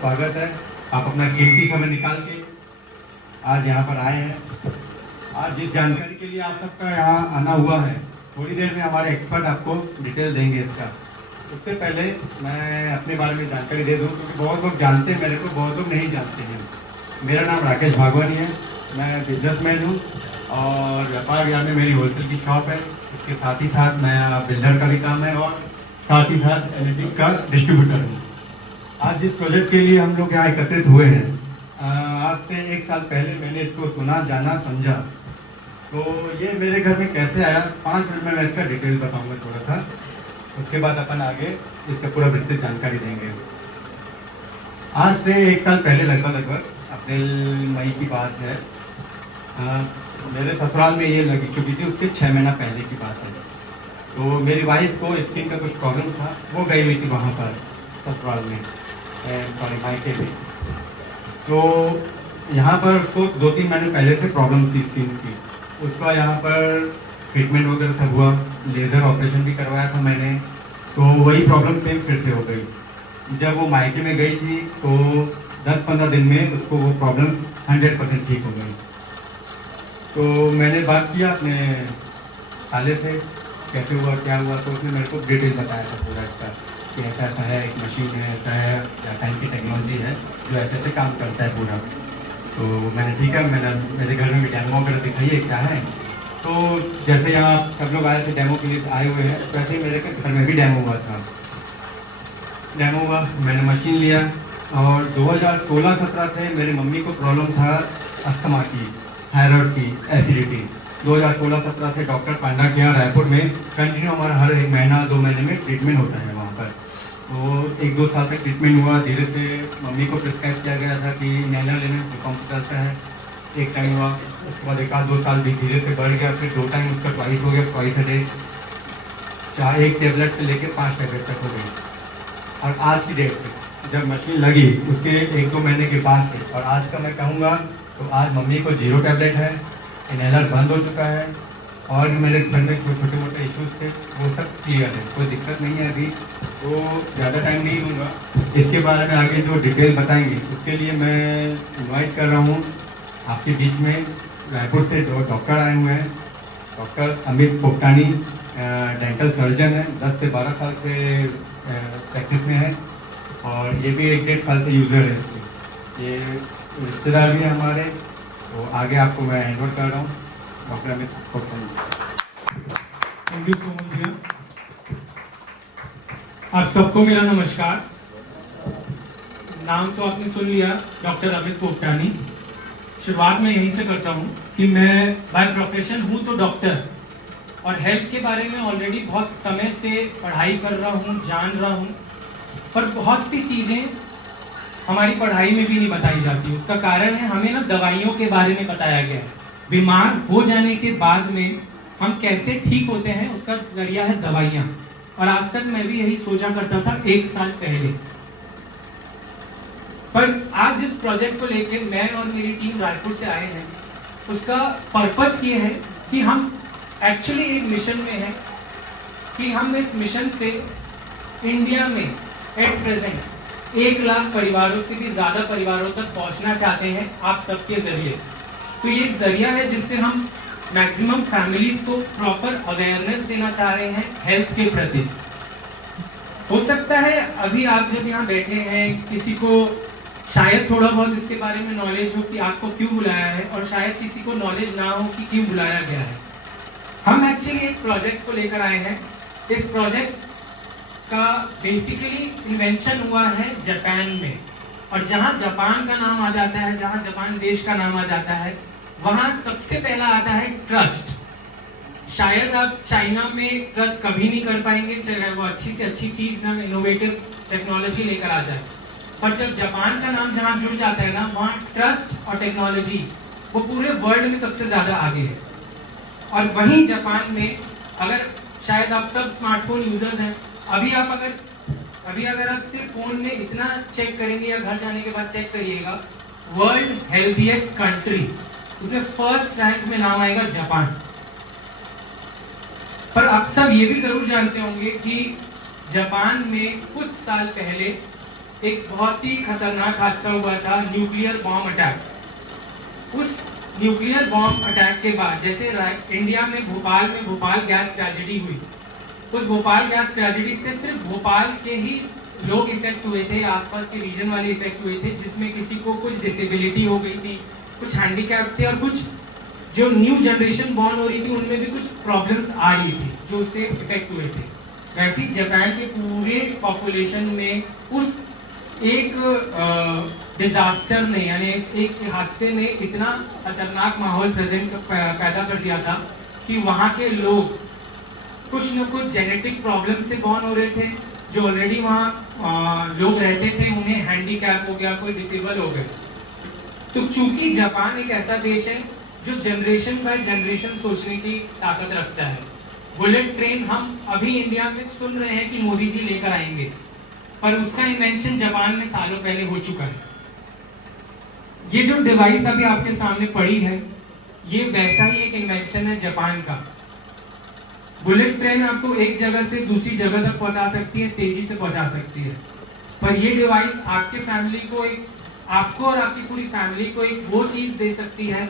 स्वागत है। आप अपना कीमती समय निकाल के आज यहाँ पर आए हैं। आज जिस जानकारी के लिए आप सबका यहाँ आना हुआ है, थोड़ी देर में हमारे एक्सपर्ट आपको डिटेल देंगे इसका। उससे पहले मैं अपने बारे में जानकारी दे दूँ, क्योंकि बहुत लोग जानते हैं मेरे को, बहुत लोग नहीं जानते हैं। मेरा नाम राकेश भागवानी है, मैं बिजनेसमैन हूँ और व्यापार विहार में मेरी होलसेल की शॉप है। इसके साथ ही साथ नया बिल्डर का भी काम है और साथ ही साथ एलईडी का डिस्ट्रीब्यूटर हूँ। आज जिस प्रोजेक्ट के लिए हम लोग यहाँ एकत्रित हुए हैं, आज से 1 साल पहले मैंने इसको सुना, जाना, समझा। तो ये मेरे घर में कैसे आया, 5 मिनट में मैं इसका डिटेल बताऊंगा थोड़ा सा। उसके बाद अपन आगे इसका पूरा विस्तृत जानकारी देंगे। आज से 1 साल पहले लगभग अप्रैल मई की बात है, मेरे ससुराल में ये लगी चुकी थी। उसके 6 महीना पहले की बात है। तो मेरी वाइफ को स्किन का कुछ प्रॉब्लम था, वो गई हुई थी वहाँ पर ससुराल में, सॉरी मायके में। तो यहाँ पर उसको 2-3 महीने पहले से प्रॉब्लम थी स्किन की। उसका यहाँ पर ट्रीटमेंट वगैरह सब हुआ, लेज़र ऑपरेशन भी करवाया था मैंने। तो वही प्रॉब्लम सेम फिर से हो गई। जब वो मायके में गई थी तो 10-15 दिन में उसको वो प्रॉब्लम्स 100% ठीक हो गई। तो मैंने बात किया अपने साले से, कैसे हुआ क्या हुआ। तो उसने मेरे को डिटेल बताया था पूरा इसका, कि ऐसा ऐसा है, एक मशीन है, ऐसा है, या टाइम की टेक्नोलॉजी है जो ऐसे ऐसे काम करता है पूरा। तो मैंने ठीक है, मैंने मेरे घर में भी डेमो वगैरह दिखाइए क्या है। तो जैसे यहाँ सब लोग आए थे डेमो के लिए आए हुए हैं, वैसे ही मेरे घर में भी डेमो हुआ था। डेमो हुआ, मैंने मशीन लिया और 2016-17 से मेरी मम्मी को प्रॉब्लम था अस्थमा की, थायराइड की, एसिडिटी। 2016-17 से डॉक्टर पांडा के यहाँ रायपुर में कंटिन्यू हमारा हर 1 महीना 2 महीने में ट्रीटमेंट होता है वहाँ पर। तो 1-2 साल तक ट्रीटमेंट हुआ। धीरे से मम्मी को प्रिस्क्राइब किया गया था कि इनहेलर लेने में कम चलता है। एक टाइम हुआ, उसके बाद 1-2 साल भी धीरे से बढ़ गया। फिर 2 टाइम उसका ट्वाइस हो गया, ट्वाइस अ डे। 1 टेबलेट से लेके 5 टेबलेट तक हो गई। और आज की डेट से जब मशीन लगी उसके 1-2 महीने के बाद से और आज का मैं कहूँगा तो आज मम्मी को 0 टेबलेट है, इनहेलर बंद हो चुका है और मेरे घर में जो छोटे मोटे इश्यूज थे वो सब क्लियर है, कोई दिक्कत नहीं है अभी। तो ज़्यादा टाइम नहीं लूँगा, इसके बारे में आगे जो डिटेल बताएंगे उसके लिए मैं इनवाइट कर रहा हूँ आपके बीच में। रायपुर से 2 डॉक्टर आए हुए हैं। Doctor Amit Popatani dental surgeon है, 10 से 12 साल से प्रैक्टिस में है और ये भी 1-1.5 साल से यूज़र है इसकी। ये रिश्तेदार भी है हमारे। तो आगे आपको मैं हैंड ओवर कर रहा हूँ doctor Amit Popatani. Thank you so much भैया। आप सबको मेरा नमस्कार। नाम तो आपने सुन लिया, डॉक्टर अमित पोपटानी। शुरुआत मैं यहीं से करता हूँ कि मैं बाय प्रोफेशन हूँ तो डॉक्टर, और हेल्थ के बारे में ऑलरेडी बहुत समय से पढ़ाई कर रहा हूँ, जान रहा हूँ। पर बहुत सी चीज़ें हमारी पढ़ाई में भी नहीं बताई जाती। उसका कारण है हमें ना दवाइयों के बारे में बताया गया है। बीमार हो जाने के बाद में हम कैसे ठीक होते हैं उसका जरिया है दवाइयाँ। और आज तक मैं भी यही सोचा करता था 1 साल पहले। पर आज जिस प्रोजेक्ट को लेके मैं और मेरी टीम रायपुर से आए हैं, उसका पर्पस ये है कि हम एक्चुअली एक मिशन में है कि हम इस मिशन से इंडिया में एट प्रेजेंट 1 लाख परिवारों से भी ज़्यादा परिवारों तक पहुंचना चाहते हैं आप सबके जरिए। तो ये एक जरिया है जिससे हम मैक्सिमम फैमिलीज को प्रॉपर अवेयरनेस देना चाह रहे हैं हेल्थ के प्रति। हो सकता है अभी आप जब यहाँ बैठे हैं किसी को शायद थोड़ा बहुत इसके बारे में नॉलेज हो कि आपको क्यों बुलाया है, और शायद किसी को नॉलेज ना हो कि क्यों बुलाया गया है। हम एक्चुअली एक प्रोजेक्ट को लेकर आए हैं। इस प्रोजेक्ट का बेसिकली इन्वेंशन हुआ है जापान में, और जहाँ जापान का नाम आ जाता है, जहाँ जापान देश का नाम आ जाता है, वहाँ सबसे पहला आता है ट्रस्ट। शायद आप चाइना में ट्रस्ट कभी नहीं कर पाएंगे, चाहे वो अच्छी से अच्छी चीज़ ना इनोवेटिव टेक्नोलॉजी लेकर आ जाए। पर जब जापान का नाम जहाँ जुड़ जाता है ना, वहाँ ट्रस्ट और टेक्नोलॉजी वो पूरे वर्ल्ड में सबसे ज़्यादा आगे है। और वहीं जापान में अगर शायद आप सब स्मार्टफोन यूजर्स हैं, अभी अगर आप सिर्फ फोन में इतना चेक करेंगे या घर जाने के बाद चेक करिएगा, वर्ल्ड हेल्थीएस्ट कंट्री, उसमें फर्स्ट रैंक में नाम आएगा जापान। पर आप सब ये भी जरूर जानते होंगे कि जापान में कुछ साल पहले एक बहुत ही खतरनाक हादसा हुआ था, न्यूक्लियर बॉम्ब अटैक। उस न्यूक्लियर बॉम्ब अटैक के बाद जैसे इंडिया में भोपाल गैस ट्रेजेडी हुई, उस भोपाल गैस ट्रेजेडी से सिर्फ भोपाल के ही लोग इफेक्ट हुए थे, आसपास के रीजन वाले इफेक्ट हुए थे, जिसमें किसी को कुछ डिसेबिलिटी हो गई थी, कुछ हैंडीकैप थे, और कुछ जो न्यू जनरेशन बॉर्न हो रही थी उनमें भी कुछ प्रॉब्लम्स आ रही थी जो उससे इफेक्ट हुए थे। वैसे ही जापान के पूरे पॉपुलेशन में उस एक डिजास्टर ने, यानी एक हादसे ने इतना खतरनाक माहौल पैदा कर दिया था कि वहाँ के लोग कुछ न कुछ जेनेटिक प्रॉब्लम से बॉर्न हो रहे थे, जो ऑलरेडी वहाँ लोग रहते थे उन्हें हैंडीकैप हो गया, कोई डिसेबल हो गए। तो चूंकि जापान एक ऐसा देश है जो जनरेशन बाय जनरेशन सोचने की ताकत रखता है। बुलेट ट्रेन हम अभी इंडिया में सुन रहे हैं कि मोदी जी लेकर आएंगे, पर उसका इन्वेंशन जापान में सालों पहले हो चुका है। ये जो डिवाइस अभी आपके सामने पड़ी है, ये वैसा ही एक इन्वेंशन है जापान का। बुलेट ट्रेन आपको एक जगह से दूसरी जगह तक पहुंचा सकती है, तेजी से पहुंचा सकती है, पर ये डिवाइस आपके फैमिली को आपको और आपकी पूरी फैमिली को एक वो चीज दे सकती है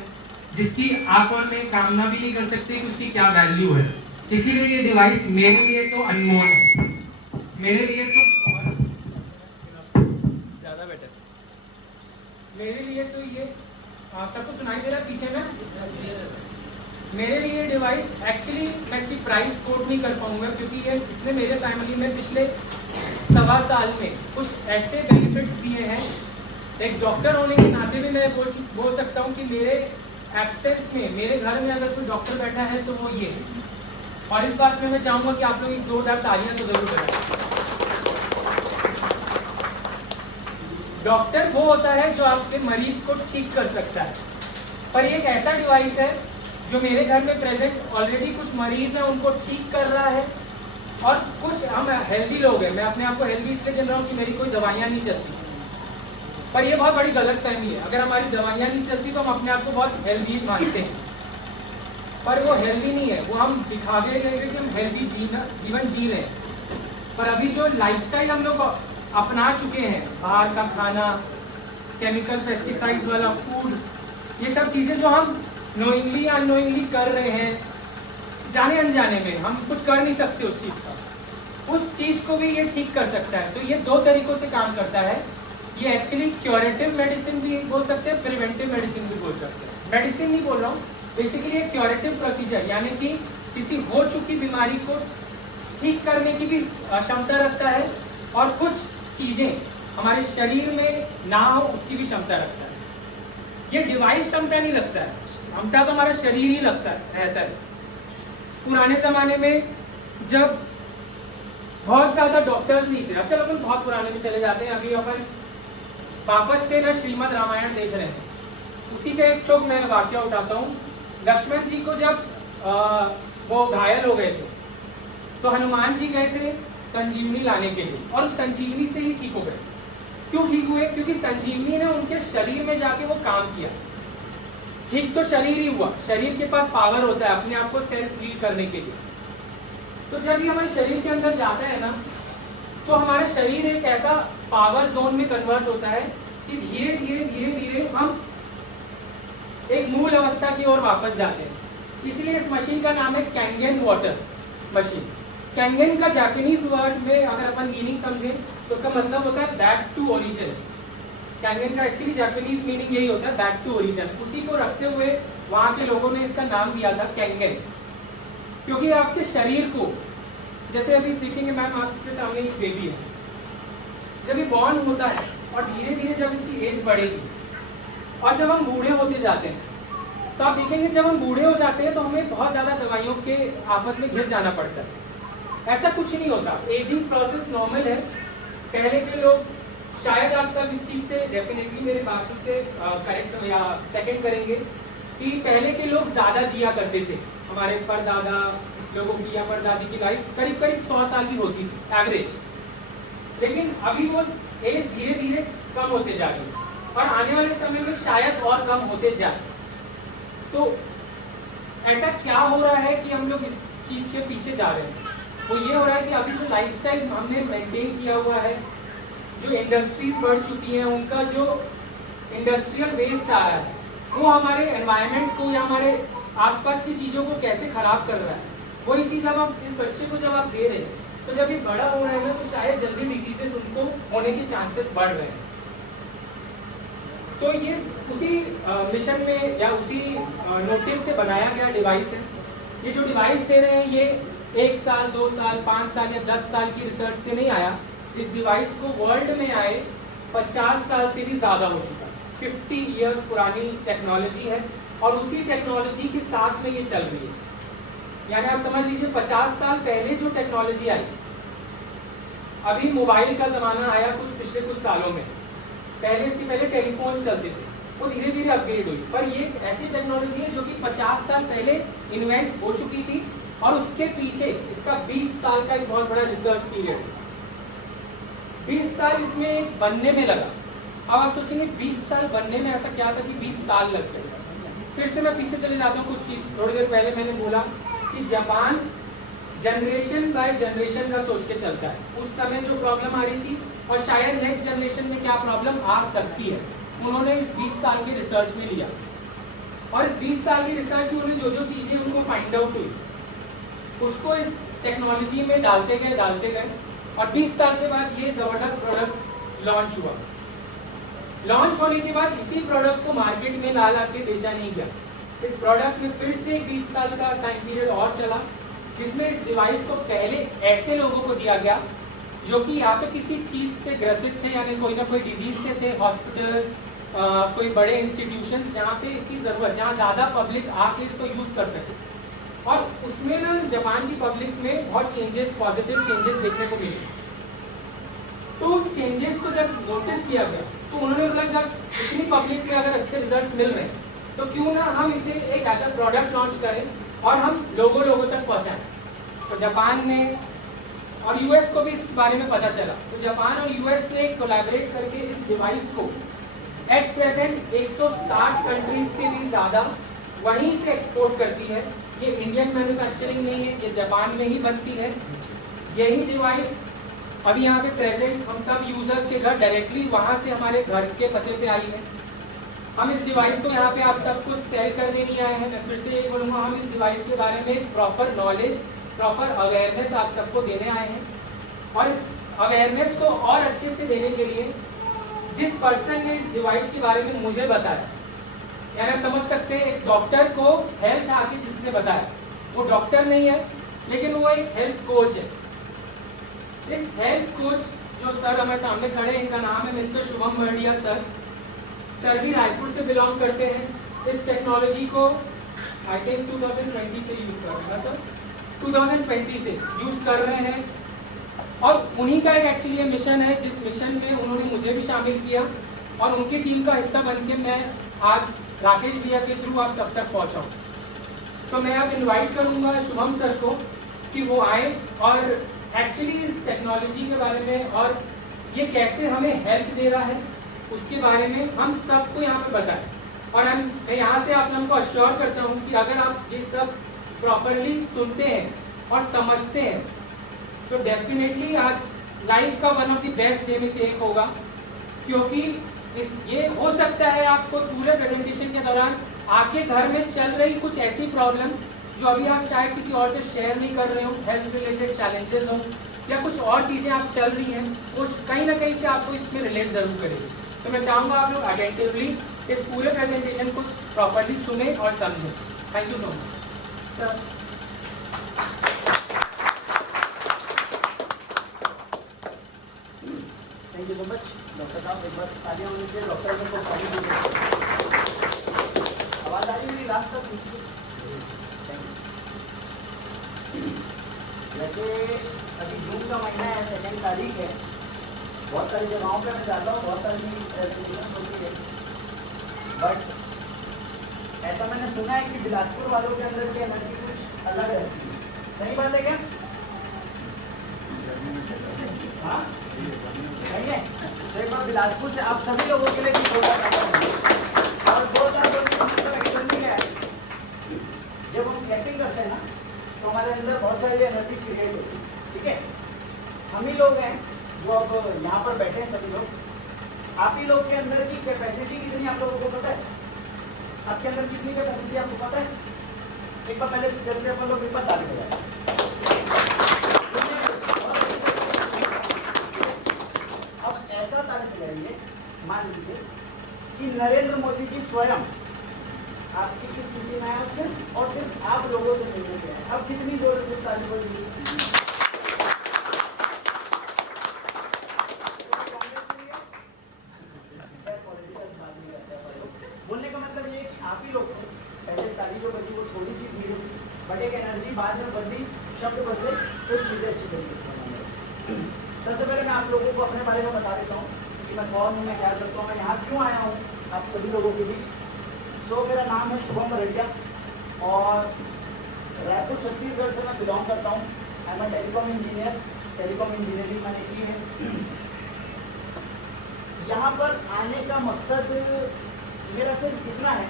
जिसकी आप और मैं कामना भी नहीं कर सकते कि उसकी क्या वैल्यू है। इसीलिए ये डिवाइस मेरे लिए तो अनमोल है, मेरे लिए तो ज्यादा बेटर, मेरे लिए तो ये सबको सुनाई दे रहा है पीछे में। मेरे लिए डिवाइस एक्चुअली मैं इसकी प्राइस कोट नहीं कर पाऊंगा, क्योंकि ये इसने मेरे फैमिली में पिछले 1.25 साल में कुछ ऐसे बेनिफिट्स दिए हैं। एक डॉक्टर होने के नाते भी मैं बोल सकता हूँ कि मेरे एब्सेंस में, मेरे घर में अगर कोई डॉक्टर बैठा है तो वो ये है। और इस बात में मैं चाहूंगा कि आप लोग एक जोरदार तालियां तो जरूर करें। डॉक्टर वो होता है जो आपके मरीज को ठीक कर सकता है, पर ये एक ऐसा डिवाइस है जो मेरे घर में प्रेजेंट ऑलरेडी कुछ मरीज हैं उनको ठीक कर रहा है, और कुछ हम हेल्दी लोग हैं। मैं अपने आप को हेल्दी इसलिए गिन रहा हूँ कि मेरी कोई दवाइयाँ नहीं चलती, पर ये बहुत बड़ी गलतफहमी है। अगर हमारी दवाइयाँ नहीं चलती तो हम अपने आप को बहुत हेल्दी मानते हैं, पर वो हेल्दी नहीं है, वो हम दिखावे रहे कि हम हेल्दी जीवन जी रहे हैं। पर अभी जो लाइफस्टाइल हम लोग अपना चुके हैं, बाहर का खाना, केमिकल पेस्टिसाइड्स वाला फूड, ये सब चीज़ें जो हम नोइंगली या अननोइंगली कर रहे हैं, जाने अनजाने में, हम कुछ कर नहीं सकते उस चीज़ का, उस चीज़ को भी ये ठीक कर सकता है। तो ये 2 तरीकों से काम करता है। ये एक्चुअली क्योरेटिव मेडिसिन भी बोल सकते हैं, प्रिवेंटिव मेडिसिन भी बोल सकते हैं। मेडिसिन नहीं बोल रहा हूँ, बेसिकली एक क्योरेटिव प्रोसीजर, यानी कि किसी हो चुकी बीमारी को ठीक करने की भी क्षमता रखता है, और कुछ चीज़ें हमारे शरीर में ना हो उसकी भी क्षमता रखता है। ये डिवाइस क्षमता नहीं रखता है, क्षमता तो हमारा शरीर ही रहता है। पुराने ज़माने में जब बहुत ज़्यादा डॉक्टर्स नहीं थे, अब चलो अपन बहुत पुराने में चले जाते हैं, अभी अपन वापस से ना श्रीमद् रामायण देख रहे हैं, उसी का एक चौक मैं वाक्य उठाता हूँ। लक्ष्मण जी को जब वो घायल हो गए थे तो हनुमान जी गए थे संजीवनी लाने के लिए, और संजीवनी से ही ठीक हो गए। क्यों ठीक हुए? क्योंकि संजीवनी ने उनके शरीर में जाके वो काम किया। ठीक तो शरीर ही हुआ, शरीर के पास पावर होता है अपने आप को सेल्फ हील करने के लिए। तो जब ये हमारे शरीर के अंदर जाता है ना, तो हमारा शरीर एक ऐसा पावर जोन में कन्वर्ट होता है कि धीरे धीरे धीरे धीरे हम एक मूल अवस्था की ओर वापस जाते हैं। इसलिए इस मशीन का नाम है कैंगन वाटर मशीन। कैंगन का जापानीज वर्ड में अगर अपन मीनिंग समझें तो उसका मतलब होता है बैक टू ओरिजिन। कैंगन का एक्चुअली जापानीज मीनिंग यही होता है, बैक टू ओरिजिन। उसी को रखते हुए वहाँ के लोगों ने इसका नाम दिया था कैंगन, क्योंकि आपके शरीर को, जैसे अभी देखेंगे मैम आपके सामने एक बेबी है, जब ये बॉर्न होता है और धीरे धीरे जब इसकी एज बढ़ेगी और जब हम बूढ़े होते जाते हैं, तो आप देखेंगे जब हम बूढ़े हो जाते हैं तो हमें बहुत ज़्यादा दवाइयों के आपस में घिर जाना पड़ता है। ऐसा कुछ नहीं होता, एजिंग प्रोसेस नॉर्मल है। पहले के लोग, शायद आप सब इस चीज़ से डेफिनेटली मेरे बातों से करेक्ट या सेकंड करेंगे कि पहले के लोग ज़्यादा जिया करते थे। हमारे परदादा लोगों की या परदादी की लाइफ करीब करीब 100 साल की होती थी एवरेज, लेकिन अभी वो एज धीरे धीरे कम होते जा रही है और आने वाले समय में शायद और कम होते जाए। तो ऐसा क्या हो रहा है कि हम लोग इस चीज़ के पीछे जा रहे हैं? वो ये हो रहा है कि अभी जो लाइफस्टाइल हमने मेंटेन किया हुआ है, जो इंडस्ट्रीज बढ़ चुकी हैं, उनका जो इंडस्ट्रियल वेस्ट आ रहा है वो हमारे एनवायरनमेंट को या हमारे आसपास की चीज़ों को कैसे खराब कर रहा है। वही चीज़ अब आप इस बच्चे को जब आप दे रहे हैं तो जब ये बड़ा हो रहा है ना, तो शायद जल्दी डिजीजेस उनको होने के चांसेस बढ़ रहे हैं। तो ये उसी मिशन में या उसी नोटिस से बनाया गया डिवाइस है। ये जो डिवाइस दे रहे हैं ये 1 साल 2 साल 5 साल या 10 साल की रिसर्च से नहीं आया। इस डिवाइस को वर्ल्ड में आए 50 साल से भी ज़्यादा हो चुका है। 50 इयर्स पुरानी टेक्नोलॉजी है और उसी टेक्नोलॉजी के साथ में ये चल रही है। यानी आप समझ लीजिए 50 साल पहले जो टेक्नोलॉजी आई, अभी मोबाइल का ज़माना आया पिछले कुछ सालों में, इसके पहले टेलीफोन चलते थे, वो धीरे धीरे अपग्रेड हुई। पर ये ऐसी टेक्नोलॉजी है जो कि 50 साल पहले इन्वेंट हो चुकी थी और उसके पीछे इसका 20 साल का एक बहुत बड़ा रिसर्च पीरियड है। 20 साल इसमें बनने में लगा। अब आप सोचेंगे 20 साल बनने में ऐसा क्या था कि 20 साल लग गए। फिर से मैं पीछे चले जाता हूँ कुछ थोड़ी देर पहले मैंने बोला कि जापान जनरेशन बाय जनरेशन का सोच के चलता है। उस समय जो प्रॉब्लम आ रही थी और शायद नेक्स्ट जनरेशन में क्या प्रॉब्लम आ सकती है, उन्होंने इस 20 साल की रिसर्च में लिया और इस 20 साल की रिसर्च में उन्होंने जो जो चीज़ें उनको फाइंड आउट हुई उसको इस टेक्नोलॉजी में डालते गए और 20 साल के बाद ये ज़बरदस्त प्रोडक्ट लॉन्च हुआ। लॉन्च होने के बाद इसी प्रोडक्ट को मार्केट में ला के बेचा नहीं गया। इस प्रोडक्ट में फिर से 20 साल का टाइम पीरियड और चला, जिसमें इस डिवाइस को पहले ऐसे लोगों को दिया गया जो कि या तो किसी चीज़ से ग्रसित थे, यानी कोई ना कोई डिजीज से थे, हॉस्पिटल्स, कोई बड़े इंस्टीट्यूशंस जहाँ पे इसकी ज़रूरत, जहाँ ज़्यादा पब्लिक आके इसको यूज़ कर सके। और उसमें ना जापान की पब्लिक में बहुत चेंजेस, पॉजिटिव चेंजेस देखने को मिले। तो उस चेंजेस को जब नोटिस किया गया तो उन्होंने बोला जब इतनी पब्लिक में अगर अच्छे रिजल्ट मिल रहे हैं तो क्यों ना हम इसे एक ऐसा प्रोडक्ट लॉन्च करें और हम लोगों तक पहुँचाएं। तो जापान ने और यूएस को भी इस बारे में पता चला, तो जापान और यूएस ने कोलैबोरेट करके इस डिवाइस को एट प्रेजेंट 160 कंट्रीज से भी ज़्यादा वहीं से एक्सपोर्ट करती है। ये इंडियन मैन्युफैक्चरिंग नहीं है, ये जापान में ही बनती है। यही डिवाइस अभी यहाँ पे प्रेजेंट हम सब यूजर्स के घर डायरेक्टली वहाँ से हमारे घर के पते पे आई है। हम इस डिवाइस को यहाँ पे आप सबको सेल करने नहीं आए हैं। मैं फिर से ये बोलूँगा, हम इस डिवाइस के बारे में प्रॉपर नॉलेज, प्रॉपर अवेयरनेस आप सबको देने आए हैं। और इस अवेयरनेस को और अच्छे से देने के लिए जिस पर्सन ने इस डिवाइस के बारे में मुझे बताया, यानी आप समझ सकते हैं एक डॉक्टर को हेल्थ आके जिसने बताया, वो डॉक्टर नहीं है लेकिन वो एक हेल्थ कोच है। इस हेल्थ कोच जो सर हमारे सामने खड़े हैं, इनका नाम है मिस्टर शुभम वर्डिया सर। सर भी रायपुर से बिलोंग करते हैं। इस टेक्नोलॉजी को आई थिंक 2020 से यूज़ कर रहे हैं सर, 2020 से यूज़ कर रहे हैं। और उन्हीं का एक एक्चुअली मिशन है, जिस मिशन में उन्होंने मुझे भी शामिल किया और उनकी टीम का हिस्सा बन के मैं आज राकेश भैया के थ्रू आप सब तक पहुँचा। तो मैं अब इनवाइट करूँगा शुभम सर को कि वो आए और एक्चुअली इस टेक्नोलॉजी के बारे में और ये कैसे हमें हेल्प दे रहा है उसके बारे में हम सबको यहाँ पे बताएं। और मैं यहाँ से आप लोगों को अश्योर करता हूँ कि अगर आप ये सब प्रॉपरली सुनते हैं और समझते हैं तो डेफिनेटली आज लाइफ का one of the best day में से एक होगा। क्योंकि ये हो सकता है आपको पूरे प्रेजेंटेशन के दौरान आपके घर में चल रही कुछ ऐसी प्रॉब्लम जो अभी आप शायद किसी और से शेयर नहीं कर रहे हो, हेल्थ रिलेटेड चैलेंजेस हो या कुछ और चीज़ें आप चल रही हैं, वो कहीं ना कहीं से आपको इसमें रिलेट ज़रूर करेगी। तो मैं चाहूँगा आप लोग अटेंटिवली इस पूरे प्रेजेंटेशन को प्रॉपरली सुने और समझें। Thank you so much sir. Thank you so much doctor साहब। एक बार तालियां होनी चाहिए डॉक्टर को आवाज़ आ रही है मेरी लास्ट तक? वैसे अभी जून का महीना है, 2 तारीख है, बहुत सारी जगहों पे मैं जाता हूँ, बहुत सारी प्रेजेंटेशन होती है, बट ऐसा मैंने सुना है कि बिलासपुर वालों के अंदर की एनर्जी कुछ अलग रहती है। सही बात है क्या? हाँ सही है। तो एक बार बिलासपुर से आप सभी लोगों के लिए भी थोड़ा और 2022 है, जब हम कैंपिंग करते हैं ना तो हमारे अंदर बहुत सारी एनर्जी क्रिएट होती है। ठीक है, हम ही लोग हैं जो अब यहाँ पर बैठे हैं सभी लोग, अंदर की कैपेसिटी कितनी आप लोगों को पता है? आपके अंदर कितनी कैपेसिटी आपको पता है? एक बार पहले चलते अपन लोग पेपर डाल के जाए। अब ऐसा तारीख लगाइए, मान लीजिए कि नरेंद्र मोदी जी स्वयं आपकी इस सिटी में आए सिर्फ और सिर्फ आप लोगों से मिलने के आए। अब कितनी जोर से ताली बजेगी? बोलने का मतलब ये है कि आप ही लोग पहले ताली जो बजी वो थोड़ी सी धीरे थी, बट एक एनर्जी बाद में बदली, शब्द बदले तो चीजें अच्छी तरीके से बना। सबसे पहले मैं आप लोगों को अपने बारे में बता देता हूँ कि मैं कौन हूँ, मैं क्या करता हूँ, मैं यहाँ क्यों आया हूँ आप सभी लोगों के बीच। मेरा नाम है शुभम बरड़िया और रायपुर छत्तीसगढ़ से मैं बिलोंग करता हूँ। I am telecom engineer, telecom engineering मैंने की है। यहाँ पर आने का मकसद मेरा सिर्फ इतना है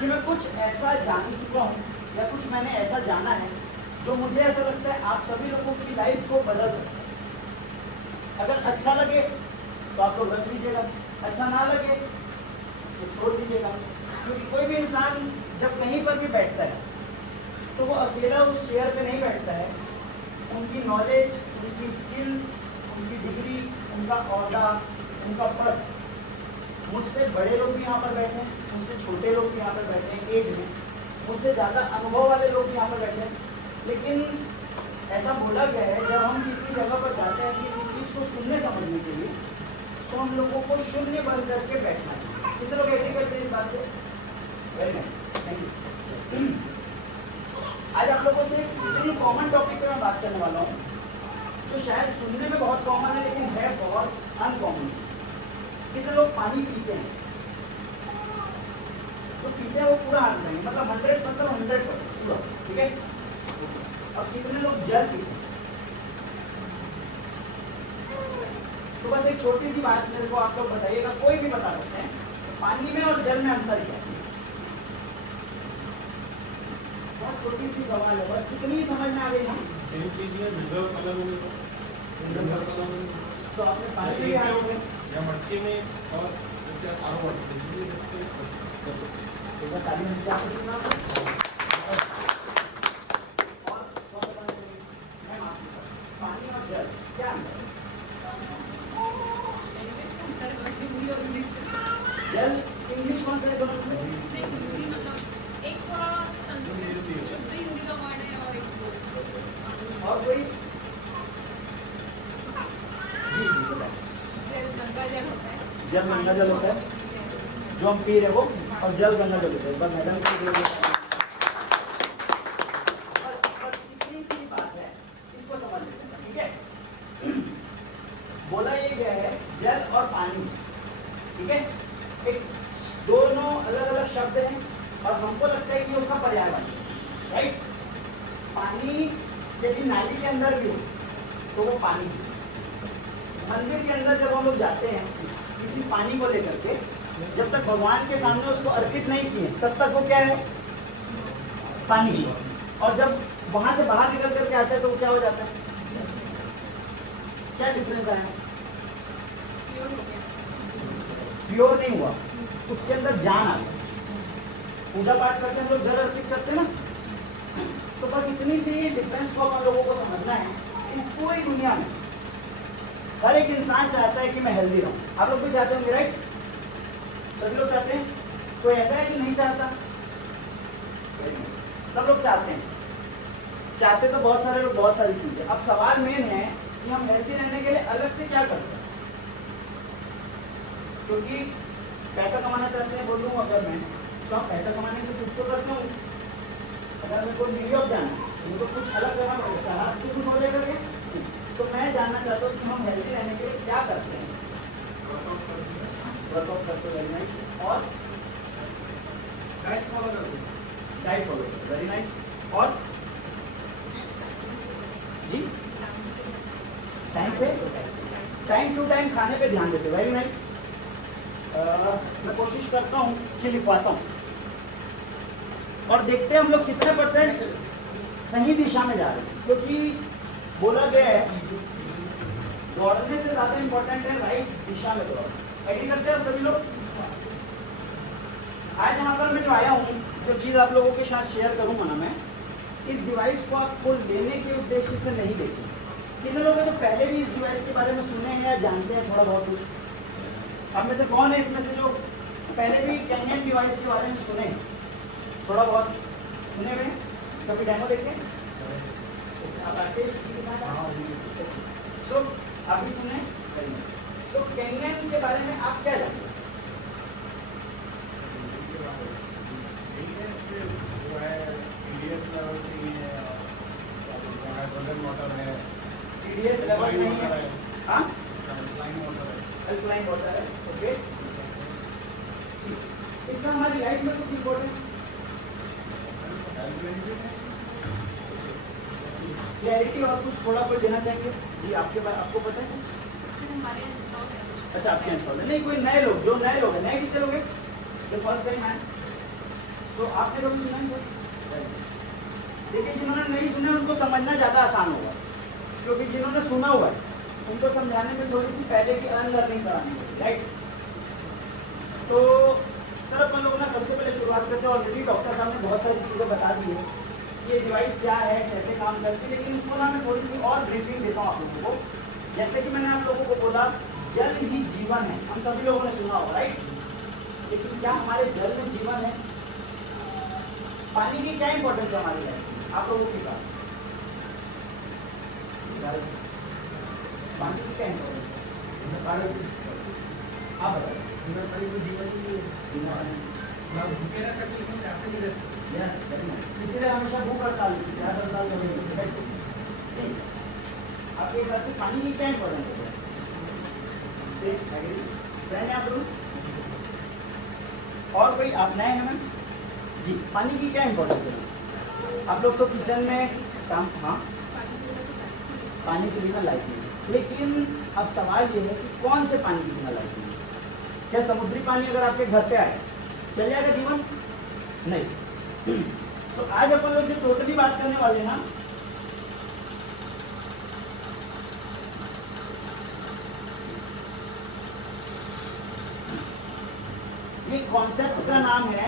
कि मैं कुछ ऐसा जान चुका हूँ या कुछ मैंने ऐसा जाना है जो मुझे ऐसा लगता है आप सभी लोगों की लाइफ को बदल सकता है। अगर अच्छा लगे तो आप लोग रख लीजिएगा, अच्छा ना लगे तो छोड़ दीजिएगा। क्योंकि कोई भी इंसान जब कहीं पर भी बैठता है तो वो अकेला उस चेयर पे नहीं बैठता है। उनकी नॉलेज, उनकी स्किल, उनकी डिग्री, उनका ओहदा, उनका पद, मुझसे बड़े लोग भी यहाँ पर बैठे हैं, मुझसे छोटे लोग भी यहाँ पर बैठे हैं एज में, मुझसे ज़्यादा अनुभव वाले लोग भी यहाँ पर बैठे हैं। लेकिन ऐसा बोला गया है जब हम किसी जगह पर जाते हैं किसी चीज़ को सुनने समझने के लिए तो हम लोगों को शून्य बंद करके बैठना है। कितने लोग एग्री करते हैं इस बात से? Very nice, thank you. आज आप लोगों से इतनी कॉमन टॉपिक पे मैं बात करने वाला हूँ जो शायद सुनने में बहुत कॉमन है लेकिन है बहुत अनकॉमन। कितने लोग पानी पीते हैं? तो पीते हैं वो पूरा आंसर है, मतलब 100% पूरा, ठीक है। अब कितने लोग जल पीते हैं? तो बस एक छोटी सी बात मेरे को आप लोग बताइएगा, कोई भी बता सकते हैं, तो पानी में और जल में अंतर क्या है? बहुत छोटी सी सवाल है, बस इतनी ही समझ में आ गई ना। तो आपने पानी में या मटके में और जैसे आरो पानी और जल क्या अंतर है? जल इंग्लिश कौन सा है दोनों से? एक थोड़ा शुद्ध हिंदी का वर्ड है और एक और कोई? जी जी बताइए। जल गंगा जल होता है। जल गंगा जल होता है जो हम पी रहे वो, और जल गंगा जल होता है। बस मैडम बस इतनी सी बात है, इसको समझ लेते हैं, ठीक है। बोला ये गया है जल और पानी, ठीक है, एक दोनों अलग अलग शब्द हैं और हमको लगता है कि उसका पर्यायवाची, राइट। पानी यदि नाली के अंदर भी हो तो वो पानी है। मंदिर के अंदर जब हम लोग जाते हैं किसी पानी को लेकर के, जब तक भगवान के सामने उसको अर्पित नहीं किए तब तक वो क्या है? पानी। और जब वहां से बाहर निकल करके आता है तो वो क्या हो जाता है? क्या डिफरेंस आया? प्योर नहीं हुआ, उसके अंदर जान आ गई। पूजा पाठ करके हम लोग जल अर्पित करते हैं ना, तो बस इतनी सी डिफरेंस को हम लोगों को समझना है। इस पूरी दुनिया में हर एक इंसान चाहता है कि मैं हेल्दी रहूं। आप लोग भी चाहते होंगे, राइट? सभी लोग चाहते हैं। कोई ऐसा है कि नहीं चाहता? सब लोग चाहते हैं। चाहते तो बहुत सारे लोग बहुत सारी चीजें। अब सवाल मेन है कि हम हेल्दी रहने के लिए अलग से क्या करते हैं। क्योंकि पैसा कमाना चाहते हैं, बोलूँ अगर मैं तो हम पैसा कमाने के कुछ तो करते हूँ। अगर मेरे को न्यूयॉर्क जाना है तो मुझे कुछ अलग करना पड़ेगा, आपको कुछ हो जाएगा क्या? तो मैं जानना चाहता हूँ कि हम हेल्दी रहने के लिए क्या करते हैं। वर्कआउट करते हैं, वेरी नाइस। और डाइट फॉलो करते हैं, डाइट फॉलो करते हैं, वेरी नाइस। और जी टाइम टू टाइम खाने पे ध्यान देते, वेरी नाइस। मैं कोशिश करता हूँ कि लिखवाता हूँ और देखते हैं हम लोग कितने % सही दिशा में जा रहे हैं। क्योंकि बोला गया है दौड़ने से ज्यादा इंपॉर्टेंट है राइट दिशा में दौड़ना। एग्री करते हो सभी लोग? आज यहाँ पर मैं जो आया हूँ, जो चीज़ आप लोगों के साथ शेयर करूँगा ना मैं, इस डिवाइस को आपको लेने के उद्देश्य से नहीं देखी। कितने लोग हैं जो पहले भी इस डिवाइस के बारे में सुने हैं या जानते हैं थोड़ा बहुत कुछ? आप में से कौन है इसमें से जो पहले भी कैनियन डिवाइस के बारे में सुने हैं? थोड़ा बहुत सुने हुए? कभी डेमो देखे? आप आके सो आप भी सुने? तो कैनियन के बारे में आप क्या जानते हैं? TDS लेवल से ही है। हाँ? अल्कलाइन वाटर है, ओके। इसका हमारी लाइफ में कुछ इम्पोर्टेंट क्लैरिटी और कुछ थोड़ा कोई देना चाहेंगे जी? आपको पता है? हमारे इंस्टॉल है। अच्छा, आपके इंस्टॉल है। नहीं, कोई नए लोग, जो नए लोग हैं, नए कितने लोग हैं जो फर्स्ट टाइम आए? तो आपने कभी सुना है? देखिए, जिन्होंने नहीं सुना उनको समझना ज़्यादा आसान होगा, क्योंकि जिन्होंने सुना हुआ है उनको समझाने में थोड़ी सी पहले की अनलर्निंग करानी होगी, राइट? तो सर अपन लोगों ने सबसे पहले शुरुआत करते हैं। ऑलरेडी डॉक्टर साहब ने बहुत सारी चीज़ें बता दी है, ये डिवाइस क्या है, कैसे काम करती है, लेकिन इसको ना मैं थोड़ी सी और ब्रीफिंग देता हूँ आप लोगों को। जैसे कि मैंने आप लोगों को बोला, जल ही जीवन है, हम सभी लोगों ने सुना होगा, राइट? लेकिन क्या हमारे जल में जीवन है? पानी की क्या इंपॉर्टेंस है हमारी लाइफ में आप लोगों के पास? पानी की क्या इंपॉर्टेंस है? आप बताइए। इसीलिए हमेशा भूख हड़ताल होती है, हड़ताल करेंगे। आपके हिसाब से पानी की क्या इंपॉर्टेंस है? आप लोग और कोई आप नए हैं मैम जी? पानी की क्या इंपॉर्टेंस है? आप लोग तो किचन में काम, हाँ, पानी के बिना लाइफ नहीं। लेकिन अब सवाल ये है कि कौन से पानी के बिना लाइफ नहीं? क्या समुद्री पानी अगर आपके घर पे आए चल जाएगा जीवन? नहीं। तो आज अपन लोग जो टोटली बात करने वाले ना, ये कॉन्सेप्ट का नाम है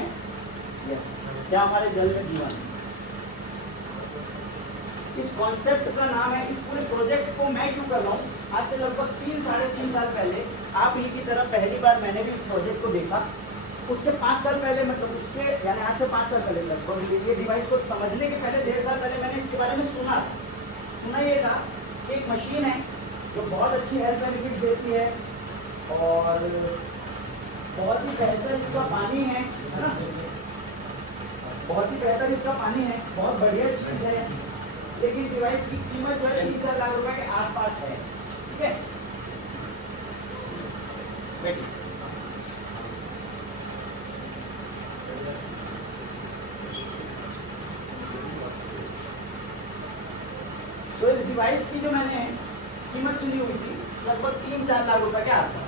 क्या हमारे जल में जीवन है। इस कॉन्सेप्ट का नाम है, इस पूरे प्रोजेक्ट को मैं क्यों कर रहा हूँ, आज से लगभग 3-3.5 साल पहले आप ही की तरह पहली बार मैंने भी इस प्रोजेक्ट को देखा। उसके 5 साल पहले, मतलब उसके यानी आज से 5 साल पहले लगभग, ये डिवाइस को समझने के पहले 1.5 साल पहले मैंने इसके बारे में सुना ये था कि एक मशीन है जो बहुत अच्छी हेल्थ बेनिफिट देती है और बहुत ही बेहतर इसका पानी है ना, बहुत ही बेहतर इसका पानी है, बहुत बढ़िया चीज़ है। लेकिन डिवाइस की कीमत जो है 3-4 लाख रुपए के आसपास है, ठीक है? बैठिए। तो इस डिवाइस की जो मैंने कीमत चुनी हुई थी लगभग 3-4 लाख रुपए के आसपास।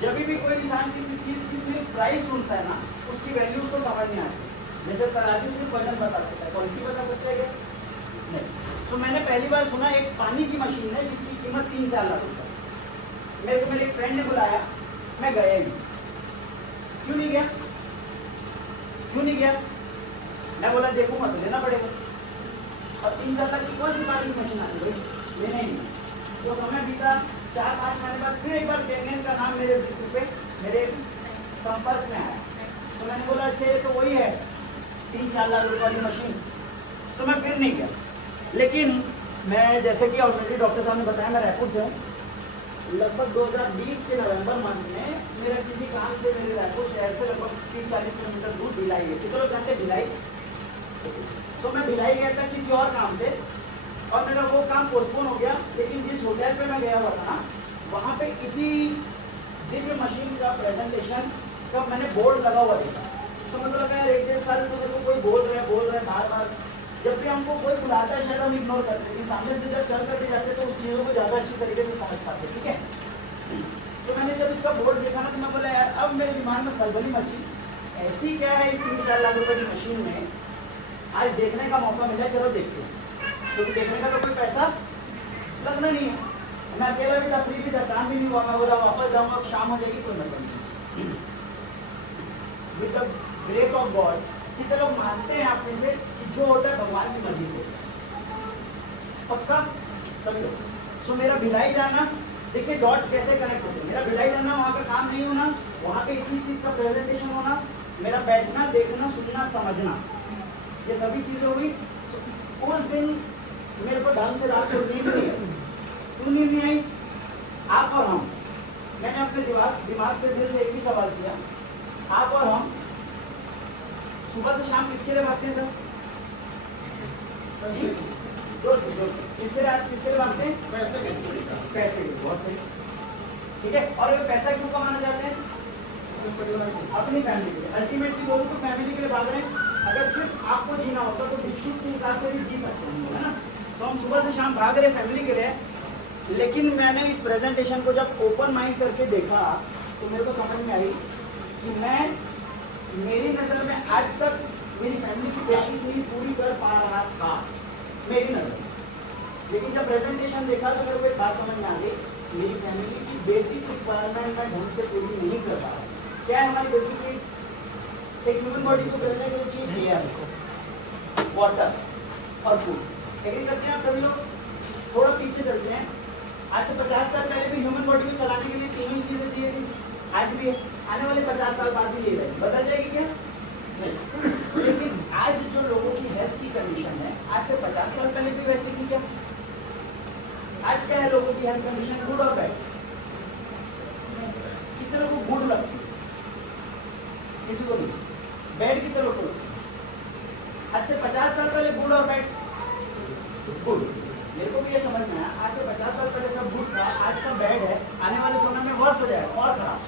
जब भी कोई इंसान किसी चीज की सिर्फ प्राइस सुनता है ना, उसकी वैल्यू उसको समझ नहीं आती। जैसे तराजू सिर्फ वजन बता सकता है, क्वालिटी बता सकता है क्या? नहीं। तो मैंने पहली बार सुना एक पानी की मशीन है जिसकी कीमत 3-4 लाख रुपए। मेरे को मेरे एक फ्रेंड ने बुलाया, मैं गया ही नहीं। क्यों नहीं गया? मैं बोला देखूंगा तो लेना पड़ेगा। और 3-4 लाख की कौन सी पानी की मशीन आती भाई, लेना ही नहीं। तो समय बीता, 4-5 महीने बाद फिर एक बार कैनियन का नाम मेरे जिक्र पे मेरे संपर्क में आया। तो मैंने बोला अच्छा ये तो वही है 3-4 लाख रुपए वाली मशीन। तो मैं फिर नहीं गया। लेकिन मैं जैसे कि ऑलरेडी डॉक्टर साहब ने बताया, मैं रायपुर से हूँ। लगभग 2020 के नवंबर मंथ में मेरा किसी काम से मेरे रायपुर शहर से लगभग 30-40 किलोमीटर दूर भिलाई है। कितने लोग जानते हैं भिलाई? तो मैं भिलाई गया था किसी और काम से और मेरा वो काम पोस्टपोन हो गया। लेकिन जिस होटल पे मैं गया हुआ था ना, वहाँ पे इसी दिव्य मशीन का प्रेजेंटेशन का मैंने बोर्ड लगा हुआ देखा। तो मतलब यार 1-1.5 साल से मेरे को कोई बोल रहे बार। जब भी हमको कोई बुलाता है शायद हम इग्नोर करते हैं, लेकिन सामने से जब चल करके जाते हैं तो उस चीज़ों को ज़्यादा अच्छी तरीके से समझ पाते हैं, ठीक है? तो मैंने जब इसका बोर्ड देखा ना तो मैं बोला यार अब मेरे दिमाग में खलबली मची, ऐसी क्या है इस 3-4 लाख रुपए की मशीन में। आज देखने का मौका मिला, चलो देखते हैं, क्योंकि देखने का तो कोई पैसा लगना नहीं है। मैं अकेला भी था, फ्री भी था, काम भी नहीं हुआ, मैं बोला वापस जाऊंगा, शाम हो जाएगी, कोई मतलब नहीं। With the grace of God, कितने लोग मानते हैं आप में से कि जो होता है भगवान की मर्जी से? पक्का सभी लोग। सो मेरा भिलाई जाना, देखिए डॉट्स कैसे कनेक्ट होते हैं। मेरा भिलाई जाना, वहाँ का काम नहीं होना, वहाँ पे इसी चीज का प्रेजेंटेशन होना, मेरा बैठना, देखना, सुनना, समझना, ये सभी चीजें हुई। उस दिन मेरे को ढंग से रात को नींद नहीं आई। क्यों नींद नहीं आई? आप और हम, मैंने अपने दिमाग से, दिल से एक ही सवाल किया, आप और हम सुबह से शाम किसके लिए भागते हैं सर? किसके लिए भागते हैं? पैसे के। बहुत सही, ठीक है। और ये पैसा क्यों कमाना चाहते हैं? अपनी फैमिली के लिए। अल्टीमेटली बोलूं तो फैमिली के लिए भाग रहे हैं। अगर सिर्फ आपको जीना होता तो भिक्षुक के हिसाब से भी जी सकते हैं, है ना। तो हम सुबह से शाम भाग रहे फैमिली के लिए। लेकिन मैंने इस प्रेजेंटेशन को जब ओपन माइंड करके देखा तो मेरे को समझ में आई कि मैं, मेरी नज़र में आज तक मेरी फैमिली की बेसिक नीड पूरी कर पा रहा था, मेरी नज़र। लेकिन जब प्रेजेंटेशन देखा तो मेरे को एक बात समझ में आ गई, मेरी फैमिली की बेसिक रिक्वायरमेंट मैं ढंग से पूरी नहीं कर पा रहा। क्या है हमारी बेसिक नीड? एक ह्यूमन बॉडी को करने के लिए चाहिए एयर, वाटर और फूड। एग्री करते हैं आप सभी लोग? थोड़ा पीछे चलते हैं। आज से 50 साल पहले भी ह्यूमन बॉडी को चलाने के लिए तीनों चीजें चाहिए थी, आज भी है, आने वाले 50 साल बाद भी ये रहेगी। बदल जाएगी क्या? नहीं। लेकिन आज जो लोगों की हेल्थ की कंडीशन है, आज से 50 साल पहले भी वैसे थी क्या? आज क्या है लोगों की हेल्थ कंडीशन? गुड और बैड? कितने लोगों को गुड लगती है? किसी को नहीं। बैड कितने लोगों को? आज से 50 साल पहले गुड और बैड? गुड। मेरे को भी ये समझ में आया, आज से 50 साल पहले सब गुड था, आज सब बैड है, आने वाले समय में वर्स हो जाएगा और खराब।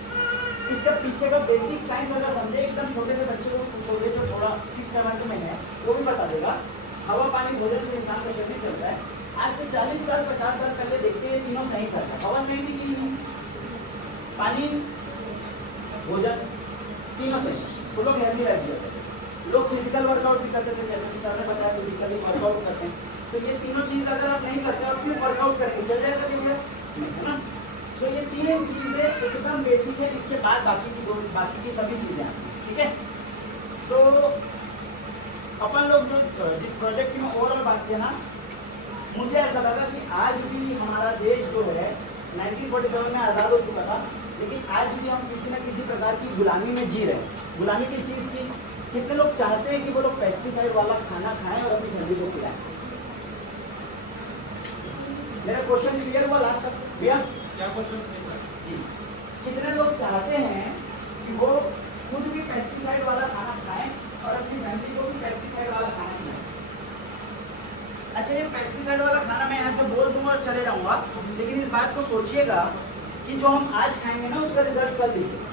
इसका पीछे का बेसिक साइंस अगर समझे, एकदम छोटे से बच्चे को पूछोगे जो थोड़ा 6-7 में है, वो भी बता देगा। हवा पानी भोजन से इंसान का शरीर चलता है। आज से 40 साल 50 साल पहले देखते हैं तीनों सही करता है। हवा सही भी की नहीं, पानी, भोजन, तीनों सही, तो लोग हेल्दी रहते थे। लोग फिजिकल वर्कआउट भी करते थे, जैसे कि सर ने बताया फिजिकली वर्कआउट करते हैं। तो ये तीनों चीज अगर आप नहीं करते और सिर्फ वर्कआउट करेंगे, चल जाएगा क्या? नहीं, है ना। तो ये तीन चीजें एकदम बेसिक है, इसके बाद बाकी की सभी चीजें आती हैं, ठीक है। तो अपन लोग जो जिस प्रोजेक्ट की मैं ओवरऑल बात किया ना, मुझे ऐसा लगा कि आज भी हमारा देश जो है 1947 में आज़ाद हो चुका था, लेकिन आज भी हम किसी न किसी प्रकार की गुलामी में जी रहे हैं। गुलामी किस चीज़ की? कितने लोग चाहते हैं कि वो लोग पेस्टिसाइड वाला खाना खाएं और अपनी फैमिली को खिलाएं? मेरा क्वेश्चन क्लियर हुआ लास्ट तक भैया? क्या क्वेश्चन? कितने लोग चाहते हैं कि वो खुद भी पेस्टिसाइड वाला खाना खाएं और अपनी फैमिली को भी पेस्टिसाइड वाला खाना खिलाएं? अच्छा, ये पेस्टिसाइड वाला खाना मैं यहाँ से बोल दूंगा और चले जाऊंगा, लेकिन इस बात को सोचिएगा कि जो हम आज खाएंगे ना, उसका रिजल्ट कल दिखेगा।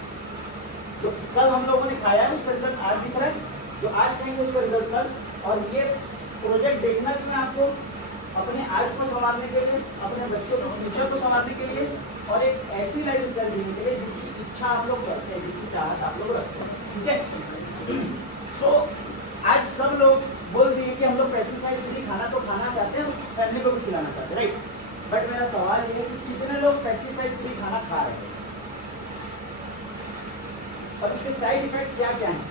जो कल हम लोगों ने खाया है उसका रिजल्ट आज दिख रहा है, जो आज खाएंगे उसका रिजल्ट कल। और ये प्रोजेक्ट देखना कि मैं आपको अपने आज को संवारने के लिए, अपने बच्चों को फ्यूचर को संवारने के लिए और एक ऐसी लाइफ स्टाइल देने के लिए जिसकी इच्छा आप लोग रखते हैं, जिसकी चाहत आप लोग रखते हैं, ठीक है। सो आज सब लोग बोल दिए कि हम लोग पेस्टिसाइड फ्री खाना तो खाना चाहते हैं, फैमिली को भी खिलाना चाहते हैं, राइट। बट मेरा सवाल ये है कि कितने लोग पेस्टिसाइड फ्री खाना खा रहे हैं और उसके साइड इफेक्ट्स क्या क्या हैं?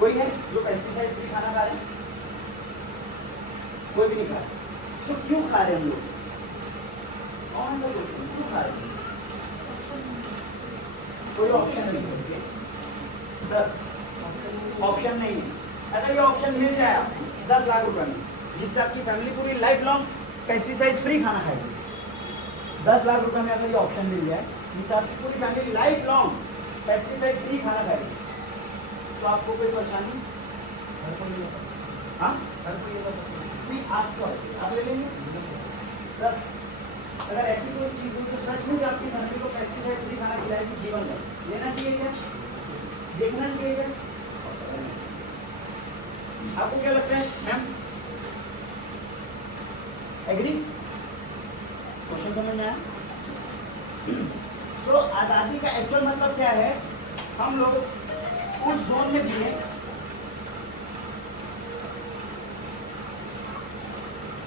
कोई है जो पेस्टिसाइड फ्री खाना खा रहे हैं? कोई भी नहीं खा रहे। तो क्यों खा रहे हैं हम लोग? कौन सा लोग क्यों खा रहे हैं? कोई ऑप्शन नहीं है सर, ऑप्शन नहीं है। अगर ये ऑप्शन मिल जाए आपको 10 लाख रुपए में, जिससे आपकी फैमिली पूरी लाइफ लॉन्ग पेस्टिसाइड फ्री खाना खाएगी, 10 लाख रुपए में अगर ये ऑप्शन मिल जाए जिससे आपकी पूरी family life long pesticide free खाना खाएगी, तो आपको कोई परेशानी? हाँ, आपको आप ले लेंगे सर। अगर ऐसी कोई चीज हो तो सच में आपकी फैमिली को पेस्टिसाइड फ्री खाना खिलाएगी जीवन भर, लेना चाहिए क्या? देखना चाहिए क्या? आपको क्या लगता है मैम? एग्री? क्वेश्चन समझ में आया? सो आजादी का एक्चुअल मतलब क्या है? हम लोग उस जोन में जिए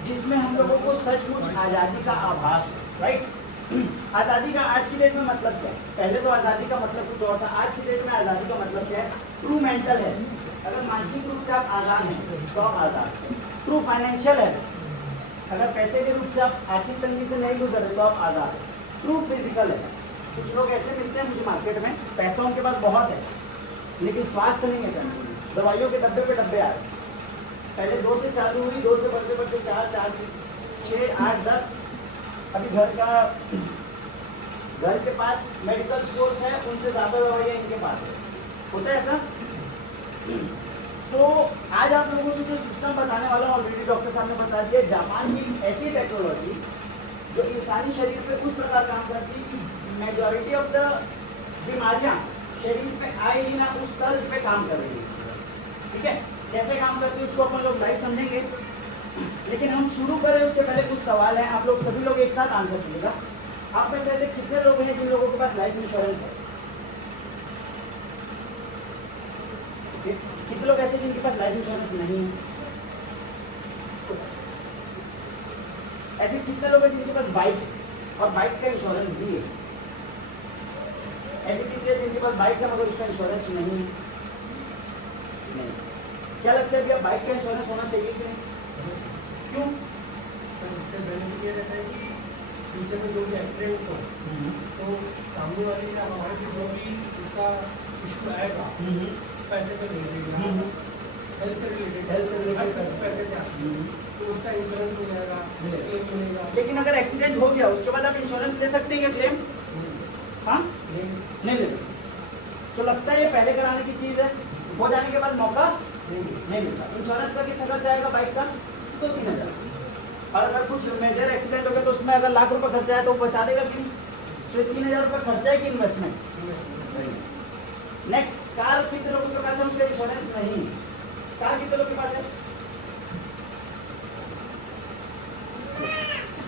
जिसमें हम लोगों को सचमुच आज़ादी का आभास हो, राइट। आज़ादी का आज की डेट में मतलब क्या है? पहले तो आज़ादी का मतलब कुछ और था, आज की डेट में आज़ादी का मतलब क्या है? ट्रू मेंटल है, अगर मानसिक रूप से आप आज़ाद हैं तो आप आज़ाद हैं। ट्रू फाइनेंशियल है, अगर पैसे के रूप से आप आर्थिक तंगी से नहीं गुजर रहे तो आप आज़ाद हैं। ट्रू फिजिकल है, कुछ लोग ऐसे मिलते हैं मुझे मार्केट में, पैसा उनके पास बहुत है लेकिन स्वास्थ्य नहीं है, दवाइयों के डब्बे पे डब्बे आ रहे। पहले 2 से चालू हुई, 2 से बढ़ते बढ़ते 4, 4 से 6, 8, 10, अभी घर के पास मेडिकल स्टोर्स है, उनसे ज़्यादा दवाइयाँ इनके पास है। होता है ऐसा? तो आज आप लोगों को जो सिस्टम बताने वाला हूँ ऑलरेडी डॉक्टर साहब ने बता दिया। जापान की ऐसी टेक्नोलॉजी जो इंसानी शरीर पे उस प्रकार काम करती है कि मेजॉरिटी ऑफ द बीमारियाँ शरीर पे आए ही ना, उस तर्ज पे काम कर रही है। ठीक है, कैसे काम करती है उसको अपन लोग लाइव समझेंगे, लेकिन हम शुरू करें उसके पहले कुछ सवाल हैं। आप लोग सभी लोग एक साथ आंसर कीजिएगा। आप में से ऐसे कितने लोग हैं जिन लोगों के पास लाइफ इंश्योरेंस है? कितने लोग ऐसे जिनके पास लाइफ इंश्योरेंस नहीं है? ऐसे कितने लोग हैं जिनके पास बाइक और बाइक का इंश्योरेंस भी है? ऐसे कितने हैं जिनके पास बाइक है मगर उसका इंश्योरेंस नहीं है? नहीं। क्या लगता है भैया, बाइक का इंश्योरेंस होना चाहिए कि नहीं? क्यों? इससे बेनिफिट ये रहता है कि फ्यूचर में जो भी एक्सीडेंट हो तो सामने वाले का हमारे से जो भी उसका इशू आएगा पैसे पे नहीं देगा, हेल्थ से रिलेटेड पैसे चाहिए तो उसका इंश्योरेंस हो जाएगा, क्लेम मिलेगा। लेकिन अगर एक्सीडेंट हो गया उसके बाद आप इंश्योरेंस ले सकते हैं क्या क्लेम? हाँ, नहीं ले सकते। तो लगता है ये पहले कराने की चीज़ है, हो जाने के बाद मौका नहीं मिलता। इंश्योरेंस का कितना खर्चा आएगा बाइक का? 2-3 हज़ार। और अगर कुछ मेजर एक्सीडेंट हो गया तो उसमें अगर लाख रुपए खर्चा है तो वो बचा देगा कि नहीं? तो 3,000 रुपये खर्चा है कि इन्वेस्टमेंट? नेक्स्ट, कार कितने लोगों के पास है उसका इंश्योरेंस नहीं? कार कितने लोगों के पास है?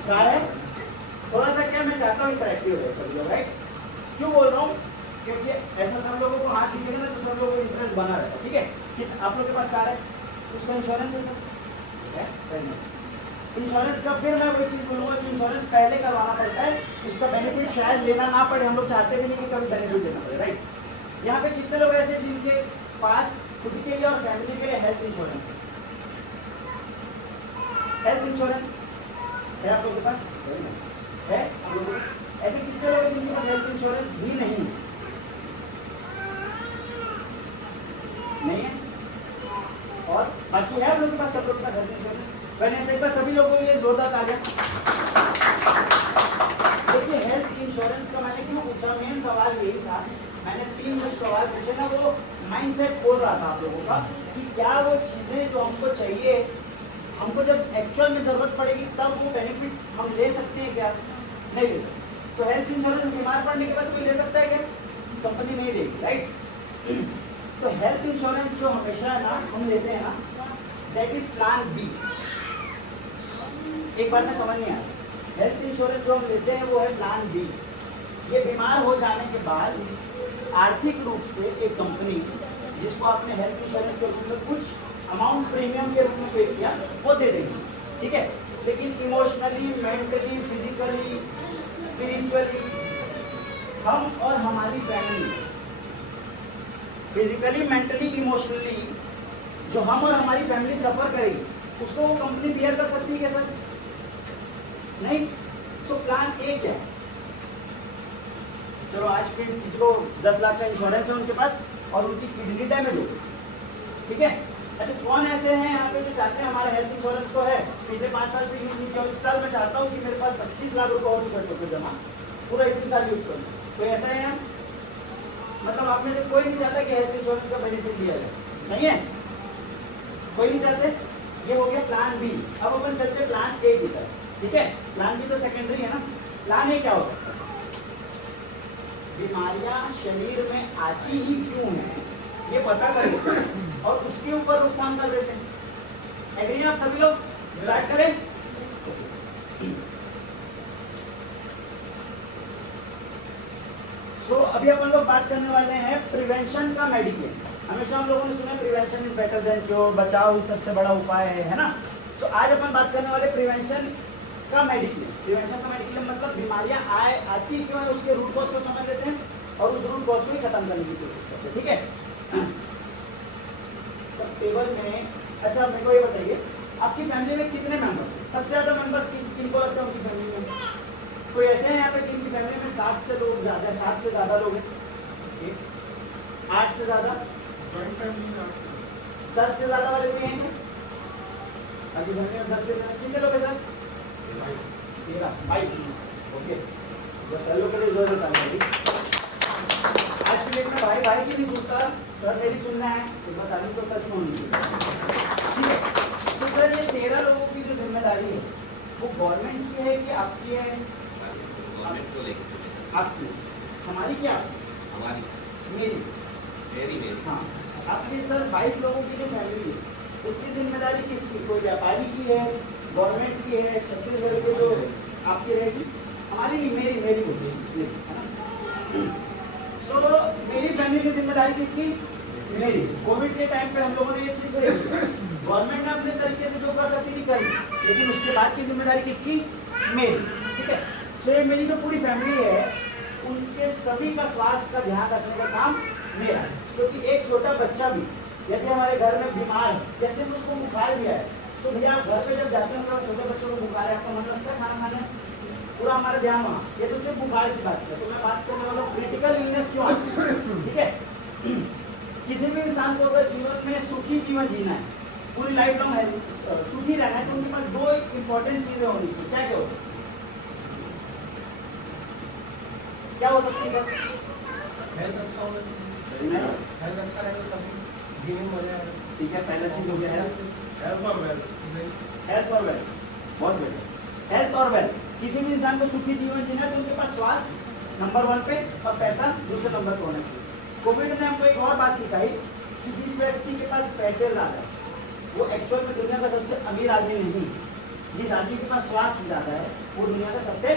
कार है। थोड़ा सा क्या मैं चाहता हूँ इंटरेक्टिव हो सभी लोग, राइट? क्यों बोल रहा हूँ? क्योंकि ऐसा सब लोगों को हाथ दिखेगा ना तो सब लोगों को इंटरेस्ट बना रहता है। ठीक है, कि आप लोग के पास कार है, उसका इंश्योरेंस है सर? इंश्योरेंस का फिर मैं वही चीज़ बोलूँगा कि इंश्योरेंस पहले करवाना पड़ता है, उसका बेनिफिट शायद लेना ना पड़े। हम लोग चाहते भी नहीं कि कभी बेनिफिट लेना पड़े, राइट? यहाँ पे कितने लोग ऐसे जिनके पास खुद के लिए और फैमिली के लिए हेल्थ इंश्योरेंस है? हेल्थ इंश्योरेंस है आप लोगों के पास? है आप लोगों को? ऐसे कितने लोग हैं जिनके पास हेल्थ इंश्योरेंस भी नहीं है? नहीं है? और बाकी है आप लोगों के पास, सब लोगों के पास हेल्थ इंश्योरेंस? मैंने से एक बार सभी लोगों के लिए जोरदार तालियां। देखिए, हेल्थ इंश्योरेंस का मैंने क्यों पूछा, मेन सवाल यही था। मैंने 3 जो सवाल पूछे ना, वो माइंडसेट बोल रहा था आप लोगों का कि क्या वो चीज़ें जो हमको चाहिए, हमको जब एक्चुअल में ज़रूरत पड़ेगी तब वो बेनिफिट हम ले सकते हैं क्या? नहीं ले सकते। तो हेल्थ इंश्योरेंस बीमार पड़ने के बाद कोई ले सकता है क्या? कंपनी नहीं देगी, राइट? तो हेल्थ इंश्योरेंस जो हमेशा ना हम लेते हैं ना, दैट इज प्लान बी। एक बार में समझ नहीं आया, हेल्थ इंश्योरेंस जो हम लेते हैं वो है प्लान बी। ये बीमार हो जाने के बाद आर्थिक रूप से एक कंपनी जिसको आपने हेल्थ इंश्योरेंस के रूप में कुछ अमाउंट प्रीमियम के रूप में पे किया वो दे देगी, ठीक है? लेकिन इमोशनली, मेंटली, फिजिकली, स्पिरिचुअली हम और हमारी फैमिली, फिजिकली, मेंटली, इमोशनली जो हम और हमारी फैमिली सफर करेगी उसको वो कंपनी बियर कर सकती है क्या सर? नहीं। सो प्लान ए क्या है? चलो आज के किसी को 10 लाख का इंश्योरेंस है उनके पास और उनकी किडनी डैमेज हो, ठीक है? अच्छा, कौन ऐसे हैं यहाँ पे जो चाहते हैं हमारा हेल्थ इंश्योरेंस तो है, पिछले 5 साल से यूज नहीं किया, इस साल मैं चाहता हूँ कि मेरे पास 25 लाख रुपये और कर सकते जमा, पूरा इसी साल यूज करूँ? कोई ऐसा है यहाँ? मतलब आप में से कोई नहीं चाहता कि हेल्थ इंश्योरेंस का बेनिफिट लिया जाए, नहीं है? कोई नहीं चाहते? ये हो गया प्लान बी। अब अपन चलते प्लान ए की तरफ, ठीक है? प्लान बी तो सेकेंडरी है ना। प्लान ए क्या हो सकता है? बीमारियां शरीर में आती ही क्यों है ये पता कर लेते हैं और उसके ऊपर रोकथाम कर देते हैं। एग्री आप सभी लोग? स्टार्ट करें। सो अभी अपन लोग बात करने वाले हैं प्रिवेंशन का मेडिकेयर। हमेशा हम लोगों ने सुना prevention is better than cure, बचाव ही सबसे बड़ा उपाय है ना? सो आज अपन बात करने वाले प्रिवेंशन का मेडिक्लेम। प्रिवेंशन का मेडिक्लेम मतलब बीमारियां आती क्यों है, उसके रूट कॉज को समझ लेते हैं और उस रूट कॉज को ही खत्म करने की कोशिश करते हैं। ठीक है, सब टेबल में। अच्छा मेरे को ये बताइए, आपकी फैमिली में कितने मेंबर्स हैं? सबसे ज्यादा मेंबर्स किनको लगता है उनकी फैमिली में? कोई ऐसे हैं यहाँ पे जिनकी फैमिली में 7 से लोग ज्यादा है, 7 से ज्यादा लोग हैं, 8 से ज्यादा, जॉइंट फैमिली में 10 से ज्यादा वाले भी हैं? अभी फैमिली में 10 से ज्यादा कितने लोग हैं सर? 22। ओके, बस हेलो के लिए जोर होता है। आज की डेट में भाई भाई की नहीं सुनता, सर मेरी सुनना है तो बता दूं तो सच में होनी चाहिए। ठीक है, तो सर ये 13 लोगों की जो जिम्मेदारी है वो गवर्नमेंट की है कि आपकी है? गवर्नमेंट को लेकर आपकी। हमारी क्या? हमारी मेरी। मेरी हाँ, आपकी सर 22 लोगों की जो फैमिली है उसकी जिम्मेदारी किसकी? कोई व्यापारी की है, गवर्नमेंट की है, छत्तीसगढ़ के जो आपकी रहेगी? हमारी नहीं, मेरी होगी। सो मेरी फैमिली की जिम्मेदारी किसकी? मेरी। कोविड के टाइम पे हम लोगों ने ये चीज देखी, गवर्नमेंट ने अपने तरीके से जो कर सकती थी करी, लेकिन उसके बाद की जिम्मेदारी किसकी? मेरी। ठीक है, सो ये मेरी जो पूरी फैमिली है उनके सभी का स्वास्थ्य का ध्यान रखने का काम मेरा है। क्योंकि एक छोटा बच्चा भी जैसे हमारे घर में बीमार है, जैसे उसको बुखार भी है, तो भैया घर पे जब जाते हैं तो छोटे बच्चों को बुखार है, आपको मन लगता है खाना खाने? पूरा हमारा ध्यान वहाँ, ये तो सिर्फ बुखार की बात है। तो मैं बात करने वाला क्रिटिकल इलनेस क्यों आती है? ठीक है, किसी भी इंसान को अगर जीवन में सुखी जीवन जीना है, पूरी लाइफ लॉन्ग सुखी रहना है, तो उनके पास 2 इंपॉर्टेंट चीजें होनी चाहिए। क्या क्या होती है? क्या हो सकती है? हेल्थ अच्छा होना चाहिए, हेल्थ अच्छा रहेगा तभी गेम हो जाएगा। ठीक है, पहला चीज हो गया हेल्थ। हेल्थ और वेल्थ, हेल्थ और वेल्थ, बहुत बढ़िया। हेल्थ और वेल्थ, किसी भी इंसान को सुखी जीवन जीना है तो उनके पास स्वास्थ्य नंबर 1 पे और पैसा दूसरे नंबर पे होना चाहिए। कोविड ने हमको एक और बात सिखाई कि जिस व्यक्ति के पास पैसे ज्यादा है वो एक्चुअल में दुनिया का सबसे अमीर आदमी नहीं। जिस आदमी के पास स्वास्थ्य ज्यादा है वो दुनिया का सबसे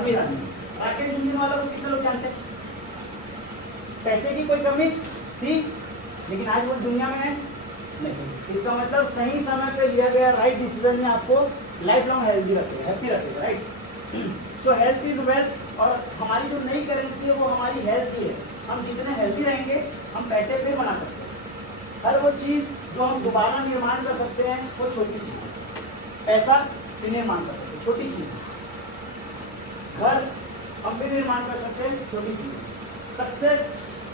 अमीर आदमी है। राकेश इंजन वाला को कितने लोग जानते हैं? पैसे की कोई कमी थी लेकिन आज वो दुनिया में है नहीं। इसका मतलब सही समय पे लिया गया राइट डिसीजन ने आपको लाइफ लॉन्ग हेल्दी रखेगा, हैप्पी रखेगा, right. So health is wealth, और हमारी जो नई करेंसी है वो हमारी हेल्थ ही है। हम जितने हेल्दी रहेंगे हम पैसे फिर बना सकते हैं। हर वो चीज़ जो हम दोबारा निर्माण कर सकते हैं वो छोटी चीज़ है। पैसा फिर निर्माण कर सकते हैं, छोटी चीज़ है। घर हम फिर निर्माण कर सकते हैं, छोटी चीज़ है। सक्सेस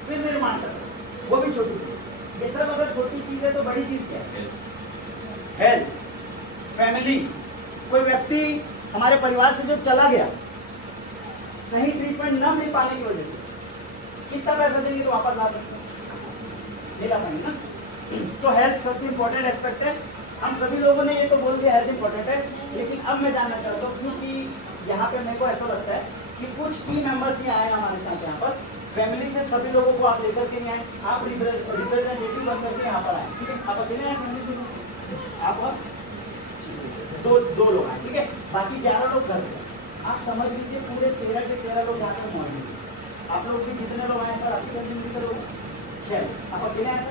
फिर निर्माण कर सकते हैं, वो भी छोटी चीज़ है। ये सब अगर छोटी चीज़ है तो बड़ी चीज़ क्या है? Health, family. कोई व्यक्ति हमारे परिवार से जो चला गया सही ट्रीटमेंट न मिल पाने की वजह से, कितना पैसा देंगे तो वापस ला सकते हैं? नहीं ला पाएंगे ना। तो हेल्थ सबसे इंपॉर्टेंट एस्पेक्ट है। हम सभी लोगों ने ये तो बोल दिया हेल्थ इंपॉर्टेंट है, लेकिन अब मैं जानना चाहता हूँ क्योंकि यहाँ पे मेरे को ऐसा लगता है कि कुछ टीम मेंबर्स ही आए हैं हमारे साथ यहाँ पर। फैमिली से सभी लोगों को आप लेकर के नहीं आए, आप रिप्रेजेंटेटिव बन करके यहाँ पर आए। ठीक है, आप अकेले आए फैमिली से? आप और दो लोग आए, ठीक है, बाकी 11 लोग घर पे। आप समझ लीजिए पूरे 13 के 13 लोग यहाँ पर मौजूद हैं। आप लोग भी कितने लोग आए सर? आपकी फैमिली के लोग 6, आप अकेले आए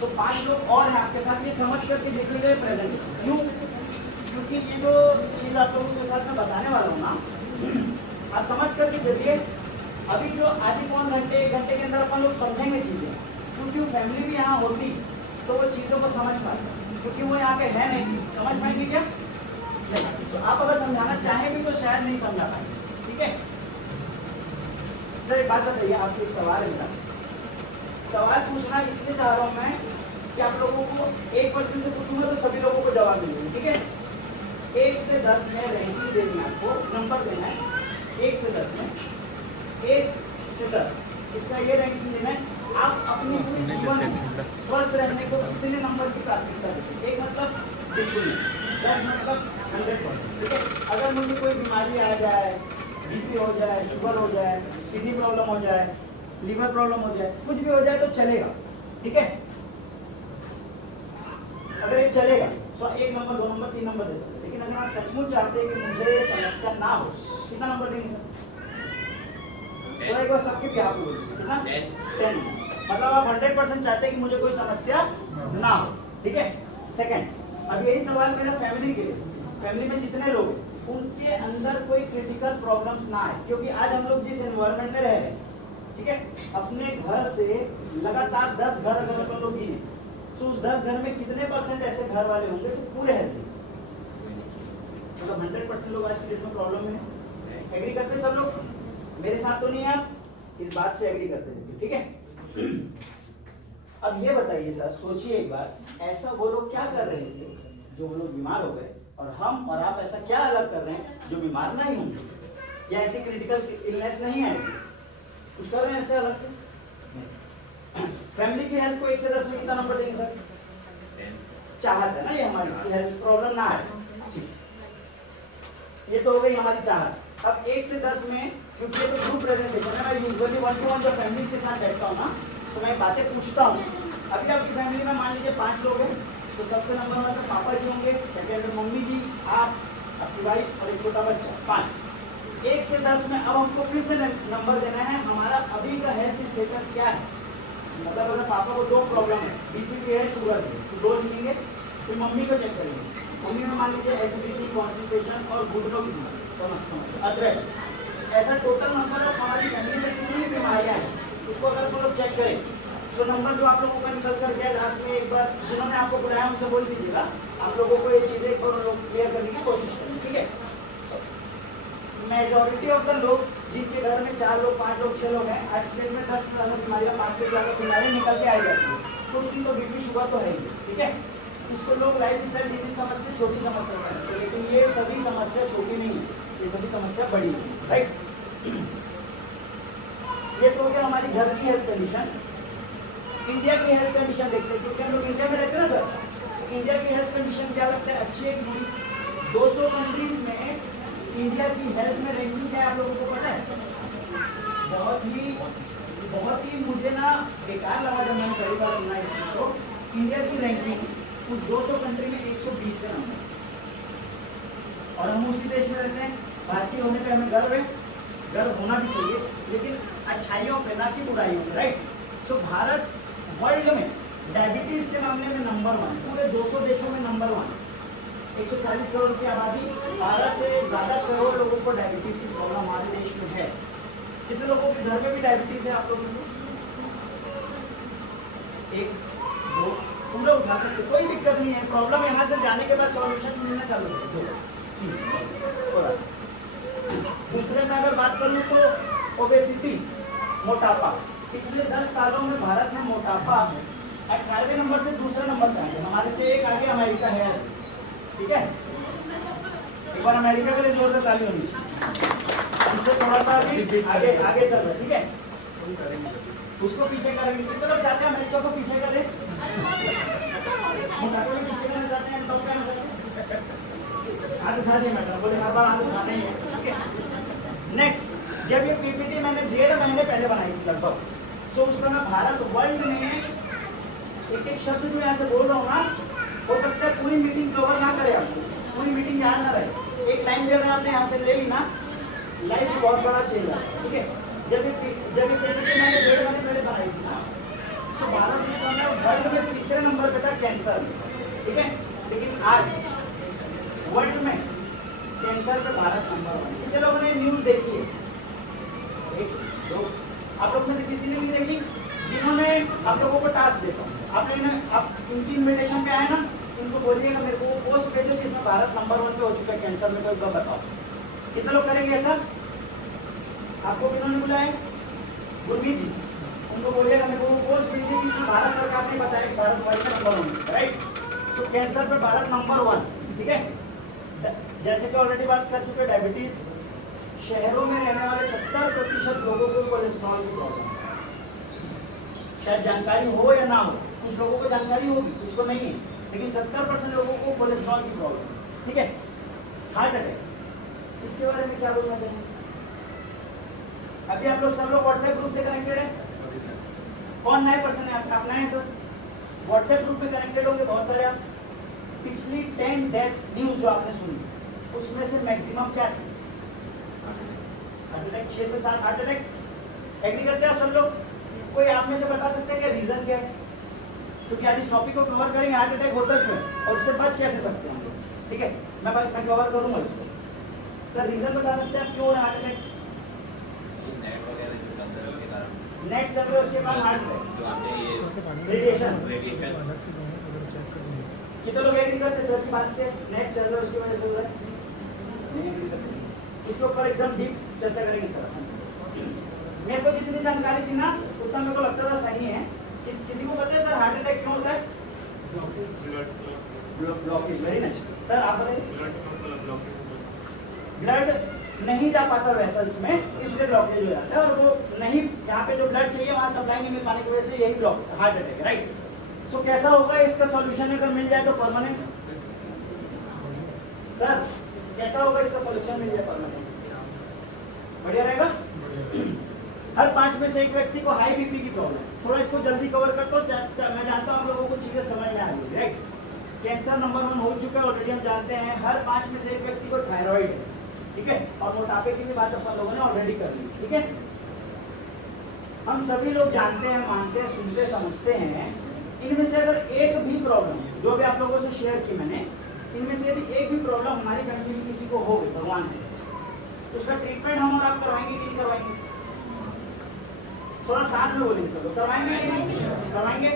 तो 5 लोग और हैं आपके साथ। ये समझ करके देख लीजिए प्रेजेंट क्यों, क्योंकि ये जो चीज़ आप लोगों के साथ मैं बताने वाला हूँ ना, आप समझ करके चलिए। अभी जो आधे पौन घंटे 1 घंटे के अंदर अपन लोग समझेंगे चीज़ें, क्योंकि फैमिली भी यहाँ होती तो वो चीज़ों को समझ पाते, क्योंकि वो यहाँ पे है नहीं। समझ पाएंगे क्या? नहीं। तो आप अगर समझाना चाहें भी तो शायद नहीं समझा पाएंगे। ठीक है सर, एक बात बताइए, आपसे एक सवाल है मेरा। सवाल पूछना इसलिए चाह रहा हूँ मैं कि आप लोगों को एक क्वेश्चन से पूछूंगा तो सभी लोगों को जवाब मिलेगा। ठीक है, 1 से 10 में रैंकिंग देनी है, आपको नंबर देना है 1 से 10 में। 1 से 10 इसका ये रैंकिंग देना है। आप अपने पूरे जीवन में स्वस्थ रहने को कितने नंबर की प्राथमिकता देते हैं? 1 मतलब बिल्कुल नहीं, 10 मतलब 100%। ठीक है, अगर मुझे कोई बीमारी आ जाए, बीपी हो जाए, शुगर हो जाए, किडनी प्रॉब्लम हो जाए, लीवर प्रॉब्लम हो जाए, कुछ भी हो जाए तो चलेगा। ठीक है, अगर ये चलेगा तो 1 नंबर, 2 नंबर, 3 नंबर दे सकते हैं। लेकिन अगर आप सचमुच चाहते हैं कि मुझे समस्या ना हो, कितना नंबर देंगे सर? तो एक बार सबके क्या बोल कितना? 10। मतलब आप 100% चाहते हैं कि मुझे कोई समस्या ना हो। ठीक है, सेकंड अब यही सवाल मेरा फैमिली के लिए, फैमिली में जितने लोग हैं, उनके अंदर कोई क्रिटिकल प्रॉब्लम्स ना आए, क्योंकि आज हम लोग जिस एनवायरनमेंट में रह रहे हैं, ठीक है, अपने घर से लगातार 10 घर अगर अपन लोग गिने तो उस 10 घर में कितने % ऐसे घर वाले होंगे तो पूरे हेल्थी, मतलब 100% लोग आज की डेट में प्रॉब्लम में है। एग्री करते हैं सब लोग? मेरे साथ तो नहीं है, आप इस बात से एग्री करते हैं, ठीक है। अब ये बताइए सर, सोचिए एक बार, ऐसा वो लोग क्या कर रहे थे जो वो लोग बीमार हो गए, और हम और आप ऐसा क्या अलग कर रहे हैं जो बीमार नहीं होंगे या ऐसी क्रिटिकल इलनेस नहीं है, कुछ कर रहे हैं ऐसे अलग से? फैमिली की हेल्थ को 1 से 10 में कितना नंबर देंगे सर? चाहत है ना ये हमारी हेल्थ प्रॉब्लम ना है, ठीक, ये तो हो गई हमारी चाहत। अब 1 से 10 में, क्योंकि ये तो ग्रुप प्रेजेंटेशन है, मैं यूजुअली 1 to 1 जब फैमिली के साथ बैठता हूँ ना, तो मैं बातें पूछता हूँ। अभी आपकी फैमिली में मान लीजिए 5 लोग हैं, तो सबसे नंबर 1 पे पापा जी होंगे, सेकंड पे मम्मी जी, आप, आपकी वाइफ और एक छोटा बच्चा, 5। 1 से 10 में अब हमको फिर से नंबर देना है, हमारा अभी का हेल्थ स्टेटस क्या है। मतलब अगर पापा को 2 प्रॉब्लम है, बीपी भी है, शुगर भी, तो 2 लिखेंगे, फिर मम्मी को चेक करेंगे। मम्मी में मान लीजिए एसिडिटी, कॉन्स्टिपेशन और घुटनों की समस्या, अदरक, ऐसा टोटल नंबर ऑफ हमारी फैमिली में कितनी बीमारियां हैं, उसको अगर हम लोग चेक करें तो नंबर जो आप लोगों का निकल कर गया लास्ट में, एक बार जिन्होंने आपको बुलाया उनसे बोल दीजिएगा, हम लोगों को ये चीजें एक बार क्लियर करने की कोशिश करें, ठीक है। मेजॉरिटी ऑफ द लोग जिनके घर में 4 लोग, 5 लोग, 6 लोग हैं, आज के डेट में 10 से ज़्यादा बीमारियां, 5 से ज़्यादा बीमारियां निकल के आई जाती है, तो उसकी तो बीपी शुगर तो है ही, ठीक है। इसको लोग लाइफ स्टाइल डिजीज समझते, छोटी समस्या समझते, लेकिन ये सभी समस्या छोटी नहीं है, ये सभी समस्या बड़ी है, राइट। ये तो हो गया हमारी घर की हेल्थ कंडीशन। इंडिया की हेल्थ कंडीशन देखते हैं, क्योंकि हम लोग इंडिया में रहते हैं ना सर, तो इंडिया की हेल्थ कंडीशन क्या लगता है, अच्छी है कि बुरी? 200 कंट्रीज में इंडिया की हेल्थ में रैंकिंग क्या है आप लोगों को पता है? बहुत ही मुझे ना बेकार लगा जब मैंने पहली बार सुना इस चीज को। इंडिया की रैंकिंग उस 200 कंट्री में 120 का नंबर, और हम उसी देश में रहते हैं। भारतीय होने पे हमें गर्व है, गर्व होना भी चाहिए, लेकिन अच्छाइयों पे ना कि बुराइयों पे, राइट। सो भारत वर्ल्ड में डायबिटीज के मामले में नंबर 1, पूरे 200 देशों में नंबर 1। 140 करोड़ की आबादी, 12 से ज़्यादा करोड़ लोगों को डायबिटीज की प्रॉब्लम हमारे देश में है। कितने लोगों के घर में भी डायबिटीज है आप लोगों से? 1, 2, पूरा उठा सकते, कोई दिक्कत नहीं है। प्रॉब्लम यहाँ से जाने के बाद सॉल्यूशन मिलना चालू है। दूसरे में अगर बात कर लूँ तो ओबेसिटी, मोटापा, पिछले 10 सालों में भारत में मोटापा 18वें नंबर से दूसरा नंबर पे है, हमारे से एक आगे अमेरिका है, ठीक है। एक बार अमेरिका के लिए जोरदार ताली होनी चाहिए, हमसे थोड़ा सा आगे आगे चल रहा है, ठीक है। उसको पीछे करेंगे, कितने लोग चाहते हैं अमेरिका को पीछे करें? मोटापा को पीछे करना चाहते हैं, तो क्या करें? हाथ उठा दिए मैडम, बोले हर बार हाथ उठाते हैं, ठीक है। नेक्स्ट, जब ये पीपीटी मैंने 1.5 महीने पहले बनाई थी लगभग, तो उस समय भारत वर्ल्ड में एक शब्द जो यहाँ से बोल रहा हूँ ना, हो सकता है पूरी मीटिंग कवर ना करे आपको, पूरी मीटिंग याद ना रहे। एक टाइम जब आपने यहाँ से ले ली ना, लाइफ बहुत बड़ा चेंज है, ठीक है। जब ये पीपीटी मैंने 1.5 महीने पहले बनाई थी ना, तो भारत उस समय वर्ल्ड में 3रे नंबर पे था कैंसर, ठीक है। लेकिन आज वर्ल्ड में कैंसर पे भारत नंबर 1। कितने लोगों ने न्यूज देखी है? 1, 2, आप लोग में से किसी ने भी देखी? जिन्होंने आप लोगों को टास्क देता हूँ, आप इनकी इन्विटेशन पे आए ना, इनको बोलिएगा मेरे को पोस्ट भेजो जिसमें भारत नंबर 1 पे हो चुका है कैंसर में, तो एक बार बताओ कितने लोग करेंगे ऐसा? आपको किन्होंने बुलाया? गुरमीत जी, उनको बोलिएगा मेरे को पोस्ट भेजिए जिसमें भारत सरकार ने बताया भारत वर्ल्ड का नंबर 1, राइट। सो कैंसर पे भारत नंबर 1, ठीक है। जैसे कि ऑलरेडी बात कर चुके, डायबिटीज, शहरों में रहने वाले 70% लोगों को कोलेस्ट्रॉल की प्रॉब्लम है। शायद जानकारी हो या ना हो, कुछ लोगों को जानकारी होगी, कुछ को नहीं है, लेकिन 70% लोगों को कोलेस्ट्रॉल की प्रॉब्लम है, ठीक है। हार्ट अटैक, इसके बारे में क्या बोलना चाहिए? अभी आप लोग सब लोग व्हाट्सएप ग्रुप से कनेक्टेड है? कौन नए पर्सन है? आप नए हैं सर? व्हाट्सएप ग्रुप में कनेक्टेड होंगे बहुत सारे आप। पिछली 10 डेथ न्यूज जो आपने सुनी, उसमें से मैक्सिमम क्या थी? हार्ट अटैक, 6 से 7 हार्ट अटैक। एग्री करते हैं आप सब लोग? कोई आप में से बता सकते हैं कि रीजन क्या है? क्योंकि आज इस टॉपिक को कवर करेंगे हार्ट अटैक होता क्यों है और उससे बच कैसे सकते हैं हम लोग, ठीक है। मैं कवर करूंगा इसको। सर रीजन बता सकते हैं आप क्यों हो रहा है हार्ट अटैक? नेट वगैरह जो चल रहा है उसके कारण नेट चल रहा है उसके बाद हार्ट अटैक, जो आते हैं ये रेडिएशन। रेडिएशन कितने लोग एग्री करते हैं सर की बात से? नेट चल रहा है उसकी वजह से हो रहा है? नहीं एग्री करते। इसके ऊपर एकदम डीप चर्चा करेंगे सर। मेरे को जितनी जानकारी थी ना उतना मेरे को लगता था सही है। कि किसी को पता है सर हार्ट अटैक क्यों होता है? Blockage, very nice. सर आप बताइए। ब्लड नहीं जा पाता वेसल्स में, इसलिए ब्लॉकेज हो जाता है, और वो नहीं यहाँ पे जो ब्लड चाहिए वहाँ सप्लाई नहीं मिल पाने की वजह से यही ब्लॉक हार्ट अटैक, राइट। सो कैसा होगा इसका सॉल्यूशन अगर मिल जाए तो परमानेंट? सर कैसा होगा इसका सॉल्यूशन मिल जाए परमानेंट? बढ़िया रहेगा। हर 5 में से एक व्यक्ति को हाई बीपी की प्रॉब्लम है। थोड़ा इसको जल्दी कवर करता हूँ, मैं जानता हूँ आप लोगों को चीजें समझ में आ रही है, राइट। कैंसर नंबर 1 हो चुका है ऑलरेडी, हम जानते हैं। हर 5 में से एक व्यक्ति को थायराइड है, ठीक है। और मोटापे की भी बात अपन लोगों ने ऑलरेडी कर ली, ठीक है। हम सभी लोग जानते हैं, मानते हैं, सुनते समझते हैं। इनमें से अगर एक भी प्रॉब्लम जो भी आप लोगों से शेयर की मैंने, इनमें से यदि एक भी प्रॉब्लम हमारी फैमिली में किसी को हो गई, भगवान है, तो उसका ट्रीटमेंट हम और आप करवाएंगे कि नहीं करवाएंगे? थोड़ा साथ में बोलेंगे सब लोग, करवाएंगे कि नहीं करवाएंगे?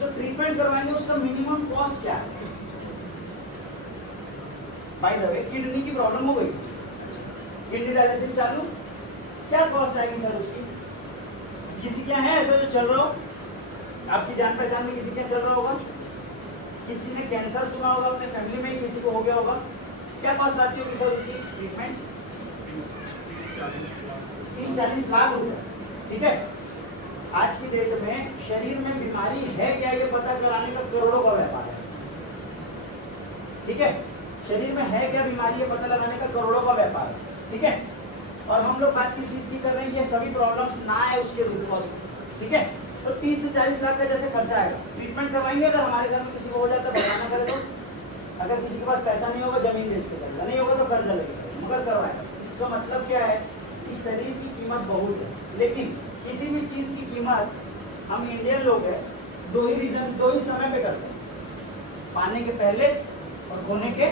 सो ट्रीटमेंट करवाएंगे, उसका मिनिमम कॉस्ट क्या है? बाय द वे किडनी की प्रॉब्लम हो गई, किडनी डायलिसिस चालू, क्या कॉस्ट आएगी सर उसकी? किसी क्या है ऐसा जो चल रहा हो आपकी जान पहचान में? किसी क्या चल रहा होगा? किसी ने कैंसर सुना होगा अपने फैमिली में, किसी को हो गया होगा? क्या कॉस्ट आती होगी सर उसकी ट्रीटमेंट? 30-40 लाख रुपए, ठीक है। आज की डेट में शरीर में बीमारी है क्या ये पता कराने का करोड़ों का व्यापार है, ठीक है। शरीर में है क्या बीमारी ये पता लगाने का करोड़ों का व्यापार है, ठीक है। और हम लोग बात किस चीज की कर रहे हैं? ये सभी प्रॉब्लम्स ना आए उसके रूट कॉज, ठीक है। तो 30 से 40 लाख का जैसे खर्चा आएगा, ट्रीटमेंट करवाएंगे। अगर हमारे घर में किसी को हो जाता है भगवान करे तो, अगर किसी के पास पैसा नहीं होगा जमीन बेच के करेगा, नहीं होगा तो कर्जा लेके मगर करवाएगा। इसका मतलब क्या है? इस शरीर की कीमत बहुत है, लेकिन किसी भी चीज की कीमत हम इंडियन लोग हैं दो ही समय पे करते हैं, पाने के पहले और खोने के।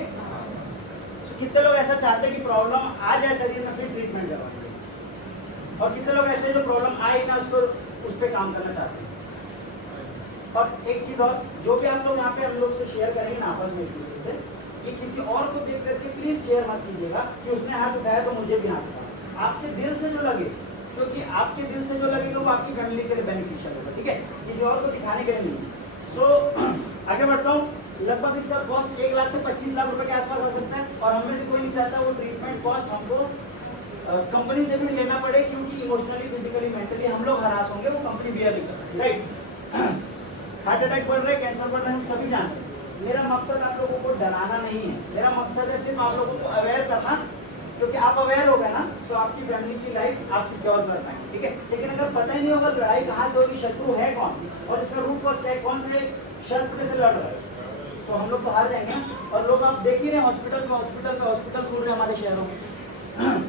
कितने लोग ऐसा चाहते हैं कि प्रॉब्लम आ जाए शरीर में फिर ट्रीटमेंट करवाएंगे, और कितने लोग ऐसे जो प्रॉब्लम आए ना उसको उस पर काम करना चाहते हैं। और एक चीज और, जो भी आप लोग यहाँ पे हम लोग से शेयर करेंगे ना आपस में एक दूसरे से, कि किसी और को देख करके प्लीज शेयर मत कीजिएगा कि उसने हाथ उठाया तो मुझे भी हाथ उठाया। आपके दिल से जो लगे, क्योंकि आपके दिल से जो लगेगा वो आपकी फैमिली के लिए बेनिफिशियल होगा, ठीक है, किसी और को दिखाने के लिए नहीं। सो आगे बढ़ता हूँ। लगभग इसका कॉस्ट 1 लाख से 25 लाख रुपए के आसपास हो सकता है, और हमें से कोई नहीं चाहता वो ट्रीटमेंट कॉस्ट हमको कंपनी से भी लेना पड़े, क्योंकि इमोशनली, फिजिकली, मेंटली हम लोग हरास होंगे, वो कंपनी बियर नहीं कर सकती, राइट। हार्ट अटैक बढ़ रहे, कैंसर बढ़ रहे, हम सभी जानते हैं। मेरा मकसद आप लोगों को डराना नहीं है, मेरा मकसद है सिर्फ आप लोगों को अवेयर करना, क्योंकि आप अवेयर हो गए ना तो आपकी फैमिली की लाइफ आप सिक्योर कर पाएंगे, ठीक है। लेकिन अगर पता ही नहीं होगा लड़ाई कहाँ से होगी, शत्रु है कौन और इसका रूट कॉज क्या है, कौन से शस्त्र से लड़ रहा है, तो हम लोग तो हार जाएंगे। और लोग आप देख ही रहे हॉस्पिटल खुल रहे हमारे शहरों में।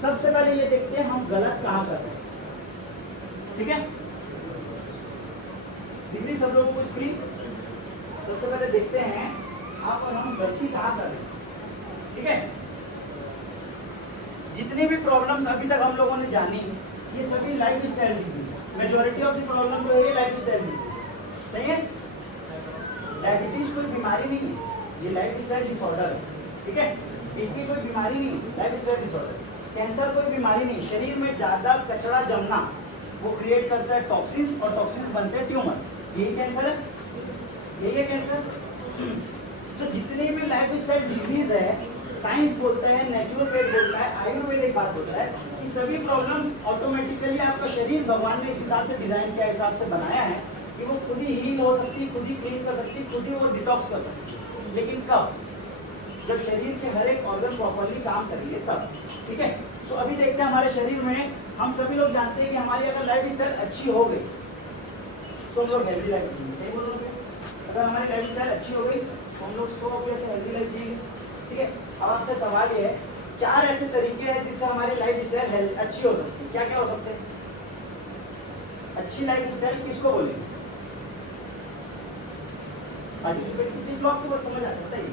सबसे पहले ये देखते हैं हम गलत कहाँ कर रहे हैं, ठीक है। डिग्री सब लोगों को स्क्रीन सबसे पहले देखते हैं आप और हम गलती कहाँ कर रहे हैं, ठीक है। जितनी भी प्रॉब्लम्स अभी तक हम लोगों ने जानी, ये सभी life style disease, majority of the problem जो है लाइफ स्टाइल डिजीज, सही है। डायबिटीज कोई बीमारी नहीं है, ये लाइफ स्टाइल डिसऑर्डर है, ठीक है। बीपी कोई बीमारी नहीं है, लाइफ स्टाइल डिसऑर्डर। कैंसर कोई बीमारी नहीं, शरीर में ज्यादा कचरा जमना वो क्रिएट करता है टॉक्सिन्स, और टॉक्सिन्स बनते हैं ट्यूमर, यही कैंसर है, यही है कैंसर। तो जितनी भी लाइफ स्टाइल डिजीज है, साइंस बोलता है, नेचुरोपैथ बोलता है, आयुर्वेदिक बात बोलता है कि सभी प्रॉब्लम्स ऑटोमेटिकली आपका शरीर भगवान ने इस हिसाब से डिजाइन किया, हिसाब से बनाया है कि वो खुद ही हील हो सकती है, खुद ही क्लीन कर सकती है, खुद ही वो डिटॉक्स कर सकती है। लेकिन कब? जब शरीर के हर एक ऑर्गन प्रॉपर्ली काम करेंगे तब, ठीक है। सो अभी देखते हैं हमारे शरीर में, हम सभी लोग जानते हैं कि हमारी अगर लाइफ स्टाइल अच्छी हो गई तो हम लोग हेल्दी लाइफ जिएंगे, सही बोलोगे। अगर हमारी लाइफ स्टाइल अच्छी हो गई तो हम लोग 100% हेल्दी लाइफ जिएंगे, ठीक है। अब आपसे सवाल ये है, 4 ऐसे तरीके हैं जिससे हमारी लाइफ स्टाइल अच्छी हो सकती है। क्या क्या हो सकते हैं? अच्छी लाइफ स्टाइल किसको बोलेंगे? पार्टिसिपेट किस ब्लॉक को समझ आता है बताइए।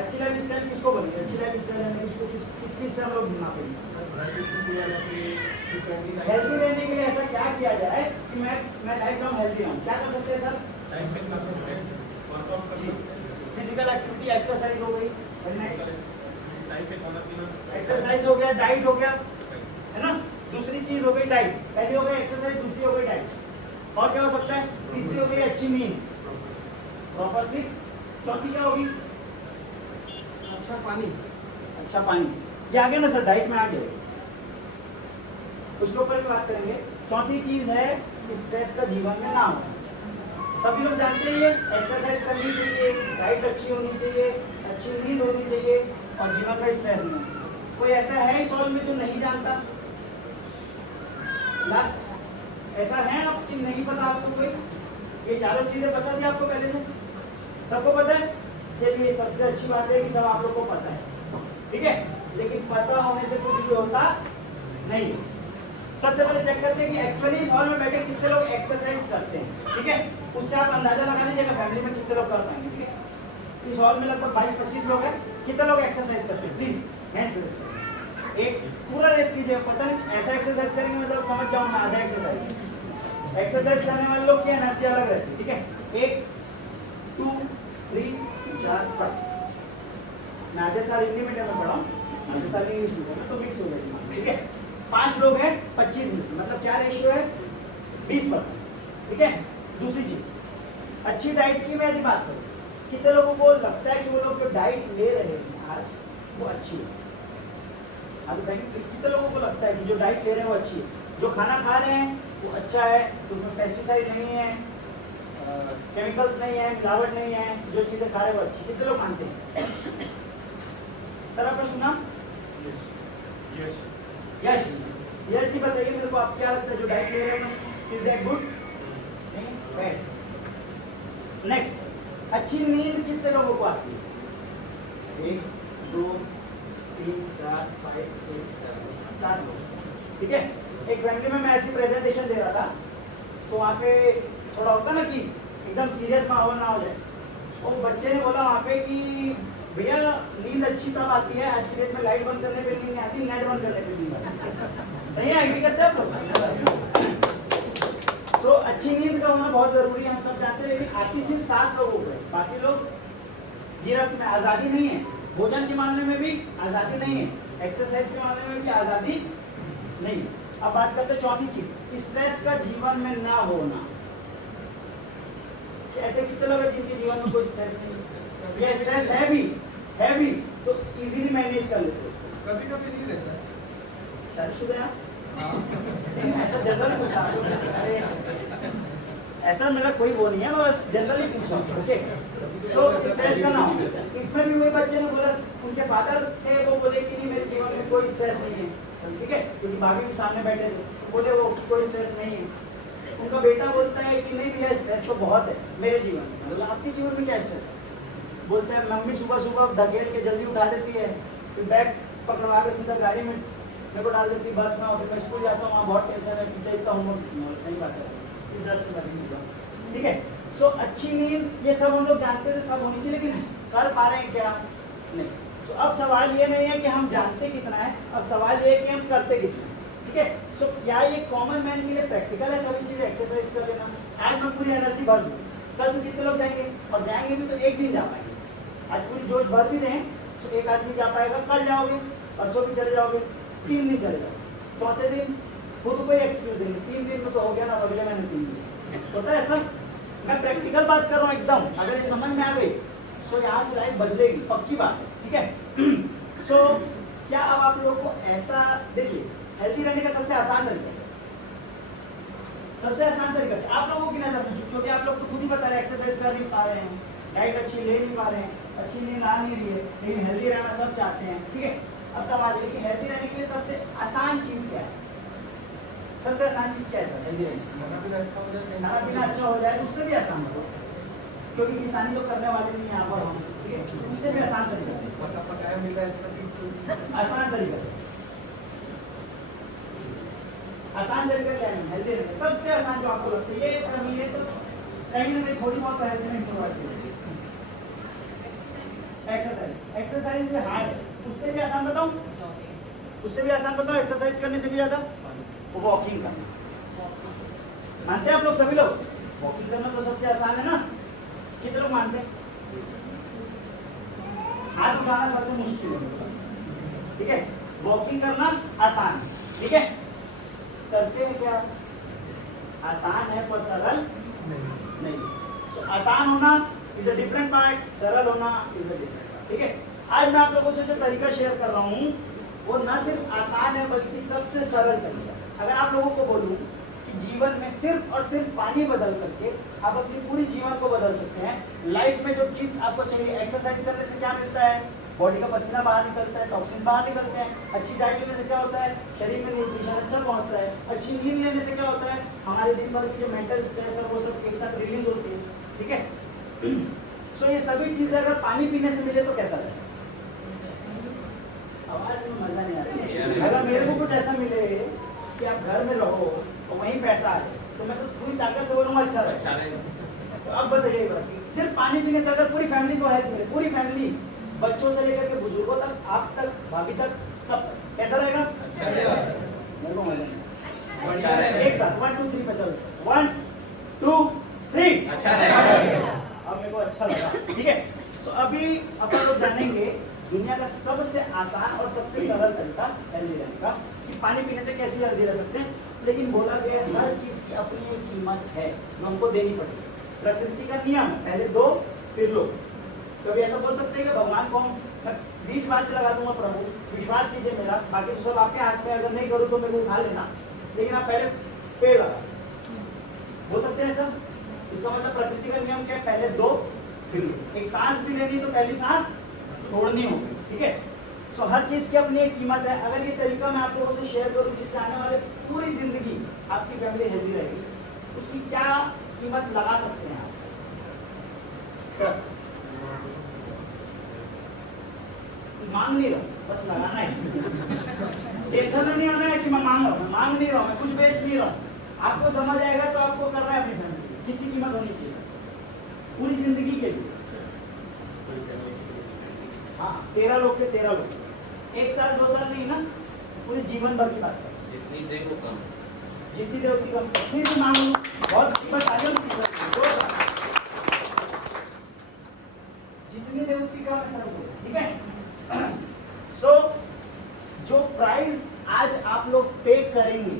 अच्छी लाइफ स्टाइल किसको बनेगी, अच्छी लाइफ स्टाइल है इसको किस चीज से हम लोग नापेंगे। हेल्दी रहने के लिए ऐसा क्या किया जाए कि मैं लाइफ लॉन्ग हेल्दी रहूं, क्या कर सकते हैं सर? फिजिकल एक्टिविटी एक्सरसाइज हो गई, एक्सरसाइज हो गया, डाइट हो गया, है ना। दूसरी चीज हो गई डाइट, पहली हो गई एक्सरसाइज, दूसरी हो गई डाइट, और क्या हो सकता है? तीसरी हो गई अच्छी नींद, प्रॉपर स्लीप, चौथी क्या होगी? अच्छा पानी। अच्छा पानी, ये आ गया ना सर, डाइट में आ गया, उसके ऊपर भी बात करेंगे। चौथी चीज है स्ट्रेस का जीवन में ना हो। सभी लोग जानते हैं ये एक्सरसाइज करनी चाहिए, डाइट अच्छी होनी चाहिए, अच्छी नींद होनी चाहिए और जीवन का स्ट्रेस नहीं। कोई ऐसा है इस हॉल में जो नहीं जानता? लास्ट ऐसा है आप कि नहीं पता आपको? कोई ये चारों चीजें पता थी आपको पहले से? सबको पता है? चलिए सबसे अच्छी बात है कि सब आप लोग को पता है, ठीक है। लेकिन पता होने से कुछ भी होता नहीं। सबसे पहले चेक करते हैं कि एक्चुअली इस हॉल में बैठे कितने लोग एक्सरसाइज करते हैं, ठीक है। उससे आप अंदाजा लगा लीजिएगा फैमिली में कितने लोग कर पाएंगे, ठीक है। इस हॉल में लगभग 22-25 लोग हैं, कितने लोग एक्सरसाइज करते हैं? प्लीज हैंड्स रेज करें। एक पूरा रेस कीजिए, पता नहीं ऐसा एक्सरसाइज करेंगे मतलब समझ जाओ ना आधा एक्सरसाइज करने वाले लोग की एनर्जी अलग रहती है, ठीक है। 1 2 3 4 5 मैं आधे साल हिंदी मीडियम में पढ़ा हूँ, आधे साल इंग्लिश मीडियम तो मिक्स हो गई, ठीक है। 5 लोग हैं 25 मिनट, मतलब क्या रेशियो है? 20%, ठीक है। दूसरी चीज अच्छी डाइट की मैं यदि बात करूँ, कितने लोगों को लगता है कि वो लोग जो डाइट ले रहे हैं आज वो अच्छी है? कितने लोगों को लगता है कि जो डाइट ले रहे हैं वो अच्छी है? जो खाना खा रहे हैं वो अच्छा है, तो उसमें पेस्टिसाइड नहीं है, केमिकल्स नहीं है, मिलावट नहीं है, जो चीजें खा रहे हैं वो अच्छी। कितने लोग मानते हैं? सर आपने सुना? यस जी बताइए मेरे को, आप क्या लगता है जो डाइट ले रहे हैं इज दैट गुड? नहीं, बैड। नेक्स्ट, अच्छी नींद कितने लोगों को आती है? 1 2 3 4 5 6 7 लोग, ठीक है। एक फैमिली में मैं ऐसी प्रेजेंटेशन दे रहा था, तो वहाँ पे थोड़ा होता ना कि एकदम सीरियस माहौल ना हो जाए। वो बच्चे ने बोला वहाँ पे कि भैया नींद अच्छी तब आती है, आज की डेट में लाइट बंद करने पे नींद नहीं आती, नेट बंद करने पे नींद आती है। सही है, एग्री करते हैं आप लोग? सो अच्छी नींद का होना बहुत जरूरी है, हम सब जानते हैं, लेकिन आती सिर्फ 7 लोगों को है, बाकी लोग गिरफ्त में। आज़ादी नहीं है, भोजन के मामले में भी आज़ादी नहीं है, एक्सरसाइज के मामले में भी आज़ादी नहीं है। अब बात करते हैं चौथी चीज, स्ट्रेस का जीवन में ना होना। ऐसे कितने लोग हैं जिनके जीवन में कोई स्ट्रेस नहीं है? या स्ट्रेस है भी तो इजीली मैनेज कर लेते हैं। कभी कभी नहीं रहता है। शादीशुदा हैं आप? ऐसा जनरल पूछा, अरे ऐसा मेरा कोई वो नहीं है, बस जनरली पूछा, ओके। सो स्ट्रेस का ना हो, इसमें भी वही बच्चे ने बोला, उनके फादर थे वो बोले कि नहीं मेरे जीवन में कोई स्ट्रेस नहीं है, ठीक है, क्योंकि भाभी के सामने बैठे थे, बोले वो कोई स्ट्रेस नहीं है। उनका बेटा बोलता है कि नहीं भैया स्ट्रेस तो बहुत है मेरे जीवन में। बोला आपके जीवन में क्या स्ट्रेस है? बोलते हैं मम्मी सुबह सुबह धकेल के जल्दी उठा देती है, फिर बैग पकड़वा के सीधा गाड़ी में मेरे को डाल देती है, बस में, और फिर मैं स्कूल जाता हूँ, वहाँ बहुत टेंशन है, टीचर इतना होमवर्क, सही बात है, इस दर्द से बचने, ठीक है। सो अच्छी नींद ये सब हम लोग जानते थे, सब होनी चाहिए, लेकिन कर पा रहे हैं क्या? नहीं। सो अब सवाल ये नहीं है कि हम जानते कितना है, अब सवाल ये है कि हम करते कितना, ठीक है। सो क्या ये कॉमन मैन के लिए प्रैक्टिकल है सभी चीजें एक्सरसाइज कर लेना? आज मैं पूरी एनर्जी भर दूँ, कल से कितने लोग जाएंगे? और जाएंगे भी तो एक दिन जा पाएंगे। आज पूरी जोश भर भी दें तो एक आदमी जा पाएगा, कल जाओगे, परसों भी चले जाओगे, 3 दिन चले जाओगे, चौथे दिन खुद कोई एक्सक्यूज नहीं, 3 दिन में तो हो गया ना, अगले महीने 3 दिन होता है ऐसा। मैं प्रैक्टिकल बात कर रहा हूँ एकदम, अगर ये समझ में आ गई तो यहाँ से लाइफ बदलेगी, पक्की बात है, ठीक है। सो क्या अब आप लोगों को ऐसा देखिए, हेल्दी रहने का सबसे आसान तरीका, सबसे आसान तरीका आप लोगों की नजर में, क्योंकि आप लोग तो खुद ही बता रहे हैं एक्सरसाइज कर नहीं पा रहे हैं, डाइट अच्छी ले नहीं पा रहे हैं, अच्छी नींद आ नहीं रही है, लेकिन हेल्दी रहना सब चाहते हैं, ठीक है। अब सवाल है कि हेल्दी रहने के लिए सबसे आसान चीज क्या है? सबसे आसान चीज क्या है सर? हेल्दी रहने, खाना पीना अच्छा हो जाए, उससे भी आसान हो, क्योंकि किसानी तो करने वाले नहीं यहाँ पर हम, ठीक है, उससे भी आसान तरीका, आसान तरीका, आसान तरीका क्या है? हेल्दी रहने सबसे आसान जो आपको लगता है ये तो कहीं ना कहीं थोड़ी बहुत तो हेल्थ में इम्प्रूव आती है। एक्सरसाइज में हार्ड है, उससे भी आसान बताऊं, उससे भी आसान बताऊं, एक्सरसाइज करने से भी ज्यादा वॉकिंग करना। मानते हैं आप लोग सभी लोग? वॉकिंग करना तो सबसे आसान है ना, कितने लोग मानते हैं? हाथ उठाना सबसे मुश्किल है, ठीक है? वॉकिंग करना आसान है, ठीक है? करते हैं क्या? आसान है पर सरल नहीं। तो आसान होना इज अ डिफरेंट पार्ट, सरल होना इज अ डिफरेंट पार्ट, ठीक है? आज मैं आप लोगों से जो तरीका शेयर कर रहा हूँ वो न सिर्फ आसान है बल्कि सबसे सरल तरीका। अगर आप लोगों को बोलूँ कि जीवन में सिर्फ और सिर्फ पानी बदल करके आप अपनी पूरी जीवन को बदल सकते हैं, लाइफ में जो चीज आपको चाहिए, एक्सरसाइज करने से क्या मिलता है? बॉडी का पसीना बाहर निकलता है, टॉक्सिन बाहर निकलते हैं। अच्छी डाइट लेने से क्या होता है? शरीर में न्यूट्रिशन अच्छा पहुंचता है। अच्छी नींद लेने से क्या होता है? हमारे दिन भर की जो मेंटल स्ट्रेस है वो सब एक साथ रिलीज होती है, ठीक है? सो ये सभी चीजें अगर पानी पीने से मिले तो कैसा रहेगा? आवाज में मजा नहीं आता। अगर मेरे को कुछ ऐसा मिले कि आप घर में रहो और वहीं पैसा आए तो मैं तो पूरी ताकत से बोलूँगा अच्छा रहेगा। तो अब बताइए सिर्फ पानी पीने से अगर पूरी फैमिली को हेल्प मिले, पूरी फैमिली बच्चों से लेकर के बुजुर्गों तक, आप तक, भाभी तक, सब कैसा रहेगा? मेरे को मजा नहीं। एक साथ 1 2 3 पे चलो, 1 2 3। अब मेरे को अच्छा लगा, ठीक है? सो अभी अपन लोग जानेंगे दुनिया का सबसे आसान और सबसे सरल तरीका हेल्दी रहने का, कि पानी पीने से कैसे हेल्दी रह सकते हैं। लेकिन बोला गया हर चीज की अपनी एक कीमत है जो हमको देनी पड़ेगी। प्रकृति का नियम है, पहले दो फिर लो। कभी ऐसा बोल सकते हैं कि भगवान को मैं 20 बात लगा दूंगा, प्रभु विश्वास कीजिए मेरा, बाकी तो सब आपके हाथ में, अगर नहीं करूँ तो मेरे को उठा लेना, लेकिन आप पहले पेड़ लगा, बोल सकते हैं सब? इसका मतलब प्रकृति का नियम क्या है? पहले दो फिर लो। एक सांस भी लेनी तो पहली सांस छोड़नी होगी, ठीक है? सो हर चीज की अपनी एक कीमत है। अगर ये तरीका मैं आप लोगों से शेयर करूं जिससे आने वाले पूरी जिंदगी आपकी फैमिली हेल्दी रहेगी, उसकी क्या कीमत लगा सकते हैं आप? मांग नहीं रहा, बस लगाना है। टेंशन नहीं होना है कि मैं मांग रहा हूँ, मैं मांग नहीं रहा हूँ, मैं कुछ बेच नहीं रहा हूँ। आपको समझ आएगा तो आपको करना है अपनी फैमिली कितनी कीमत होनी चाहिए पूरी जिंदगी के लिए। हाँ, 13 लोग के 13 लोग, 1 साल 2 साल नहीं ना, पूरे जीवन भर की बात है। जितनी देर वो कम, जितनी देर उतनी कम, फिर भी मांग लो, बहुत कीमत आ जाए, जितनी देर उतनी कम है सर, ठीक है? सो जो प्राइस आज आप लोग पे करेंगे,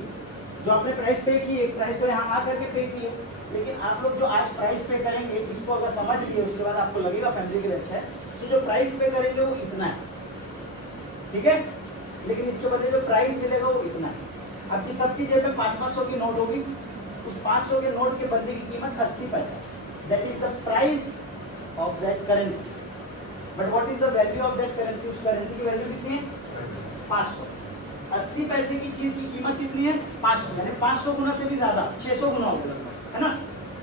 जो आपने प्राइस पे की, एक प्राइस तो यहाँ आकर के पे की है, लेकिन आप लोग जो आज प्राइस पे करेंगे इसको अगर समझ लिए उसके बाद आपको लगेगा फैमिली के लिए अच्छा है, तो जो प्राइस पे करेंगे वो इतना है, ठीक है? लेकिन इसके बदले जो प्राइस मिलेगा वो इतना है। आपकी सबकी जेब में 500 की नोट होगी, उस 500 के नोट के बदले की कीमत 80 पैसा, that is the price of that currency. But what is the value of that currency? उस करेंसी की वैल्यू कितनी है? 500। 80 पैसे की चीज की कीमत कितनी है? 500, यानी 500 गुना से भी ज्यादा, 600 गुना हो गया, है ना?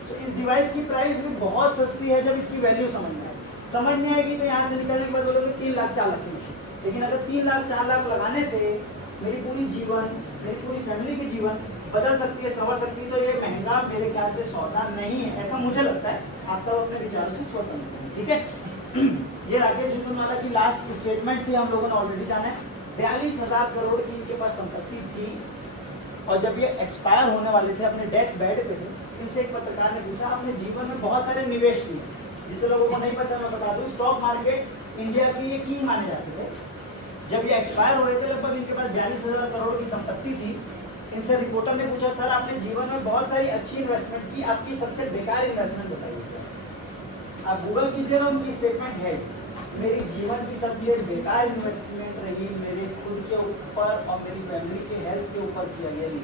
तो इस डिवाइस की प्राइस भी बहुत सस्ती है जब इसकी वैल्यू समझ में आए। समझ नहीं आएगी तो यहाँ से निकलने के बाद बोलोगे 3 लाख 4 लाख की मशीन, लेकिन अगर 3 लाख 4 लाख लगाने से मेरी पूरी जीवन, मेरी पूरी फैमिली की जीवन बदल सकती है, संवर सकती है, तो ये महंगा मेरे ख्याल से सौदा नहीं है, ऐसा मुझे लगता है। आप सब अपने विचारों से स्वतंत्र हैं, ठीक है? ये राकेश जुगनवाला की लास्ट स्टेटमेंट थी, हम लोगों ने ऑलरेडी जाना है। 42,000 करोड़ की इनके पास संपत्ति थी, और जब ये एक्सपायर होने वाले थे, अपने डेथ बेड पे थे, इनसे एक पत्रकार ने पूछा, आपने जीवन में बहुत सारे निवेश किए, जितने लोगों को नहीं पता मैं बता दूं, स्टॉक मार्केट इंडिया की ये किंग माने जाते थे। जब ये एक्सपायर हो रहे थे, लगभग इनके पास 42,000 करोड़ की संपत्ति थी। इनसे रिपोर्टर ने पूछा, सर आपने जीवन में बहुत सारी अच्छी इन्वेस्टमेंट की, आपकी सबसे बेकार इन्वेस्टमेंट बताइए। आप गूगल कीजिएगा, उनकी स्टेटमेंट है, मेरी जीवन की सबसे बेकार इन्वेस्टमेंट रही मेरे खुद के ऊपर और मेरी फैमिली के हेल्थ के ऊपर किया गया नहीं।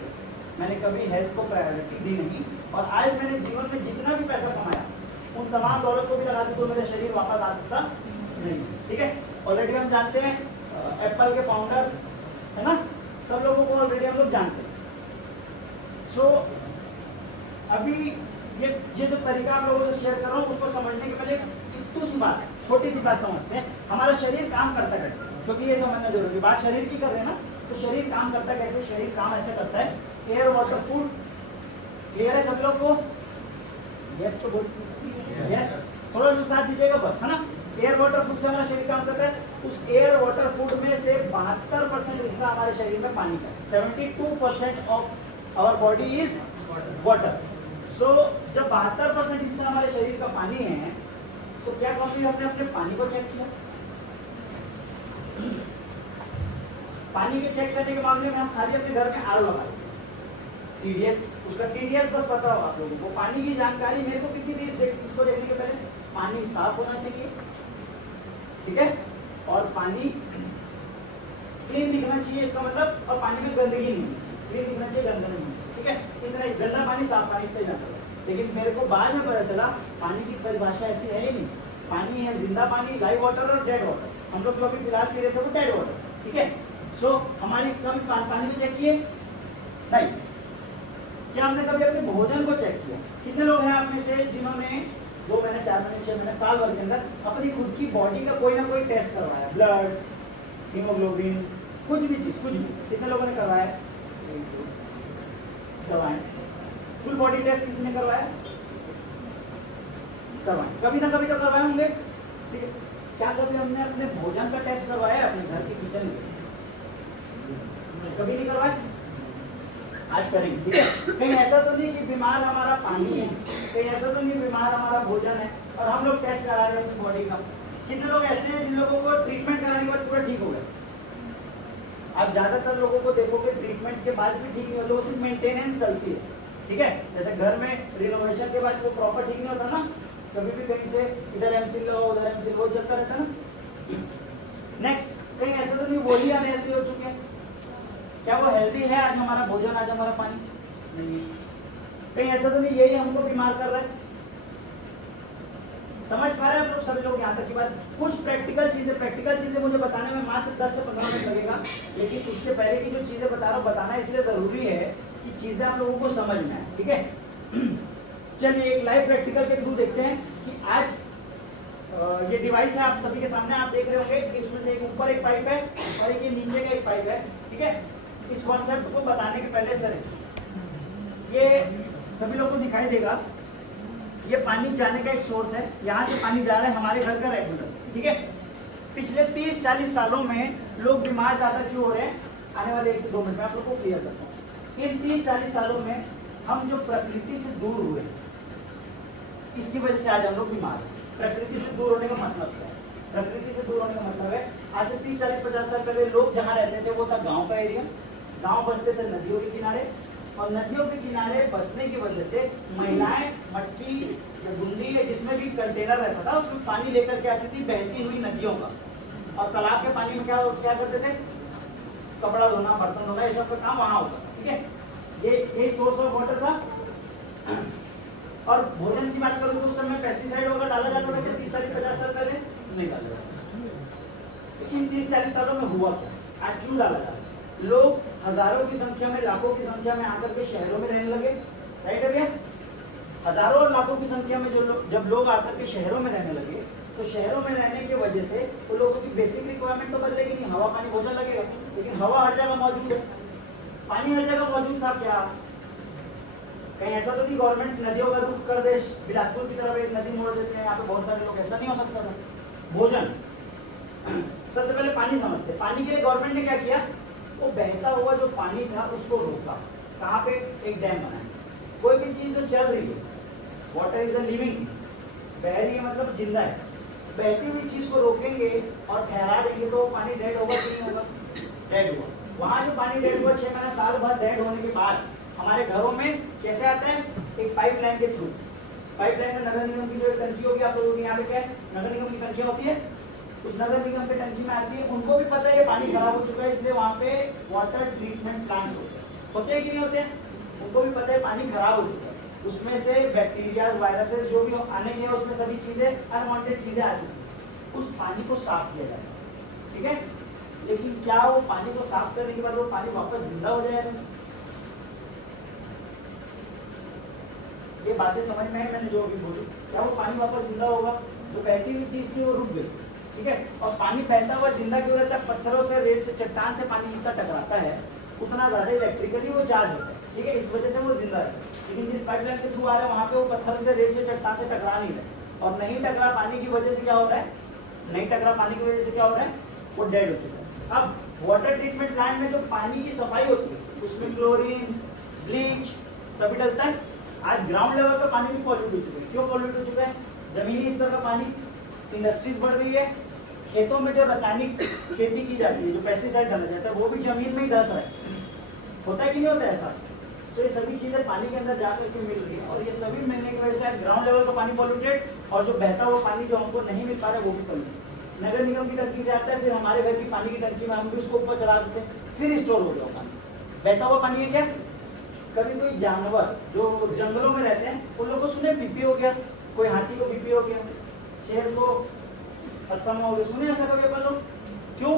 मैंने कभी हेल्थ को प्रायोरिटी दी नहीं, और आज मैंने जीवन में जितना भी पैसा कमाया उन तमाम दौलत को भी लगा दी तो मेरा शरीर वापस आ सकता नहीं, ठीक है? ऑलरेडी हम जानते हैं एप्पल के फाउंडर, है ना, सब लोगों को ऑलरेडी हम लोग जानते हैं। सो अभी ये जो तरीका आप लोगों से शेयर कर रहा हूँ उसको समझने के पहले इतनी सी बात है, छोटी सी बात समझते हैं। हमारा शरीर काम करता है, क्योंकि ये समझना जरूरी है। बात शरीर की कर रहे हैं ना, तो शरीर काम करता है कैसे? शरीर काम ऐसे करता है, एयर वाटर फूड, क्लियर है सब लोग को? यस तो बोल, यस थोड़ा सा साथ दीजिएगा बस, है ना। एयर वाटर फूड से हमारा शरीर काम करता है। उस एयर वाटर फूड में से 72% हिस्सा हमारे शरीर में पानी का है। 72% of our body is water. So जब 72% हिस्सा हमारे शरीर का पानी है, तो क्या कभी हमने अपने पानी को चेक किया? पानी के चेक करने के मामले में हम खाली अपने घर में आर लगा TDS, उसका TDS बस पता हो आप लोगों को। पानी की जानकारी मेरे को कितनी थी इसको देखने के पहले? पानी साफ होना चाहिए, ठीक है, और पानी क्लीन दिखना चाहिए, इसका मतलब, और पानी में गंदगी नहीं, क्लीन दिखना चाहिए, गंदा नहीं, ठीक है। इतना गंदा पानी साफ पानी से जाता है। लेकिन मेरे को बाद में पता चला पानी की परिभाषा ऐसी है ही नहीं। पानी है जिंदा पानी, लाइव वाटर और डेड वाटर। हम लोग जो अभी फिलहाल पी रहे थे वो डेड वाटर, ठीक है। सो हमारी कभी पानी को चेक किए नहीं। क्या हमने कभी अपने भोजन को चेक किया? कितने लोग हैं आप में से जिन्होंने 2 महीने, 4 महीने, 6 महीने, साल भर के अंदर अपनी खुद की बॉडी का कोई ना कोई टेस्ट करवाया? ब्लड, हीमोग्लोबिन, कुछ भी चीज, कुछ भी। कितने लोगों ने करवाया? करवाए। फुल बॉडी टेस्ट किसने करवाया? करवाए। कभी ना कभी तो करवाए होंगे, ठीक है। क्या कभी हमने अपने भोजन का टेस्ट करवाया अपने घर के किचन में? कभी नहीं करवाए, आज करेंगे, ठीक है। कहीं ऐसा तो नहीं कि बीमार हमारा पानी है, कहीं ऐसा तो नहीं बीमार हमारा भोजन है, और हम लोग टेस्ट करा रहे हैं अपनी बॉडी का। कितने लोग ऐसे हैं जिन लोगों को ट्रीटमेंट कराने के बाद पूरा ठीक हो गया? आप ज्यादातर लोगों को देखोगे ट्रीटमेंट के बाद भी ठीक नहीं होता, वो सिर्फ मेंटेनेंस चलती है, ठीक है। जैसे घर में रिनोवेशन के बाद वो प्रॉपर ठीक नहीं होता ना, कभी भी कहीं से इधर एमसील लो, उधर एमसील, वो चलता रहता ना। नेक्स्ट, कहीं ऐसा तो नहीं वो ही अनहेल्दी हो चुके हैं? क्या वो हेल्दी है आज हमारा भोजन, आज हमारा पानी? नहीं। कहीं ऐसा तो नहीं यही हमको बीमार कर रहा है? समझ पा रहे हैं आप लोग सभी लोग यहाँ तक की बात? कुछ प्रैक्टिकल चीजें मुझे बताने में मात्र 10 से 15 मिनट लगेगा, लेकिन उससे पहले की जो चीजें बता रहा हूँ, बताना इसलिए जरूरी है कि चीजें आप लोगों को समझ में आए, ठीक है। चलिए एक लाइव प्रैक्टिकल के थ्रू देखते हैं कि आज ये डिवाइस है आप सभी के सामने, आप देख रहे होंगे। इसमें से एक ऊपर एक पाइप है और एक ये नीचे का एक पाइप है, ठीक है। इस कॉन्सेप्ट को बताने के पहले सर ये सभी लोगों को दिखाई देगा, ये पानी जाने का एक सोर्स है, यहाँ से पानी जा रहा है हमारे घर का रेगुलर, ठीक है। पिछले 30-40 सालों में लोग बीमार ज्यादा क्यों हो रहे हैं? आने वाले 1 से 2 मिनट में आप लोग को क्लियर करता हूँ। इन 30-40 सालों में हम जो प्रकृति से दूर हुए, इसकी वजह से आज हम लोग बीमार हैं। प्रकृति से दूर होने का मतलब क्या है? प्रकृति से दूर होने का मतलब है, आज से 30-40-50 साल पहले लोग जहाँ रहते थे वो था गाँव का एरिया। गाँव बसते थे नदियों के किनारे, और नदियों के किनारे बसने की वजह से महिलाएं मट्टी या गुंडी या जिसमें भी कंटेनर रहता था उसमें पानी लेकर के आती थी, बहती हुई नदियों का। और तालाब के पानी में क्या करते थे? कपड़ा धोना, बर्तन धोना, ये सब का काम वहाँ होता था, ठीक है। ये सोर्स ऑफ वाटर था। और भोजन की बात करूँ तो उस समय पेस्टिसाइड वगैरह डाला जाता था 30-40-50 साल पहले? नहीं डाला जाता। तो इन 30-40 सालों में हुआ क्या? आज क्यों डाला जाता? लोग हजारों की संख्या में, लाखों की संख्या में आकर के शहरों में रहने लगे, राइट है भैया? हजारों और लाखों की संख्या में जब लोग आकर के शहरों में रहने लगे, तो शहरों में रहने की वजह से तो लोगों की बेसिक रिक्वायरमेंट तो बदलेगी नहीं, हवा पानी भोजन लगेगा, लेकिन हवा हर जगह मौजूद है, पानी हर जगह मौजूद था क्या? कहीं ऐसा तो नहीं गवर्नमेंट नदियों का रुख कर दे, बिलासपुर की तरफ एक नदी मोड़ देते हैं, यहाँ पे बहुत सारे लोग, ऐसा नहीं हो सकता था। भोजन सबसे पहले पानी समझते, पानी के लिए गवर्नमेंट ने क्या किया? वो बहता हुआ जो पानी था उसको रोका। कहाँ पे? एक डैम बनाया। कोई भी चीज जो चल रही है, वाटर इज अ लिविंग, बह रही है मतलब जिंदा है, बहती हुई चीज को रोकेंगे और ठहरा देंगे तो पानी डेड होगा कि नहीं होगा? डेड हुआ। वहाँ जो पानी डेड हुआ 6 महीना साल भर डेड होने के बाद हमारे घरों में कैसे आता है? एक पाइपलाइन के थ्रू। पाइपलाइन में नगर निगम की जो एक टंकी होगी, आप लोगों के यहाँ पे क्या है? नगर निगम की टंकियाँ होती है, उस नगर निगम के टंकी में आती है, उनको भी पता है ये पानी खराब हो चुका है, इसलिए वहाँ पे वाटर ट्रीटमेंट प्लांट्स होते हैं कि नहीं होते हैं? उनको भी पता है पानी खराब हो चुका है, उसमें से बैक्टीरिया, वायरसेस जो भी आने के, उसमें सभी चीजें, अनवांटेड चीजें आ चुकी, उस पानी को साफ किया जाए, ठीक है। लेकिन क्या वो पानी को साफ करने के बाद वो पानी वापस जिंदा हो जाएगा? ये बातें समझ में है मैंने जो अभी बोली? क्या वो पानी वापस जिंदा होगा? जो बहती हुई चीज थी वो रुक गई, ठीक है। और पानी बहता हुआ जिंदा क्यों रहता है? पत्थरों से, रेत से, चट्टान से पानी जितना टकराता है उतना ज्यादा इलेक्ट्रिकली वो चार्ज होता है, ठीक है, इस वजह से वो जिंदा है। लेकिन जिस पाइपलाइन के थ्रू आ रहा है वहाँ पे वो पत्थर से, रेत से, चट्टान से टकरा नहीं रहे, और नहीं टकरा पानी की वजह से क्या हो रहा है, नहीं टकरा पानी की वजह से क्या हो रहा है, वो डेड हो चुका है। अब वाटर ट्रीटमेंट प्लांट में जो पानी की सफाई होती है उसमें क्लोरीन, ब्लीच सभी डलता है। आज ग्राउंड लेवल का पानी भी पॉल्यूट हो चुका है। क्यों पॉल्यूट हो चुका है? जमीनी स्तर का पानी, इंडस्ट्रीज बढ़ गई है, खेतों में जो रासायनिक खेती की जाती है, जो पेस्टिसाइड डाला जाता है, वो भी जमीन में ही धंस रहा है। होता है कि नहीं होता है ऐसा? तो ये सभी चीजें पानी के अंदर जाकर के मिल रही है, और ये सभी मिलने की वजह से ग्राउंड लेवल का पानी पॉल्यूटेड, और जो बहता हुआ पानी जो हमको नहीं मिल पा रहा है वो भी पॉल्यूटेड। नगर निगम की टंकी से आता है, फिर हमारे घर की पानी की टंकी में हम भी उसको ऊपर चढ़ा देते हैं, फिर स्टोर हो गया पानी। बहता हुआ पानी है क्या? कभी कोई जानवर जो जंगलों में रहते हैं उन लोगों को सुने बीपी हो गया, कोई हाथी को बीपी हो गया, शेर को अस्थमा हो गया, सुने ऐसा कभी अपन लोग? क्यों?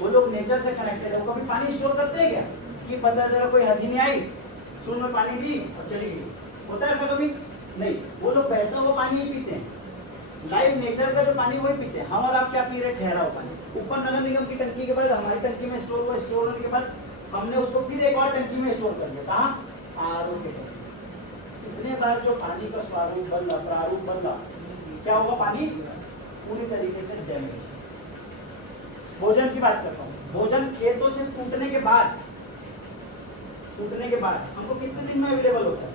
वो लोग नेचर से कनेक्टेड है, वो कभी पानी स्टोर करते हैं क्या कि 15 दिन कोई हाथी नहीं आई, सुन में पानी दी और चली गई? होता है ऐसा कभी? नहीं। वो लोग बहता हुआ पानी ही पीते हैं, लाइव नेचर का जो पानी वही पीते हैं। हम और आप क्या पी रहे? ठहरा हुआ पानी। ऊपर नगर निगम की टंकी के बाद हमारी टंकी में स्टोर हुआ, स्टोर होने के बाद हमने उसको फिर एक और टंकी में स्टोर कर दिया। कहाँ? आरओ के पास। इतने बार जो पानी का स्वरूप बदला, प्रारूप बदला, क्या होगा? पानी पूरी तरीके से डैमेज। भोजन की बात करता हूँ, भोजन खेतों से टूटने के बाद हमको कितने दिन में अवेलेबल होता है?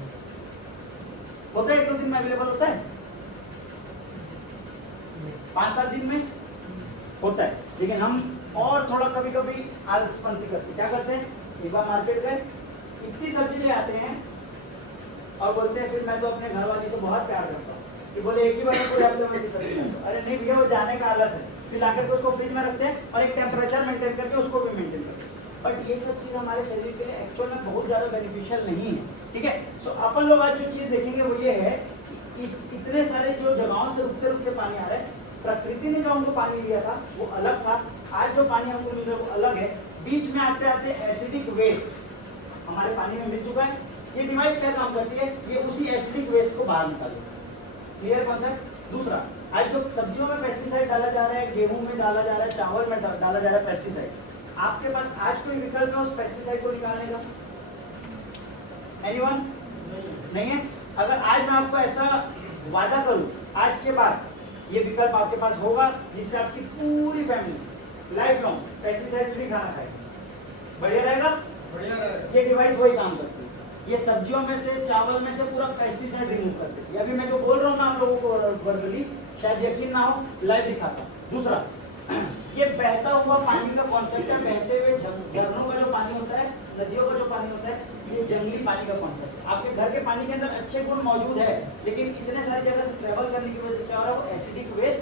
होता है 1-2 दिन में अवेलेबल होता है? 5-7 दिन में होता है। लेकिन हम और थोड़ा कभी कभी आलसपंती करते हैं। क्या करते हैं? एक बार मार्केट गए, इतनी सब्जी ले आते हैं और बोलते हैं फिर मैं तो अपने घर वाली को बहुत प्यार करता हूँ कि बोले एक ही बार पूरे हफ्ते में सब्जी ले लो। अरे नहीं भैया, वो जाने का आलस है, फिर लाकर के उसको फ्रिज में रखते हैं और एक टेम्परेचर मेंटेन करके उसको भी मेंटेन करते हैं। बट ये सब चीज़ हमारे शरीर के लिए एक्चुअल में बहुत ज़्यादा बेनिफिशियल नहीं है। ठीक है, सो अपन लोग आज जो चीज़ देखेंगे वो ये है कि इतने सारे जो जगहों से रुकते रुकते पानी आ रहा है, प्रकृति ने जो हमको पानी दिया था वो अलग था, आज जो पानी हमको मिल रहा है वो अलग है। बीच में आते आते एसिडिक वेस्ट हमारे पानी में मिल चुका है। ये डिवाइस क्या काम करती है? ये उसी एसिडिक वेस्ट को बाहर निकालती है। Clear concept? दूसरा, आज जो सब्जियों में पेस्टिसाइड डाला जा रहा है, गेहूं में डाला जा रहा है, चावल में डाला जा रहा है पेस्टिसाइड, आपके पास आज कोई विकल्प है उस पेस्टिसाइड को निकालने का? एनीवन? नहीं है। अगर आज मैं आपको ऐसा वादा करूं, आज के बाद ये विकल्प आपके पास होगा जिससे आपकी पूरी family life long pesticide free खाना खाए, बढ़िया रहेगा? बढ़िया रहेगा। ये डिवाइस वही काम करती है। ये सब्जियों में से, चावल में से पूरा पेस्टिसाइड रिमूव कर देती है। अभी मैं जो बोल रहा हूँ ना आप लोगों को वर्बली, शायद यकीन ना हो, लाइव दिखाता हूँ। दूसरा, ये बहता हुआ पानी का कॉन्सेप्ट है। बहते हुए झरनों का जो पानी होता है, नदियों का जो पानी होता है, ये जंगली पानी का कॉन्सेप्ट है। आपके घर के पानी के अंदर अच्छे गुण मौजूद है, लेकिन इतने सारी जगह से ट्रेवल करने की वजह से क्या हो रहा है? वो एसिडिक वेस्ट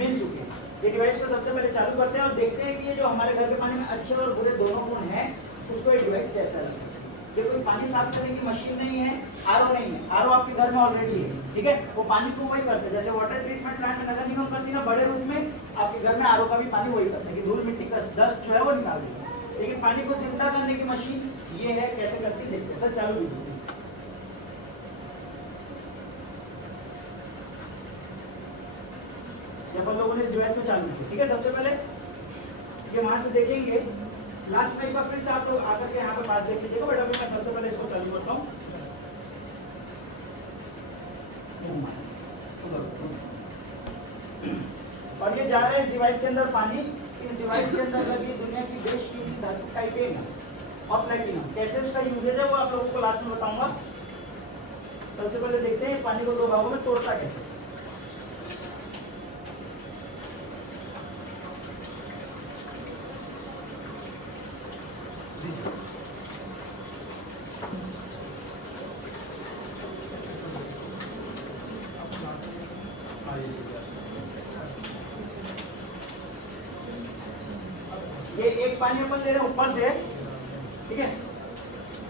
मिल चुके हैं। ये डिवाइस को सबसे पहले चालू करते हैं और देखते हैं कि ये जो हमारे घर के पानी में अच्छे और बुरे दोनों गुण हैं, उसको ये डिवाइस कैसा लगता है। ये कोई पानी साफ करने की मशीन नहीं है, आरओ नहीं है। आरओ आपके घर में ऑलरेडी है, ठीक है? वो पानी को वही करते हैं, जैसे वाटर ट्रीटमेंट प्लांट में नगर निगम करती है ना बड़े रूप में, आपके घर में आरओ का भी पानी वही करता है कि धूल मिट्टी का डस्ट जो है वो निकाल देता है। लेकिन पानी को जिंदा करने की मशीन ये है, कैसे करती है देखते हैं। सर चालू कीजिए। जब हम लोगों ने डिवाइस को चालू किया, ठीक है, सबसे पहले ये वहां से देखेंगे। लास्ट में एक बार फिर से आप लोग आकर के यहाँ पे बात देख लीजिएगा। बट अभी मैं सबसे पहले इसको चालू करता हूँ। और ये जा रहा है डिवाइस के अंदर पानी। इस डिवाइस के अंदर लगी दुनिया की बेस्ट कीमती धातु टाइटेनियम और प्लेटिनम। कैसे उसका यूजेज है वो आप लोगों को लास्ट में बताऊंगा। सबसे पहले देखते हैं पानी को दो भागों में तोड़ता कैसे। ये एक पानी अपन ले रहे हैं ऊपर से, ठीक है,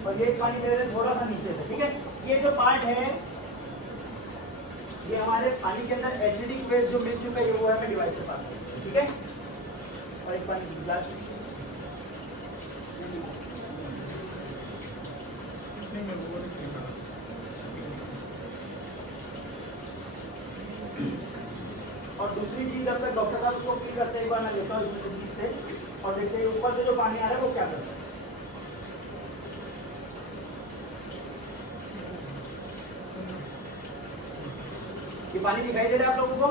और ये एक पानी ले रहे हैं थोड़ा सा नीचे से, ठीक है। ये जो पार्ट है ये हमारे पानी के अंदर एसिडिक वेस्ट जो मिल चुका है, ये वो है मैं डिवाइस से पास, ठीक है। और एक पानी गिलास और दूसरी चीज जब तक डॉक्टर साहब उसको फील करते हैं, एक बार मैं लेता हूँ इसमें चीज से और देखते हैं ऊपर से जो पानी आ रहा है वो क्या करता है। पानी दिखाई दे रहा है आप लोगों को?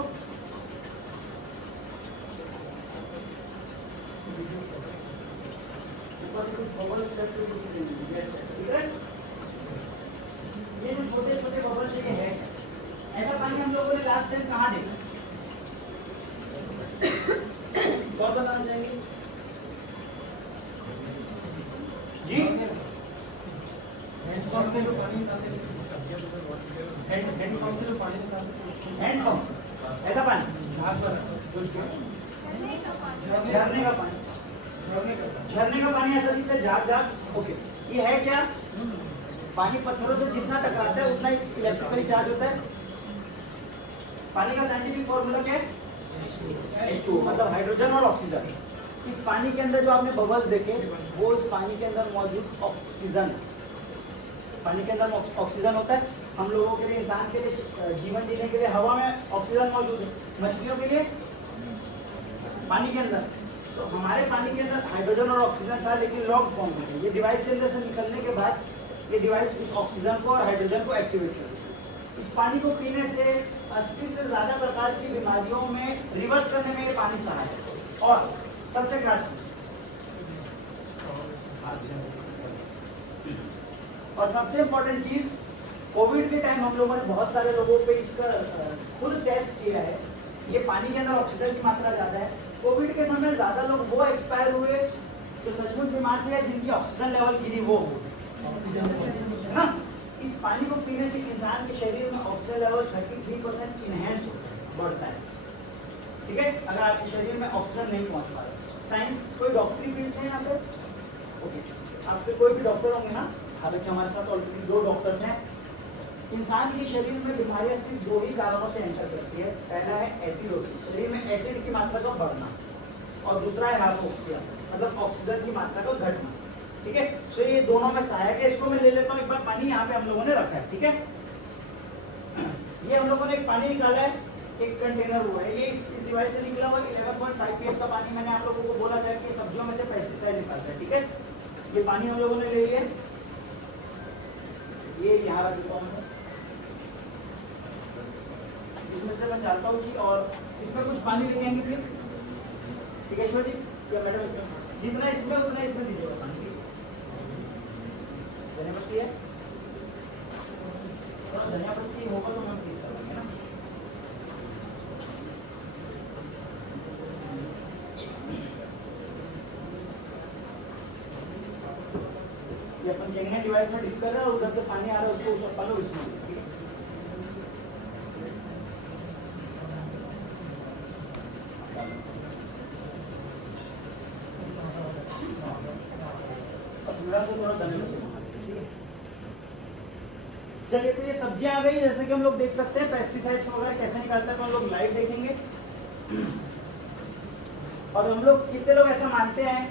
ये जो छोटे छोटे बबल्स ये है, ऐसा पानी हम लोगों ने लास्ट टाइम कहाँ देखा? कौन बताना चाहेंगे जी? हैंडपंप से जो पानी निकालते हैं हैंडपंप से जो पानी निकालते हैं हैंडपंप, ऐसा पानी झरने का पानी, झरने का पानी ऐसा दिखता है, झाग झाग। ओके, ये है क्या? पानी पत्थरों से जितना टकराता है उतना इलेक्ट्रिकली चार्ज होता है। पानी का साइंटिफिक फॉर्मूला क्या है? H2O, मतलब हाइड्रोजन और ऑक्सीजन। इस पानी के अंदर जो आपने बबल्स देखे वो इस पानी के अंदर मौजूद ऑक्सीजन है। पानी के अंदर ऑक्सीजन होता है। हम लोगों के लिए, इंसान के लिए, जीवन जीने के लिए हवा में ऑक्सीजन मौजूद है। मछलियों के लिए पानी के अंदर, तो हमारे पानी के अंदर हाइड्रोजन और ऑक्सीजन था, लेकिन लॉक फॉर्म में है। ये डिवाइस के अंदर से निकलने के बाद ये डिवाइस उस ऑक्सीजन को और हाइड्रोजन को एक्टिवेट कर देती है। इस पानी को पीने से 80 से ज्यादा प्रकार की बीमारियों में रिवर्स करने में ये पानी सहायक है। और सबसे खास और सबसे इम्पोर्टेंट चीज, कोविड के टाइम हम लोगों ने बहुत सारे लोगों पे इसका खुद टेस्ट किया है। ये पानी के अंदर ऑक्सीजन की मात्रा ज्यादा है। कोविड के समय ज्यादा लोग वो एक्सपायर हुए जो सचमुच बीमार थे, जिनकी ऑक्सीजन लेवल गिरी वो हो, है ना? इस पानी को पीने से इंसान के शरीर में ऑक्सीजन लेवल 33% इनहेंस होता है, बढ़ता है। ठीक है, अगर आपके शरीर में ऑक्सीजन नहीं पहुंच पा रहा। साइंस, कोई डॉक्टरी फील्ड है यहाँ पे? ओके, आपके कोई भी डॉक्टर होंगे ना, हालांकि हमारे साथ ऑलरेडी 2 डॉक्टर्स हैं। इंसान के शरीर में बीमारियां सिर्फ 2 ही कारणों से एंटर करती है। पहला है एसिडोसिस, शरीर में एसिड की मात्रा का बढ़ना, और दूसरा है हाइपोक्सिया, मतलब ऑक्सीजन की मात्रा का घटना। ठीक है, सो ये दोनों में सहायक है। इसको मैं ले लेता हूँ एक बार पानी, यहाँ पे हम लोगों ने रखा है। ठीक है, ये हम लोगों ने एक पानी निकाला है, एक कंटेनर हुआ है, ये इस डिवाइस से निकला हुआ 11.5 pH का पानी। मैंने आप लोगों को बोला था कि सब्जियों में से पेस्टिसाइड निकलता है। ठीक है, ये पानी हम लोगों ने ले लिया, ये यहाँ रख देता हूँ। इसमें से मैं चाहता हूँ कि, और इसमें कुछ पानी ले आएंगे प्लीज। ठीक है ईश्वर जी या मैडम, इसमें जितना इसमें उतना इसमें दीजिएगा पानी। धनिया पत्ती है, थोड़ा धनिया पत्ती होगा तो हम प्लीज करेंगे ना। ये अपन कैंगने डिवाइस में डिप कर रहे हैं और उधर से पानी आ रहा है, उसको उस पालो इसमें। ठीक है, चलिए, तो ये सब्जियां आ गई। जैसे कि हम लोग देख सकते हैं पेस्टिसाइड्स वगैरह कैसे निकालते हैं, तो हम लोग लाइव देखेंगे। और हम लोग कितने लोग ऐसा मानते हैं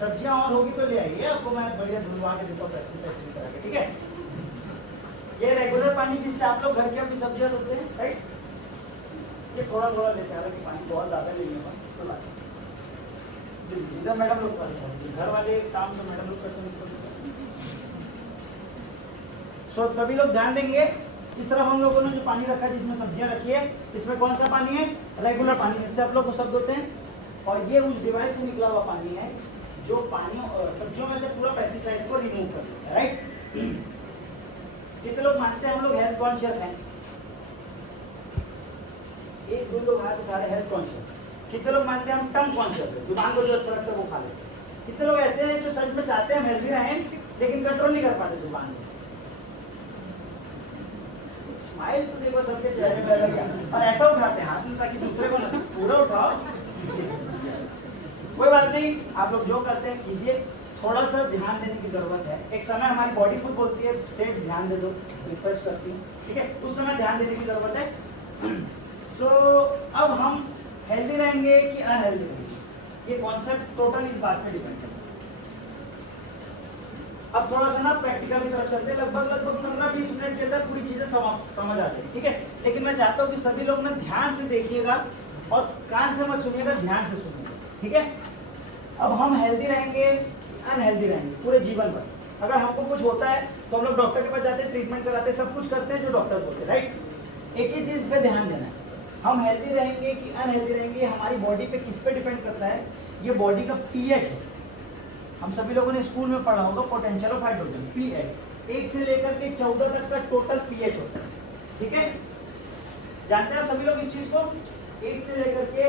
सब्जियां और होगी तो ले आइए, आपको मैं बढ़िया धुलवा के देता हूँ पेस्टिसाइड निकाल के। ठीक है, ये रेगुलर पानी जिससे आप लोग घर की अपनी सब्जियां धोते हैं, राइट? ये थोड़ा थोड़ा लेते हैं, कि पानी बहुत ज्यादा नहीं है। इधर मैडम लोग घर वाले काम तो मैडम लोग करते हैं। सो सभी लोग ध्यान देंगे। इस तरफ हम लोगों ने जो पानी रखा है जिसमें सब्जियां रखी है, इसमें कौन सा पानी है? रेगुलर पानी, जिससे आप लोग को सब धोते हैं। और ये उस डिवाइस से निकला हुआ पानी है जो पानी सब्जियों में से पूरा पेस्टिसाइड को रिमूव कर देता है, राइट? कितने लोग मानते हैं हम लोग हेल्थ कॉन्शियस हैं? 1-2 लोग हाथ उठा रहे हेल्थ कॉन्शियस। कितने लोग मानते हैं हम टंग कॉन्शियस है, जुबान को जो अच्छा लगता है वो खा लेते हैं? कितने लोग ऐसे हैं जो सच में चाहते हैं हेल्दी रहें लेकिन कंट्रोल नहीं कर पाते जुबान में? स्माइल तो देखो सबके चेहरे पे लग गया। और ऐसा उठाते हैं हाथ में ताकि दूसरे को ना, पूरा उठाओ। कोई बात नहीं, आप लोग जो करते हैं कीजिए, थोड़ा सा ध्यान देने की जरूरत है। एक समय हमारी बॉडी खुद बोलती है सेठ ध्यान दे दो, रिक्वेस्ट करती हूँ। ठीक है, उस समय ध्यान देने की जरूरत है। सो अब हम हेल्दी रहेंगे कि अनहेल्दी रहेंगे, ये कॉन्सेप्ट टोटल इस बात पे डिपेंड करता है। अब थोड़ा सा ना प्रैक्टिकल की तरफ चलते हैं। लगभग 15-20 मिनट के अंदर पूरी चीजें समझ आ जाएगी। ठीक है, लेकिन मैं चाहता हूँ कि सभी लोग ना ध्यान से देखिएगा और कान से मत सुनिएगा, ध्यान से सुनिएगा। ठीक है, अब हम हेल्दी रहेंगे अनहेल्दी रहेंगे पूरे जीवन भर। अगर हमको कुछ होता है तो हम लोग डॉक्टर के पास जाते हैं, ट्रीटमेंट कराते हैं, सब कुछ करते हैं जो डॉक्टर बोलते हैं, राइट। एक ही चीज पे ध्यान देना है, हम हेल्दी रहेंगे कि अनहेल्दी रहेंगे हमारी बॉडी पे किस पे डिपेंड करता है, ये बॉडी का पीएच है। हम सभी लोगों ने स्कूल में पढ़ा होगा पोटेंशियल ऑफ हाइड्रोजन, पीएच, 1 से लेकर के 14 तक का टोटल पीएच होता है, ठीक है। जानते हैं सभी लोग इस चीज को, 1 से लेकर के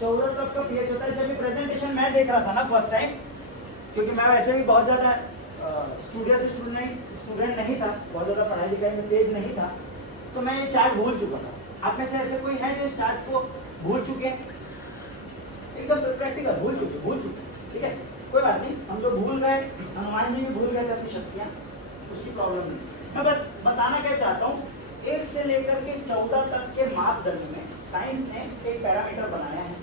14 तक का पीएच होता है। जब ये प्रेजेंटेशन मैं देख रहा था ना फर्स्ट टाइम, क्योंकि मैं वैसे भी बहुत ज्यादा स्टूडेंट नहीं था, बहुत ज़्यादा पढ़ाई लिखाई में तेज नहीं था, तो मैं ये चार्ट भूल चुका था। आप में से ऐसे कोई है जो इस चार्ट को भूल चुके हैं? एकदम प्रैक्टिकल भूल चुके, ठीक है, कोई बात नहीं। हम जो भूल गए, हनुमान जी भी भूल गए थे अपनी शक्तियाँ, उसकी प्रॉब्लम नहीं। मैं बस बताना क्या चाहता हूँ, 1 से लेकर के 14 तक के मापदंड में साइंस ने एक पैरामीटर बनाया है,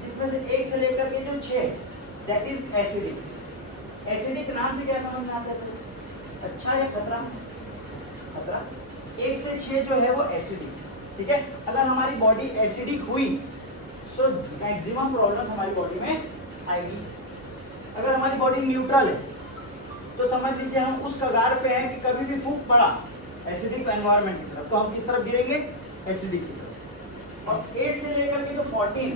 जिसमें से 1 से लेकर के जो 6 दैट इज एसिडिक। एसिडिक नाम से क्या समझ में आता है? अच्छा या खतरा? खतरा। 1 से 6 जो है वो एसिडिक, ठीक है। अगर हमारी बॉडी एसिडिक हुई तो मैक्सिमम प्रॉब्लम्स हमारी बॉडी में आएगी। अगर हमारी बॉडी न्यूट्रल है तो समझ लीजिए हम उस कगार पे हैं कि कभी भी फूंक पड़ा एसिडिक एनवायरनमेंट की तरफ, तो हम किस तरफ गिरेंगे? एसिडिक की तरफ। और 8 से लेकर के जो 14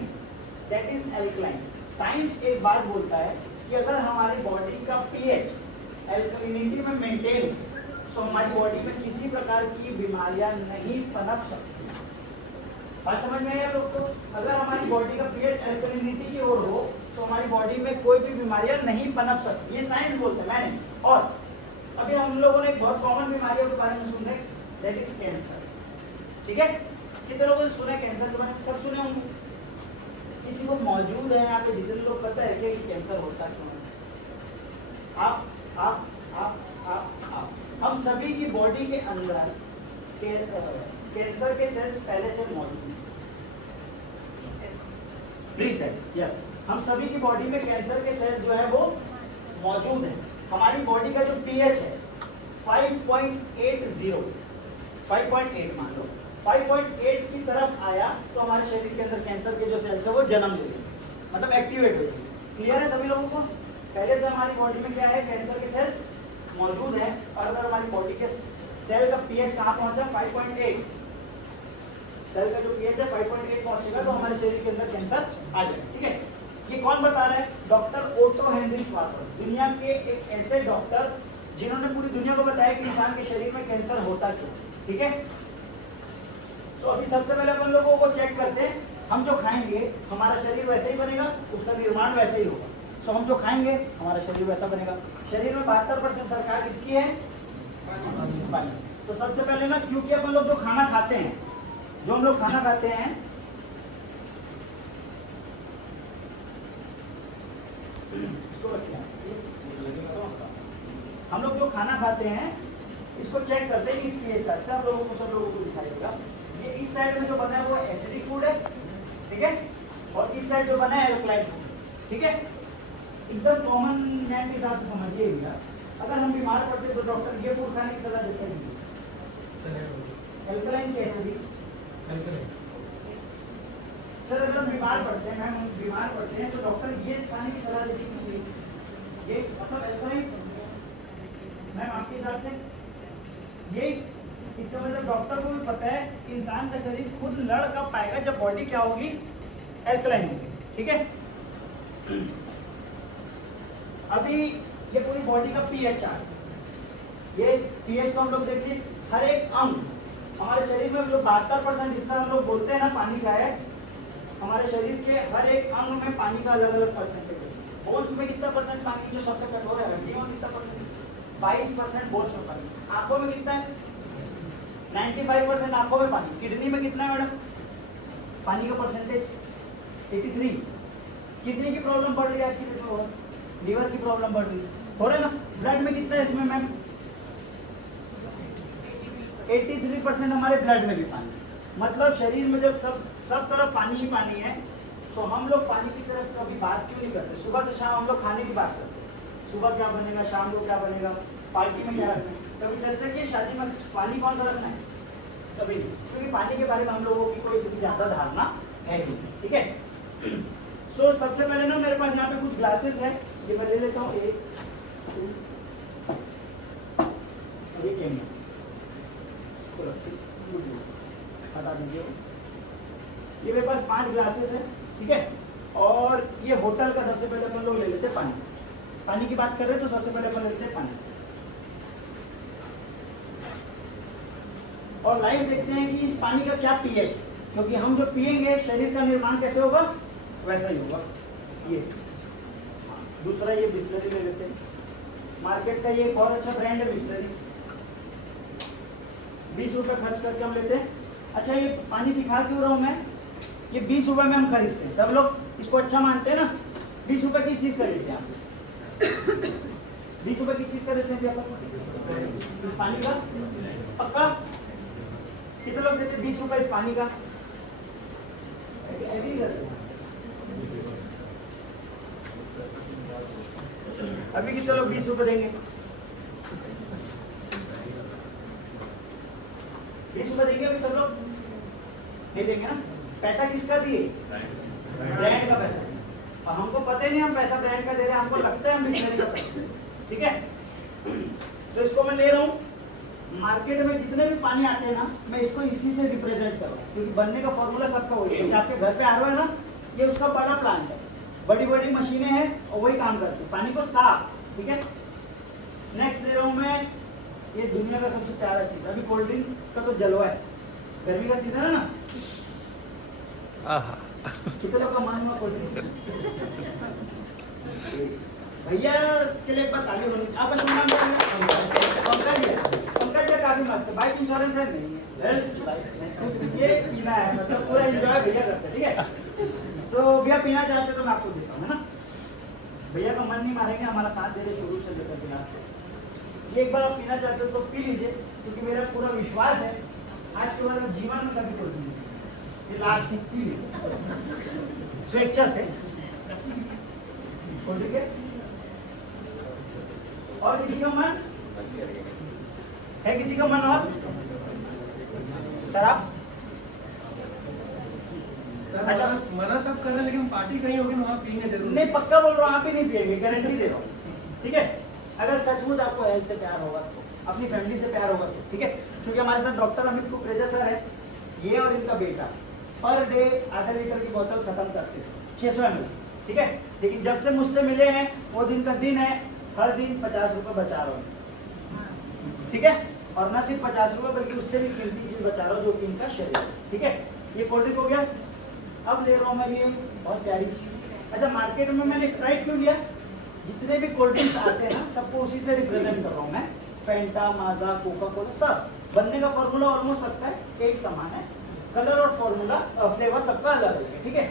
दैट इज एल्कलाइन। साइंस एक बात बोलता है कि अगर हमारी बॉडी का पीएच एल्कलिनिटी में मेंटेन हो तो हमारी बॉडी में किसी प्रकार की बीमारियां नहीं पनप सकती। बात समझ में आया लोग को? अगर हमारी बॉडी का पीएच एल्कलिनिटी की ओर हो तो हमारी बॉडी में कोई भी बीमारियां नहीं पनप सकती, ये साइंस बोलते हैं, मैंने। और अभी हम लोगों ने एक बहुत कॉमन बीमारियों के बारे में सुने, दैट इज कैंसर, ठीक है। कितने लोगों ने सुना कैंसर के बारे में? सब सुने होंगे। किसी को मौजूद है यहाँ पे जितने लोग पता है कि कैंसर होता क्यों है? आप हम सभी की बॉडी के अंदर कैंसर के सेल्स पहले से मौजूद हैं, प्री सेल्स, यस। हम सभी की बॉडी में कैंसर के सेल्स जो है वो मौजूद हैं। हमारी बॉडी का जो पीएच है 5.80, 5.8 मान लो, 5.8 की तरफ आया तो हमारे शरीर के अंदर कैंसर के जो सेल्स है वो जन्म ले लेंगे, मतलब एक्टिवेट हो जाएंगे। क्लियर है सभी लोगों को? पहले से हमारी बॉडी में क्या है? कैंसर के सेल्स मौजूद है। और अगर हमारी बॉडी के सेल का पीएच कहाँ पहुंचा? 5.8। सेल का जो पीएच है 5.8 पहुंचेगा तो हमारे शरीर के अंदर कैंसर आ जाएगा, ठीक है। ये कौन बता रहा है? डॉक्टर ओटो हेनरी श्वार्ट्ज़, दुनिया के एक ऐसे डॉक्टर जिन्होंने पूरी दुनिया को बताया कि इंसान के शरीर में कैंसर होता क्यों, ठीक है। तो अभी सबसे पहले अपन लोगों को चेक करते हैं, हम जो खाएंगे हमारा शरीर वैसे ही बनेगा, उसका निर्माण वैसे ही होगा। तो हम जो खाएंगे हमारा शरीर वैसा बनेगा। शरीर में 72% सरकार किसकी है? पानी। तो सबसे पहले ना, क्योंकि अपन लोग जो खाना खाते हैं, जो हम लोग खाना खाते हैं, हम लोग जो खाना खाते हैं इसको चेक करते हैं इस पीएच का। सब लोगों को दिखाई ये इस साइड में जो बना है वो एसिडिक फूड है, ठीक है, और इस साइड जो बना है एल्कलाइन फूड, ठीक है। एकदम कॉमन मैन के हिसाब से समझिए भैया, अगर हम बीमार पड़ते तो डॉक्टर ये फूड खाने की सलाह देते हैं, एल्कलाइन के एसिडिक। सर अगर हम बीमार पड़ते हैं, मैम बीमार पड़ते हैं तो डॉक्टर ये खाने की सलाह देती है, ये मतलब एल्कलाइन। मैम आपके हिसाब से ये इसका मतलब डॉक्टर को भी पता है इंसान का शरीर खुद लड़ कब पाएगा जब बॉडी क्या होगी? एल्कलाइन होगी, ठीक है। अभी ये पूरी बॉडी का पीएच चार्ट, ये पीएच को हम लोग देखिए, हर एक अंग हमारे शरीर में जो 72% हिस्सा हम लोग बोलते हैं ना पानी का है, हमारे शरीर के हर एक अंग में पानी का अलग अलग परसेंटेज है। बोन्स में कितना परसेंट पानी जो सबसे कठोर है? हड्डियों में कितना परसेंट? 22% बोन्स में पानी। आंखों में कितना है? 95% आंखों में पानी। किडनी में कितना है मैडम पानी का परसेंटेज? 83। किडनी की प्रॉब्लम बढ़ रही है आज की डेट में, लीवर की प्रॉब्लम बढ़ रही है, हो रहा है ना। ब्लड में कितना है इसमें मैम? 83% हमारे ब्लड में भी पानी। मतलब शरीर में जब सब तरफ पानी ही पानी है तो हम लोग पानी की तरफ कभी बात क्यों नहीं करते? सुबह से शाम हम लोग खाने की बात करते हैं, सुबह क्या बनेगा, शाम को क्या बनेगा, पार्टी में क्या रखना है। कभी चर्चा की शादी में पानी कौन सा रखना है? कभी नहीं, क्योंकि पानी के बारे में हम लोगों की कोई ज्यादा धारणा है नहीं, ठीक है। सो सबसे पहले ना मेरे पास यहाँ पे कुछ ग्लासेस है, ये मैं ले लेता हूँ, 1 2 बता दीजिए। ये मेरे पास 5 ग्लासेस है, ठीक है। और ये होटल का सबसे पहले अपन लोग ले लेते हैं पानी। पानी की बात कर रहे हैं तो सबसे पहले अपन लेते हैं पानी और लाइव देखते हैं कि इस पानी का क्या पीएच, क्योंकि हम जो पिएंगे शरीर का निर्माण कैसे होगा, वैसा ही होगा। ये दूसरा ये बिस्लरी ले लेते हैं, मार्केट का ये एक बहुत अच्छा ब्रांड है बिस्लरी, 20 रुपए खर्च करके हम लेते हैं। अच्छा ये पानी दिखा क्यों रहा हूँ मैं, ये 20 रुपए में हम खरीदते हैं, सब लोग इसको अच्छा मानते हैं ना। 20 रुपए की चीज खरीदते हैं आप, 20 रुपए की चीज खरीदते हैं इस पानी का, पक्का कितने लोग देते 20 रुपए इस पानी का, एग्री करते हैं। अभी कितने लोग 20 रुपए देंगे, 20 रुपए देंगे अभी सब लोग नहीं देंगे ना। पैसा किसका दिए, ब्रांड का पैसा, और हमको पता ही नहीं हम पैसा ब्रांड का दे रहे हैं, हमको लगता है हम बिस्लरी का पैसा, ठीक है। तो इसको मैं ले रहा हूँ, मार्केट में जितने भी पानी आते हैं ना, मैं इसको इसी से रिप्रेजेंट कर रहा हूँ, क्योंकि बनने का फॉर्मूला सबका वही है। जैसे आपके घर पे आ रहा है ना, ये उसका बड़ा प्लांट है, बड़ी बड़ी मशीनें हैं और वही काम करती है पानी को साफ, ठीक है। नेक्स्ट ले रहा हूँ मैं, ये दुनिया का सबसे प्यारा चीज, अभी कोल्ड ड्रिंक का तो जलवा है, गर्मी का सीजन है ना, कितने लोग का मान हुआ कोल्ड ड्रिंक भैया के लिए एक बार ताली होनी। आप अपना नाम क्या है, पंकज है, पंकज है, काफी मस्त, बाइक इंश्योरेंस है नहीं है, ये पीना है, मतलब पूरा एंजॉय भैया करते हैं, ठीक है। सो भैया पीना चाहते तो मैं आपको देता हूँ, है ना। भैया का मन नहीं मारेंगे, हमारा साथ दे रहे शुरू से लेकर के लास्ट। ये एक बार आप पीना चाहते हो तो पी लीजिए, क्योंकि मेरा पूरा विश्वास है आज के बाद जीवन में कभी कोई नहीं, ये लास्ट पी लीजिए स्वेच्छा से, ठीक है। और किसी का मन है, किसी का मन और सर आप अच्छा मना सब कर रहे हैं, लेकिन पार्टी कहीं होगी वहाँ पीने जरूर नहीं, पक्का बोल रहा हूँ आप ही नहीं पिएंगे, गारंटी दे रहा हूँ, ठीक है। अगर सचमुच आपको हेल्थ से प्यार होगा तो, अपनी फैमिली से प्यार होगा तो, ठीक है। क्योंकि हमारे साथ डॉक्टर अमित कुकरेजा सर है, ये और इनका बेटा पर डे आधा लीटर की बोतल खत्म करते हैं, 600 ml, ठीक है। लेकिन जब से मुझसे मिले हैं वो दिन का दिन है, हर दिन 50 रुपए बचा रहा हूँ, ठीक है। और ना सिर्फ 50 रुपए बल्कि उससे भी कीमती चीज बचा रहा हूँ, जो कि इनका शरीर है, ठीक है। ये कोल्ड ड्रिंक हो गया। अब ले रहा हूँ मैं ये बहुत प्यारी चीज। अच्छा मार्केट में मैंने स्प्राइट क्यों लिया, जितने भी कोल्ड ड्रिंक्स आते हैं ना सबको उसी से रिप्रेजेंट कर रहा हूँ मैं, फैंटा, माजा, कोका कोला, सब बनने का फॉर्मूला ऑलमोस्ट सबका एक समान है, कलर और फॉर्मूला फ्लेवर सबका अलग अलग है, ठीक है।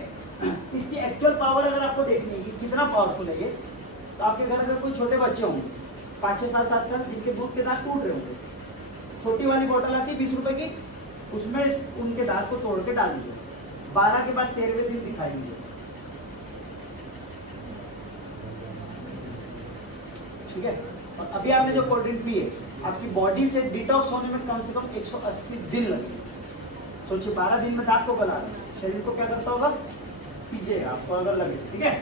इसकी एक्चुअल पावर अगर आपको देखनी है कि कितना पावरफुल है ये, तो आपके घर में कोई छोटे बच्चे होंगे 5, 6, 7 साल जिनके दूध के दांत टूट रहे होंगे, छोटी वाली बोतल आती है 20 रुपए की, उसमें उनके दांत को तोड़ के डाल दीजिए, 12 के बाद 13वें दिन दिखाई दीजिए, ठीक है। और अभी आपने जो कोल्ड ड्रिंक पी है, आपकी बॉडी से डिटॉक्स होने में कम से कम 180 दिन लगे। सोचिए 12 दिन में दांत को गला रहे, शरीर को क्या करता होगा, पीजिए आपको अगर लगे, ठीक है।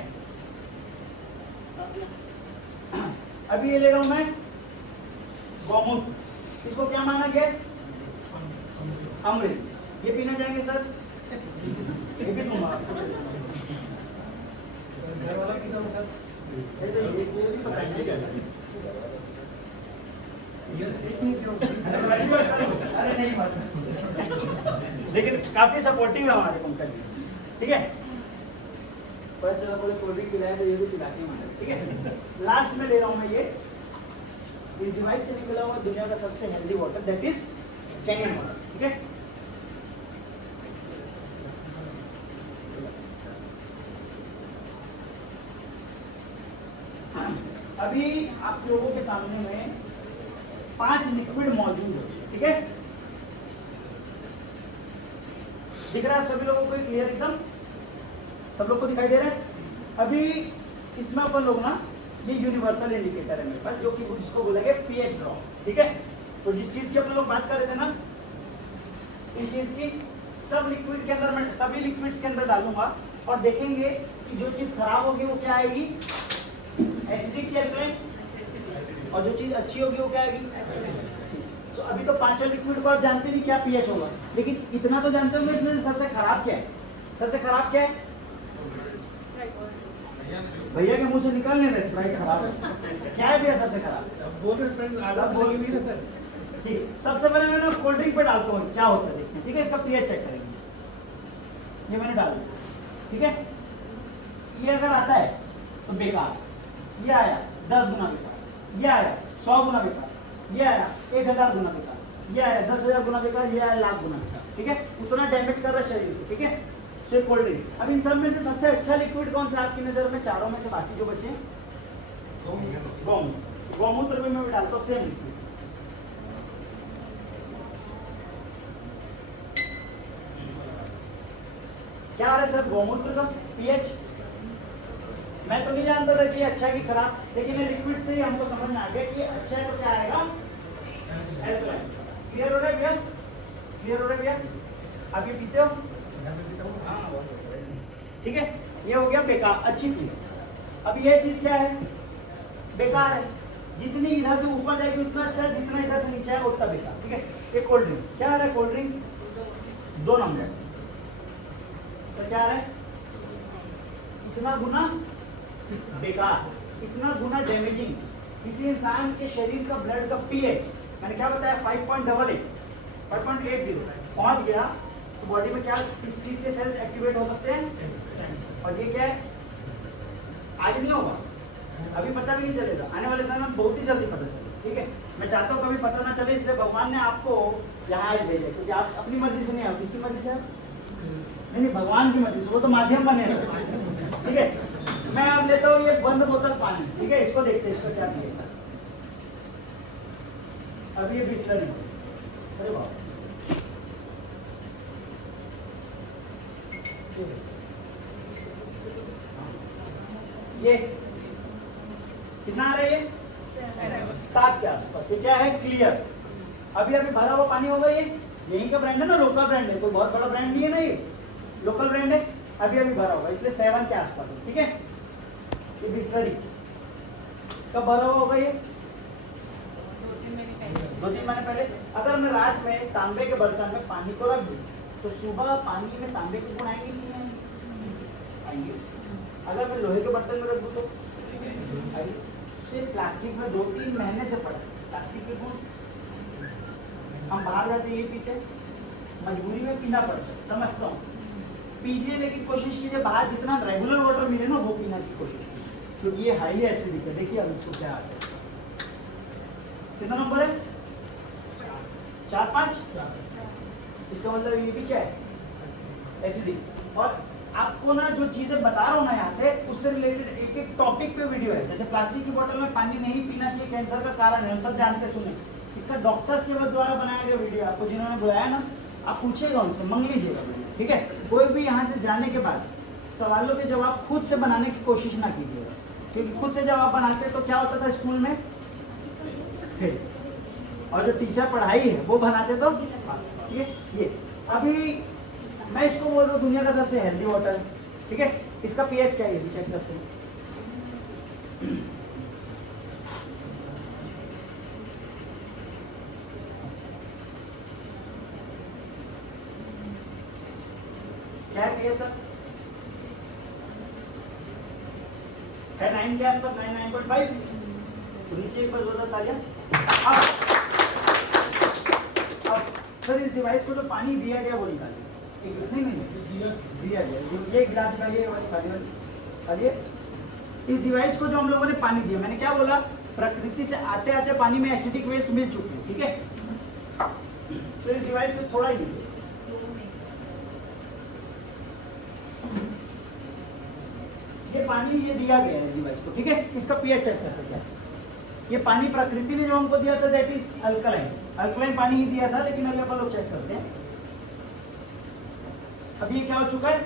अभी ये ले रहा हूं मैं गौमूत्र, इसको क्या माना गया, अमृत। ये पीना चाहेंगे सर, ये भी दूंगा घर वाला कितना मतलब ये भी पता नहीं, अरे नहीं बात, लेकिन काफी सपोर्टिव है हमारे पंकज जी, ठीक है। पर चलो कोई कोल्ड ड्रिंक पिलाए तो ये भी पिला के माने, ठीक है। लास्ट में ले रहा हूँ मैं ये, इस डिवाइस से निकला हुआ दुनिया का सबसे healthy water, that is canyon water, ठीक है। अभी आप लोगों के सामने में 5 लिक्विड मौजूद है, ठीक है। दिख रहा है आप सभी लोगों को क्लियर एकदम, सब लोग को दिखाई दे रहा है। अभी इसमें अपन लोग ना, ये यूनिवर्सल इंडिकेटर है मेरे पास, जो कि इसको बोलेंगे पीएच ड्रॉप, ठीक है। तो जिस चीज की अपन लोग बात कर रहे थे ना, इस चीज की सब लिक्विड के अंदर मैं सभी लिक्विड्स के अंदर डालूंगा और देखेंगे कि जो चीज खराब होगी वो क्या आएगी, एसिडिक या अल्कलाइन, और जो चीज अच्छी होगी वो क्या आएगी। तो अभी तो पांचों लिक्विड को आप जानते नहीं क्या पीएच होगा, लेकिन इतना तो जानते होंगे इसमें से सबसे खराब क्या है? सबसे खराब क्या है? भैया के मुंह से निकालने रहे स्प्राइट खराब है। क्या है भैया सबसे खराब? सब बोल भी ना सर। ठीक, सबसे पहले मैं ना कोल्ड ड्रिंक पे डालता हूँ क्या होता है देखते हैं, ठीक है? इसका पीएच चेक करेंगे। ये मैंने डाल दिया, ठीक है? ये अगर आता है तो बेकार, ये आया 10 गुना बेकार, ये आया 100 गुना बेकार, ये आया 1000 गुना बेकार, ये आया 10,000 गुना बेकार, ये आया लाख गुना बेकार, ठीक है? उतना डैमेज कर रहा है शरीर को, ठीक है? So cold drink. अब इन सब में से सबसे अच्छा लिक्विड कौन सा आपकी नजर में? चारों में से बाकी जो बचे गौमूत्र। गौमूत्र में मैं डालता हूँ सेम लिक्विड। क्या आ रहा है सर गौमूत्र का पीएच? मैं तो नहीं जानता था कि अच्छा है कि खराब, लेकिन ये लिक्विड से ही हमको समझ में आ गया कि अच्छा है तो क्या आएगा? एल्कलाइन। क्लियर हो रहा है भैया? क्लियर हो रहा है भैया? आप ये पीते हो? ठीक है, ये हो गया बेकार, अच्छी चीज। अब ये चीज क्या है? बेकार है। जितनी इधर से ऊपर जाएगी उतना अच्छा है, जितना इधर से नीचे आएगा उतना बेकार, ठीक है? ये कोल्ड ड्रिंक क्या आ रहा है? कोल्ड ड्रिंक 2 नंबर सर क्या आ रहा है? इतना गुना बेकार, इतना गुना डैमेजिंग। किसी इंसान के शरीर का ब्लड का पीएच मैंने क्या बताया? 5.88 5.80 पहुंच गया तो बॉडी में क्या किस चीज के सेल्स एक्टिवेट हो सकते हैं? और ये क्या है? आज नहीं होगा, अभी पता भी नहीं चलेगा, आने वाले समय में बहुत ही जल्दी पता चलेगा, ठीक है? मैं चाहता हूँ कभी पता ना चले, इसलिए भगवान ने आपको यहाँ आज भेजा, क्योंकि आप अपनी मर्जी से नहीं आओ, किसकी मर्जी से? नहीं, भगवान की मर्जी से, वो तो माध्यम बने, ठीक है? मैं अब लेता हूँ ये बंद बोतल पानी, ठीक है? इसको देखते हैं इसका क्या पिएगा। अब ये बिस्लरी, अरे बाप, ये कितना आ रहा है? ये 7 के आसपास। ये क्या है? क्लियर। अभी भरा हुआ पानी होगा, ये यहीं का ब्रांड है ना, लोकल ब्रांड है, कोई बहुत बड़ा ब्रांड नहीं है ना, ये लोकल ब्रांड है। अभी भरा होगा, इसलिए 7 के आसपास, ठीक है? ये बिस्लरी कब भरा हुआ होगा? ये 2-3 महीने पहले। अगर मैं रात में तांबे के बर्तन में पानी को रख दूं तो सुबह पानी में तांबे के गुण आएंगे कि नहीं आएंगे? अगर मैं लोहे के बर्तन में रख दूं तो सिर्फ प्लास्टिक में 2-3 महीने से पड़ा प्लास्टिक के गुण। हम बाहर जाते ये पीते, मजबूरी में पीना पड़ता है, समझता हूँ, पीजिए, लेकिन कोशिश कीजिए बाहर जितना रेगुलर वाटर मिले ना वो पीना की कोशिश कीजिए, क्योंकि ये हाईली एसिडिक है। देखिए अब इसको क्या आता है, कितना नंबर है? 4-5। इसका मतलब ये भी क्या है? एसिडिक। और आपको ना जो चीजें बता रहा हूँ ना यहाँ से, उससे रिलेटेड एक एक टॉपिक पे वीडियो है। जैसे प्लास्टिक की बोतल में पानी नहीं पीना चाहिए, कैंसर का कारण है, हम सब जानते सुने। इसका डॉक्टर्स के द्वारा बनाया गया वीडियो, आपको जिन्होंने बुलाया ना, आप पूछिएगा उनसे, मांग लीजिएगा, ठीक है? कोई भी यहाँ से जाने के बाद सवालों के जवाब खुद से बनाने की कोशिश ना कीजिएगा, क्योंकि खुद से जवाब बनाते तो क्या होता था स्कूल में, और जो टीचर पढ़ाई है वो बनाते तो, ठीक है? ये अभी मैं इसको बोल रहा हूँ दुनिया का सबसे हेल्दी वाटर, ठीक है? इसका पीएच क्या है ये चेक करते हैं। क्या है पीएच सर? है 9 के आसपास, 9.5। तो नीचे एक बार जोरदार तालियां। अब सर इस डिवाइस को जो पानी दिया गया वो निकालिए। नहीं दिया गया, ये गिलास निकालिए। इस डिवाइस को जो हम लोगों ने पानी दिया, मैंने क्या बोला? प्रकृति से आते आते पानी में एसिडिक वेस्ट मिल चुकी है, ठीक है? तो इस डिवाइस में थोड़ा ही लीजिए, ये पानी ये दिया गया है डिवाइस को, ठीक है? इसका पीएच चेक कर सकते हैं। ये पानी प्रकृति ने जो हमको दिया था दैट इज अल्कलाइन, अल्कलाइन पानी ही दिया था, लेकिन अभी अपन लोग चेक करते हैं। अब ये क्या हो चुका है?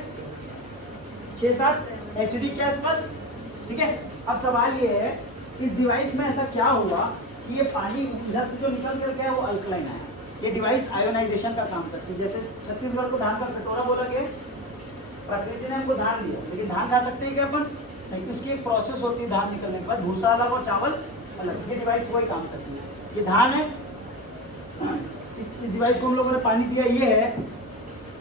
6-7 एसिडिक के आसपास, ठीक है? अब सवाल ये है, इस डिवाइस में ऐसा क्या हुआ कि ये पानी इधर से जो निकल कर गया वो अल्कलाइन आया? ये डिवाइस आयोनाइजेशन का काम करती है। जैसे छत्तीसगढ़ को धान का कटोरा बोला गया, प्रकृति ने हमको धान दिया, लेकिन धान खा सकते हैं क्या अपन? नहीं, उसकी एक प्रोसेस होती है धान निकलने के बाद, भूसा अलग और चावल अलग। ये डिवाइस वही काम करती है। ये धान है, इस डिवाइस को हम लोगों ने पानी दिया, ये है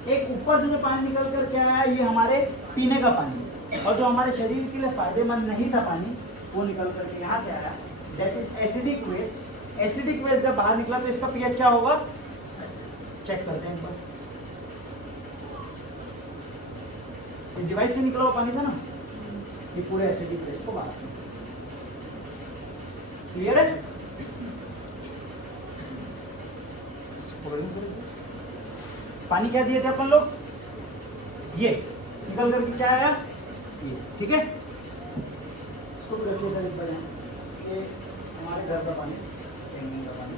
एक ऊपर से जो पानी निकल कर क्या आया, ये हमारे पीने का पानी, और जो हमारे शरीर के लिए फायदेमंद नहीं था पानी, वो निकल करके यहाँ से आया, that is acidic waste. Acidic waste जब बाहर निकला तो इसका पीएच क्या होगा, चेक करते हैं एक बार। ये डिवाइस से निकला हुआ पानी था ना, ये पूरे एसिडिक वेस्ट को बाहर, क्लियर है? पानी क्या दिए थे अपन लोग, ये निकल करके क्या आया, ये, ठीक है? इसको भी रखिए सर एक बार, ये हमारे घर का पानी, टैंक का पानी।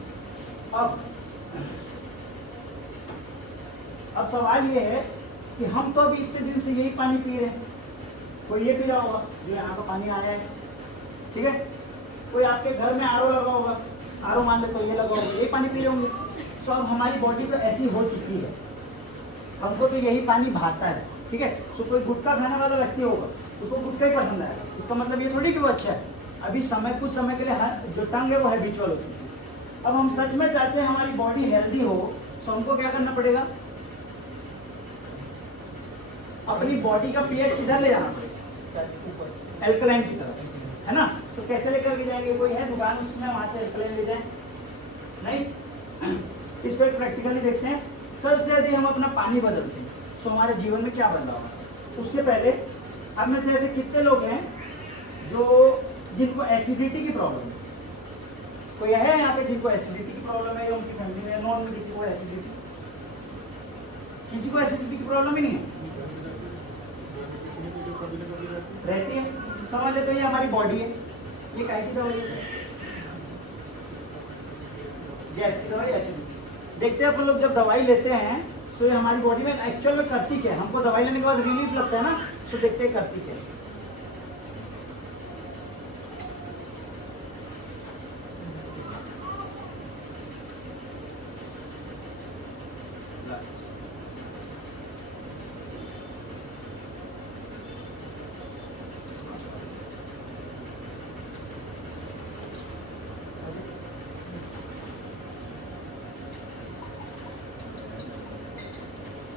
अब सवाल ये है कि हम तो अभी इतने दिन से यही पानी पी रहे हैं, कोई ये पी रहा होगा जो यहाँ का पानी आया है, ठीक है? कोई आपके घर में आरओ लगा होगा, आरओ मान ले तो ये लगा होगा, ये पानी पी रहे होंगे। तो अब हमारी बॉडी तो ऐसी हो चुकी है, हमको तो यही पानी भाता है, ठीक है? तो कोई गुटखा खाने वाला व्यक्ति होगा, उसको गुटखा ही पसंद आएगा, इसका मतलब ये थोड़ी कि वो अच्छा है। अभी समय कुछ समय के लिए जो टंग है वो हैबिचुअल हो चुकी है। अब हम सच में चाहते हैं हमारी बॉडी हेल्दी हो, तो हमको क्या करना पड़ेगा, अपनी बॉडी का पीएच किधर ले जाना पड़ेगा, एल्कलाइन की तरफ, है ना? तो कैसे लेकर के जाएंगे, कोई है दुकान उसमें, वहां से एल्कलाइन ले जाए? नहीं। इसको एक प्रैक्टिकली देखते हैं। सबसे अधिक हम अपना पानी बदलते हैं, तो हमारे जीवन में क्या बदलाव होगा। उसके पहले अब में से ऐसे कितने लोग हैं जो जिनको एसिडिटी की प्रॉब्लम है? कोई है यहाँ पे जिनको एसिडिटी की प्रॉब्लम है, या उनकी फैमिली में नॉन में किसी को एसिडिटी, किसी को एसिडिटी की प्रॉब्लम ही नहीं है, रहती है? समझ लेते हैं ये हमारी बॉडी है, ये काहे की दवाई है, गैस की दवाई, एसिडिटी। देखते हैं अपन लोग जब दवाई लेते हैं तो ये हमारी बॉडी में एक्चुअल में करती क्या है, हमको दवाई लेने के बाद रिलीफ लगता है ना, तो देखते हैं करती क्या है।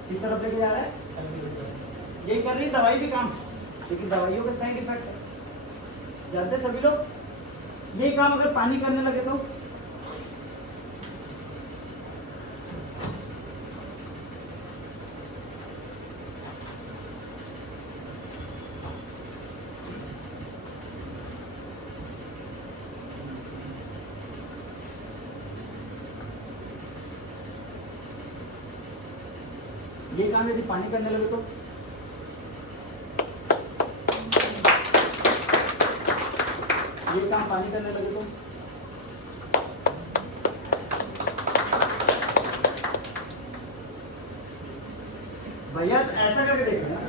इस तरफ लेके जा रहा है, यही कर रही दवाई भी काम, लेकिन दवाइयों के साइड इफेक्ट है, जानते सभी लोग। यही काम अगर पानी करने लगे तो ये काम यदि पानी करने लगे तो ये काम पानी करने लगे तो भैया ऐसा करके देखो ना,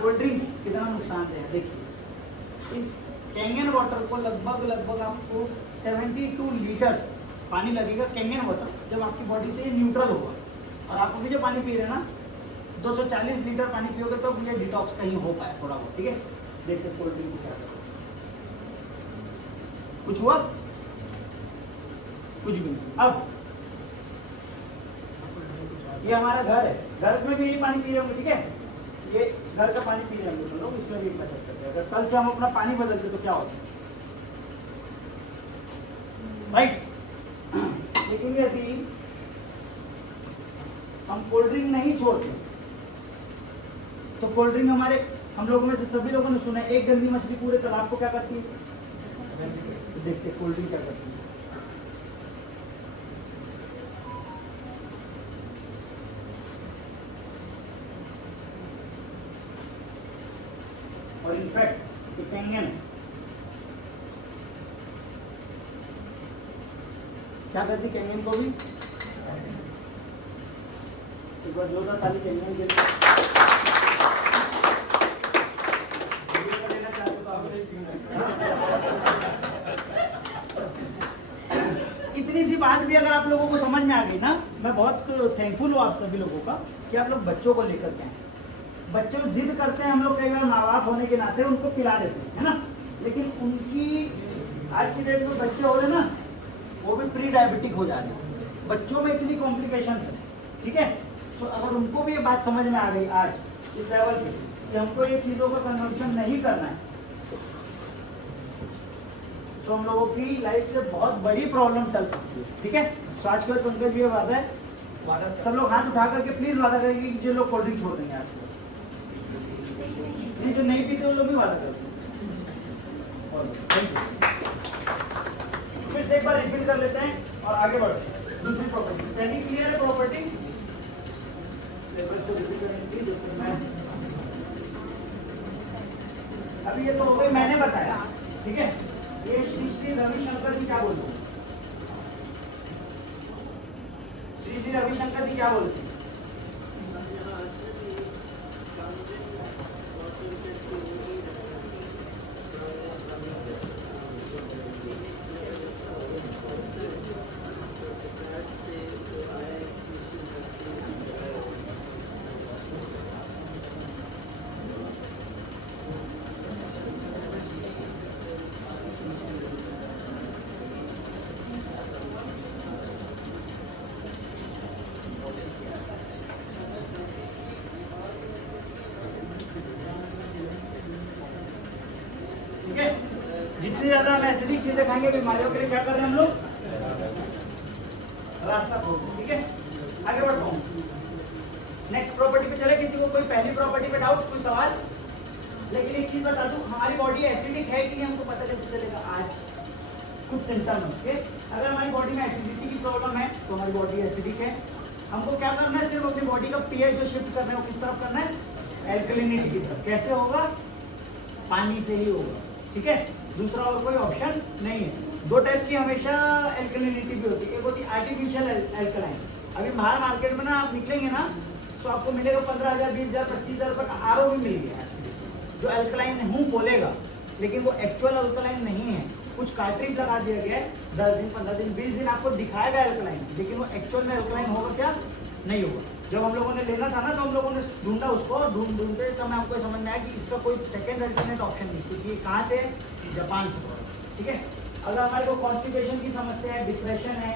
कोल्ड ड्रिंक कितना नुकसान है। देखिए इस कैंगन वाटर को लगभग आपको 72 लीटर्स पानी लगेगा कैंगन वाटर, जब आपकी बॉडी से ये न्यूट्रल होगा। और आप अभी जो पानी पी रहे हैं ना, 240 लीटर पानी पियोगे तो ये डिटॉक्स कहीं हो पाए थोड़ा बहुत, ठीक है? देखते कोल्ड ड्रिंक क्या करो, कुछ हुआ? कुछ भी नहीं। अब ये हमारा घर है, घर में भी यही पानी पी रहे होंगे, ठीक है? ये घर का पानी पी रहे होंगे तो लोग, इसमें भी बचत करते हैं। अगर कल से हम अपना पानी बदलते तो क्या होता, राइट? लेकिन यदि हम कोल्ड ड्रिंक नहीं छोड़ते तो कोल्ड ड्रिंक हमारे, हम लोगों में से सभी लोगों ने सुना है, एक गंदी मछली पूरे तालाब को क्या करती है? तो देखते कोल्ड ड्रिंक क्या करती है। और इनफैक्ट ये कैंगन क्या करती, कैंगन को भी एक बार जोरदार ताली कैंगन के लिए। इतनी सी बात भी अगर आप लोगों को समझ में आ गई ना, मैं बहुत थैंकफुल हूँ आप सभी लोगों का कि आप लोग बच्चों को लेकर के आए। बच्चे जिद करते हैं, हम लोग कई बार माँ बाप होने के नाते उनको पिला देते हैं, है ना? लेकिन उनकी आज की डेट में बच्चे हो रहे ना, वो भी प्री डायबिटिक हो जा रहे हैं। बच्चों में इतनी कॉम्प्लिकेशन है, ठीक है। तो अगर उनको भी ये बात समझ में आ गई आज इस लेवल पे कि हमको ये चीज़ों का कन्वर्जन नहीं करना है, तो हम लोगों की लाइफ से बहुत बड़ी प्रॉब्लम टल सकती है, ठीक है। तो आज के पंकज जी वादा है, सब लोग हाथ उठा करके प्लीज वादा करेंगे कि जो लोग कोल्ड ड्रिंक छोड़ देंगे आज को, जो नहीं पीते उन लोग भी वादा करते हैं। फिर से एक बार रिपीट कर लेते हैं और आगे बढ़ते हैं। दूसरी प्रॉपर्टी पहली क्लियर है प्रॉपर्टी, अभी ये तो हो गई मैंने बताया, ठीक है। ये श्री श्री रविशंकर जी क्या बोलते हैं, श्री श्री रविशंकर जी क्या बोलते हैं? ठीक है, जितनी ज्यादा हम एसिडिक चीजें खाएंगे बीमारियों के लिए क्या कर रहे हैं हम लोग, रास्ता खोल, ठीक है। आगे बढ़ता हूँ, नेक्स्ट प्रॉपर्टी पे चले। किसी को कोई पहली प्रॉपर्टी पे डाउट, कोई सवाल? लेकिन एक चीज बता दूं, हमारी बॉडी एसिडिक है कि नहीं हमको पता कैसे चलेगा? आज कुछ सिम्टम है, अगर हमारी बॉडी में एसिडिटी की प्रॉब्लम है तो हमारी बॉडी एसिडिक है। हमको क्या करना है, सिर्फ अपनी बॉडी का पीएच जो शिफ्ट करना है वो किस तरफ करना है, एल्कलिनिटी की तरफ। कैसे होगा? पानी से ही होगा, ठीक है। दूसरा और कोई ऑप्शन नहीं है। दो टाइप की हमेशा एल्कलिनिटी भी होती है, एक होती है आर्टिफिशियल एल्कलाइन। अभी बाहर मार्केट में ना आप निकलेंगे ना तो आपको मिलेगा 15,000, 20,000, 25,000 पर आरओ भी मिल गया जो एल्कलाइन हूँ बोलेगा, लेकिन वो एक्चुअल एल्कलाइन नहीं है। कुछ कार्ट्रिज लगा दिया गया है, 10 दिन, 15 दिन, 20 दिन आपको दिखाएगा एल्कलाइन, लेकिन वो एक्चुअल में एल्कलाइन होगा क्या? नहीं होगा। जब हम लोगों ने लेना था ना तो हम लोगों ने ढूंढा उसको, ढूंढते समय हमको समझ में आया कि इसका कोई सेकंड अल्टरनेट ऑप्शन नहीं, क्योंकि ये कहाँ से है? जापान से, ठीक है। अगर हमारे को कॉन्स्टिपेशन की समस्या है, डिप्रेशन है,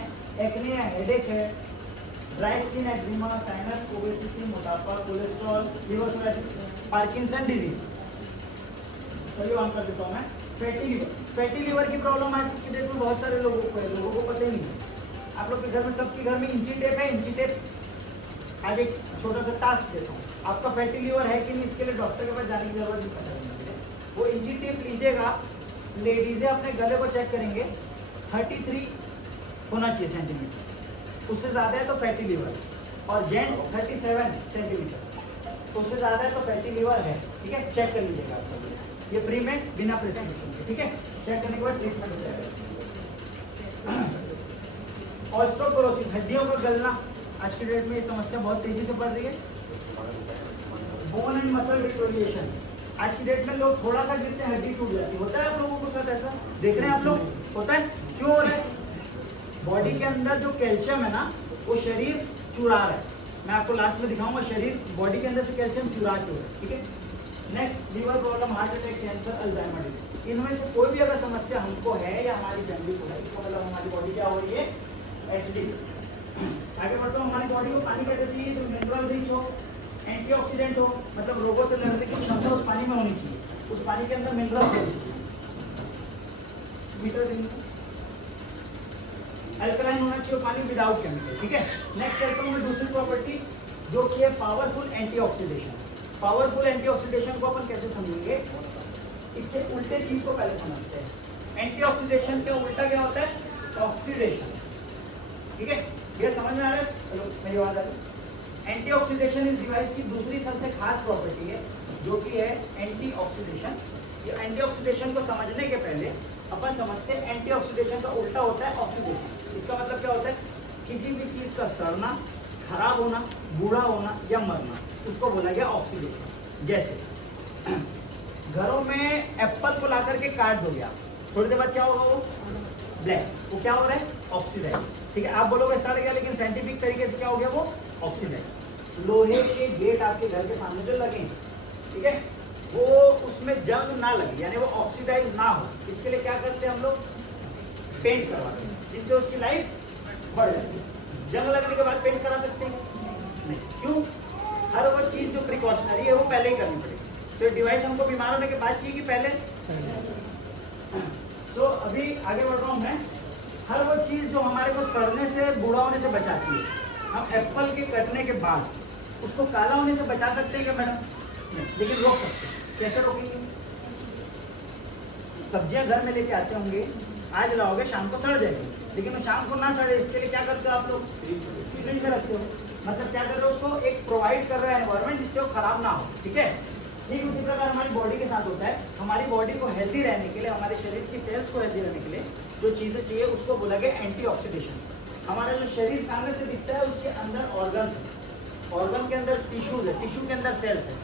एक्ने है, हेडेक है, dry skin, eczema, sinus, obesity, मोटापा, कोलेस्ट्रॉल, लिवर सर्रोसिस, पार्किंसन डिजीज, सभी ऑन कर देता हूँ मैं। फैटी लीवर, फैटी लीवर की प्रॉब्लम आज की डेट में बहुत सारे लोगों को है, लोगों को पता ही नहीं है। आप लोग के घर में, सबके घर में इंची टेप है। इंची टेप आज एक छोटा सा टास्क देता हूँ, आपका फैटी लीवर है कि नहीं इसके लिए डॉक्टर के पास जाने की जरूरत नहीं पड़ेगी। वो इंची टेप लीजिएगा, लेडीजें अपने गले को चेक करेंगे, 33 होना चाहिए सेंटीमीटर, उससे ज़्यादा है तो फैटी लीवर, और जेंट्स 37 सेंटीमीटर, उससे ज़्यादा है तो फैटी लीवर है, ठीक है। चेक कर लीजिएगा आप सब, ये फ्री में बिना प्रिस्क्रिप्शन के, ठीक है। चेक करने के बाद ट्रीटमेंट हो जाएगा। ऑस्टियोपोरोसिस, हड्डियों का गलना, आज की डेट में ये समस्या बहुत तेजी से बढ़ रही है। बोन एंड मसल डिटोरिएशन, आज की डेट में लोग थोड़ा सा गिरते हैं हड्डी टूट जाती है। होता है आप लोगों के साथ ऐसा? देख रहे हैं आप लोग? होता है। क्यों हो रहा है? बॉडी के अंदर जो कैल्शियम है ना वो शरीर चुरा रहा है। मैं आपको लास्ट में दिखाऊंगा शरीर बॉडी के अंदर से कैल्शियम चुरा क्यों रहा है, ठीक है। Next, liver problem, heart attack, cancer, Alzheimer disease, इनमें से कोई भी अगर समस्या हमको है या हमारी फैमिली को है, इसको मतलब हमारी बॉडी क्या हो रही है? एसिडिक। आगे बढ़ता हूँ, हमारी बॉडी को पानी कैसे चाहिए? जो मिनरल रिच हो, एंटीऑक्सीडेंट हो, मतलब रोगों से लड़ने की क्षमता उस पानी में होनी चाहिए, उस पानी के अंदर मिनरल होनी चाहिए। अल्कलाइन होना चाहिए पानी विदाउट केमिकल, ठीक है। नेक्स्ट करता हूँ मैं दूसरी प्रॉपर्टी जो कि है पावरफुल एंटीऑक्सीडेशन। पावरफुल एंटीऑक्सीडेशन को अपन कैसे समझेंगे? इसके उल्टे चीज को पहले समझते हैं। एंटीऑक्सीडेशन के उल्टा क्या होता है? ऑक्सीडेशन, ठीक है। ये समझ में आ रहा है? चलो मेरी बात आ रही। एंटीऑक्सीडेशन इस डिवाइस की दूसरी सबसे खास प्रॉपर्टी है जो कि है एंटीऑक्सीडेशन। ये एंटीऑक्सीडेशन को समझने के पहले अपन समझते हैं एंटीऑक्सीडेशन का उल्टा होता है ऑक्सीडेशन। इसका मतलब क्या होता है? किसी भी चीज का सड़ना, खराब होना, बूढ़ा होना या मरना, उसको बोला गया ऑक्सीडेशन। जैसे घरों में एप्पल को ला करके काट दो गया, थोड़ी देर बाद क्या होगा? वो ब्लैक, वो क्या हो रहा है? ऑक्सीडाइज, ठीक है। आप बोलोगे सड़ गया, लेकिन साइंटिफिक तरीके से क्या हो गया? वो ऑक्सीडाइज। लोहे के गेट आपके घर के सामने जो लगे, ठीक है, वो उसमें जंग ना लगे, यानी वो ऑक्सीडाइज ना हो, इसके लिए क्या करते हैं हम लोग? पेंट करवाते हैं, जिससे उसकी लाइफ बढ़ जाती है। जंग लगने के बाद पेंट करा सकते हैं? नहीं। क्यों? हर वो चीज जो प्रिकॉशनरी है वो पहले ही करनी पड़ेगी। तो डिवाइस हमको बीमार होने के बाद चाहिए कि पहले? तो अभी आगे बढ़ रहा हूँ मैं। हर वो चीज जो हमारे को सड़ने से, बूढ़ा होने से बचाती है, हम एप्पल के कटने के बाद उसको काला होने से बचा सकते हैं क्या मैडम? नहीं, लेकिन रोक सकते हैं। कैसे रोकेंगे? सब्जियां घर में लेके आते होंगे, आज लाओगे शाम को सड़ जाएगी, लेकिन वो शाम को ना सड़े इसके लिए क्या करते हो आप लोग? फ्रिज में रखते हो। मतलब क्या कर रहे हो? उसको एक प्रोवाइड कर रहा है एनवायरनमेंट जिससे वो खराब ना हो। ठीक है, ठीक उसी प्रकार हमारी बॉडी के साथ होता है। हमारी बॉडी को हेल्दी रहने के लिए, हमारे शरीर की सेल्स को हेल्दी रहने के लिए जो चीज़ें चाहिए उसको बोला गया एंटीऑक्सीडेशन। हमारा जो शरीर सामने से दिखता है उसके अंदर ऑर्गन्स है, ऑर्गन के अंदर टिश्यूज है, टिश्यू के अंदर सेल्स है।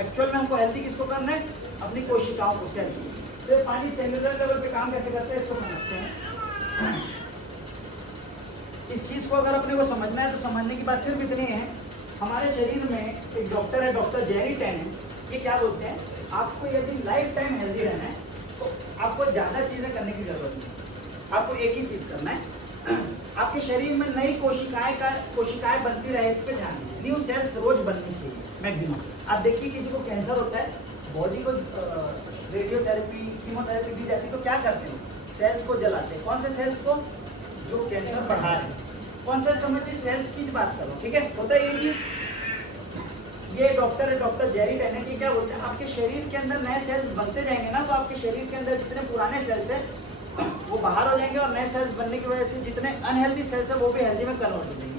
एक्चुअल में हमको हेल्दी किसको करना है? अपनी कोशिकाओं को, सेल्स को। तो पानी सेलुलर लेवल पे काम कैसे करते हैं इसको समझते हैं। इस चीज़ को अगर अपने को समझना है तो समझने की बात सिर्फ इतनी है, हमारे शरीर में एक डॉक्टर है, डॉक्टर जेरी टेन, ये क्या बोलते हैं, आपको यदि लाइफ टाइम हेल्दी रहना है तो आपको ज़्यादा चीज़ें करने की जरूरत नहीं है। आपको एक ही चीज़ करना है, आपके शरीर में नई कोशिकाएं बनती रहे, इस पर ध्यान दीजिए। न्यू सेल्स रोज बननी चाहिए मैक्सिमम। आप देखिए किसी को कैंसर होता है, बॉडी को रेडियोथेरेपी, कीमोथेरेपी दी जाती है तो क्या करते हैं? सेल्स को जलाते हैं। कौन से सेल्स को? जो कैंसर बढ़ा है। कौन सा समझिए? सेल्स की बात करो। ठीक है, होता है ये चीज़। ये डॉक्टर है, डॉक्टर जेरी टेनेट, ये क्या बोलते हैं, आपके शरीर के अंदर नए सेल्स बनते जाएंगे ना, तो आपके शरीर के अंदर जितने पुराने सेल्स है वो बाहर हो जाएंगे और नए सेल्स बनने की वजह से जितने अनहेल्दी सेल्स है वो भी हेल्दी में कन्वर्ट हो जाएंगे।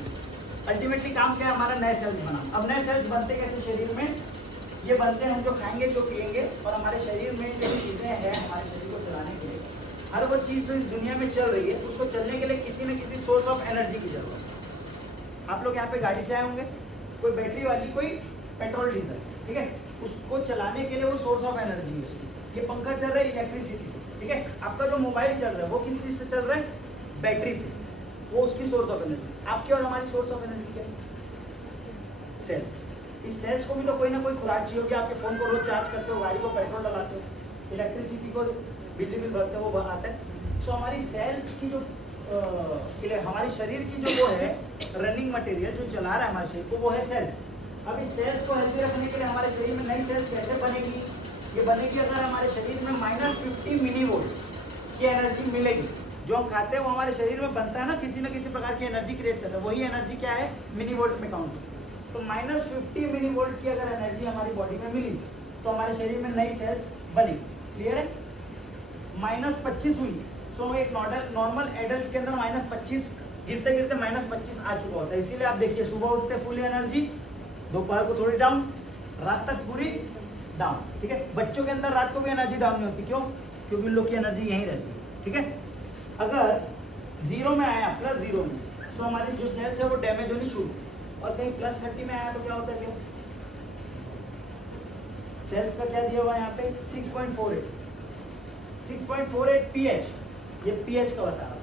अल्टीमेटली काम क्या है? हमारा नए सेल्स बना। अब नए सेल्स बनते कैसे शरीर में? ये बनते हैं हम जो खाएंगे, जो पिएंगे, और हमारे शरीर में जो चीज़ें हैं हमारे शरीर को चलाने के लिए, हर वो चीज़ जो इस दुनिया में चल रही है उसको चलने के लिए किसी न किसी सोर्स ऑफ एनर्जी की जरूरत है। आप लोग यहाँ पे गाड़ी से आए होंगे, कोई बैटरी वाली, कोई पेट्रोल डीजल, ठीक है, उसको चलाने के लिए वो सोर्स ऑफ एनर्जी है। ये पंखा चल रहा है इलेक्ट्रिसिटी से, ठीक है। आपका जो मोबाइल चल रहा है वो किस चीज़ से चल रहा है? बैटरी से। वो उसकी सोर्स ऑफ एनर्जी। आपकी और हमारी सोर्स ऑफ एनर्जी क्या है? सेल्स। इस सेल्स को भी तो कोई ना कोई खुराक चाहिए होगी। आपके फ़ोन को रोज चार्ज करते हो, गाड़ी को पेट्रोल डलाते हो, इलेक्ट्रिसिटी को बिजली बिल भरते हो, वो बनाते हैं। सो हमारी सेल्स की जो हमारे शरीर की जो वो है रनिंग मटेरियल जो चला रहा है हमारे शरीर को, वो है सेल्स। अब इस सेल्स को हेल्दी रखने के लिए हमारे शरीर में नई सेल्स कैसे बनेगी? ये बनेगी अगर हमारे शरीर में -50 मिली वोल्ट की एनर्जी मिलेगी। जो हम खाते हैं वो हमारे शरीर में बनता है ना, किसी न किसी प्रकार की एनर्जी क्रिएट करता है। वही एनर्जी क्या है? मिली वोल्ट में काउंट। तो -50 मिली वोल्ट की अगर एनर्जी हमारी बॉडी में मिली तो हमारे शरीर में नई सेल्स बनी। क्लियर है? -25 हुई, सो एक नॉर्मल एडल्ट के अंदर -25 गिरते गिरते -25 आ चुका होता है। इसीलिए आप देखिए सुबह उठते फुल एनर्जी, दोपहर को थोड़ी डाउन, रात तक पूरी डाउन। ठीक है, बच्चों के अंदर रात को भी एनर्जी डाउन नहीं होती। क्यों? क्योंकि उन लोग की एनर्जी यहीं रहती है। ठीक है, अगर 0 में आया, +0 में, तो हमारी जो सेल्स है वो डैमेज होनी शुरू, और कहीं +30 में आया तो क्या होता है? सेल्स का क्या दिया हुआ है यहाँ पे? 6.48 pH, ये pH का बता रहा हूँ।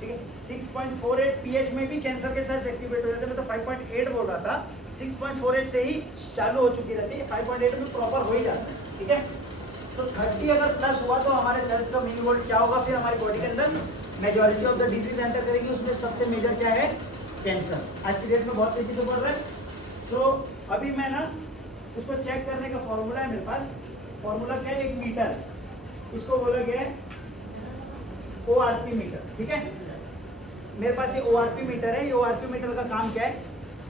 ठीक है, 6.48 pH में भी कैंसर के सेल्स एक्टिवेट हो जाते हैं। मैं तो 5.8 बोल रहा था, 6.48 से ही चालू हो चुकी रहती है, 5.8 में प्रॉपर हो ही जाता है। ठीक है, तो 30 अगर प्लस हुआ तो हमारे सेल्स का मिली वोल्ट क्या होगा? फिर हमारी बॉडी के अंदर majority of the disease enter करेगी। उसमें सबसे मेजर क्या है? कैंसर। आज की डेट में बहुत तेजी से बढ़ रहा है। सो अभी मैं ना उसको चेक करने का फॉर्मूला है मेरे पास। फॉर्मूला क्या है? एक मीटर, इसको बोला गया है ORP मीटर। ठीक है, मेरे पास ये ORP मीटर है। ये ORP मीटर का काम क्या है?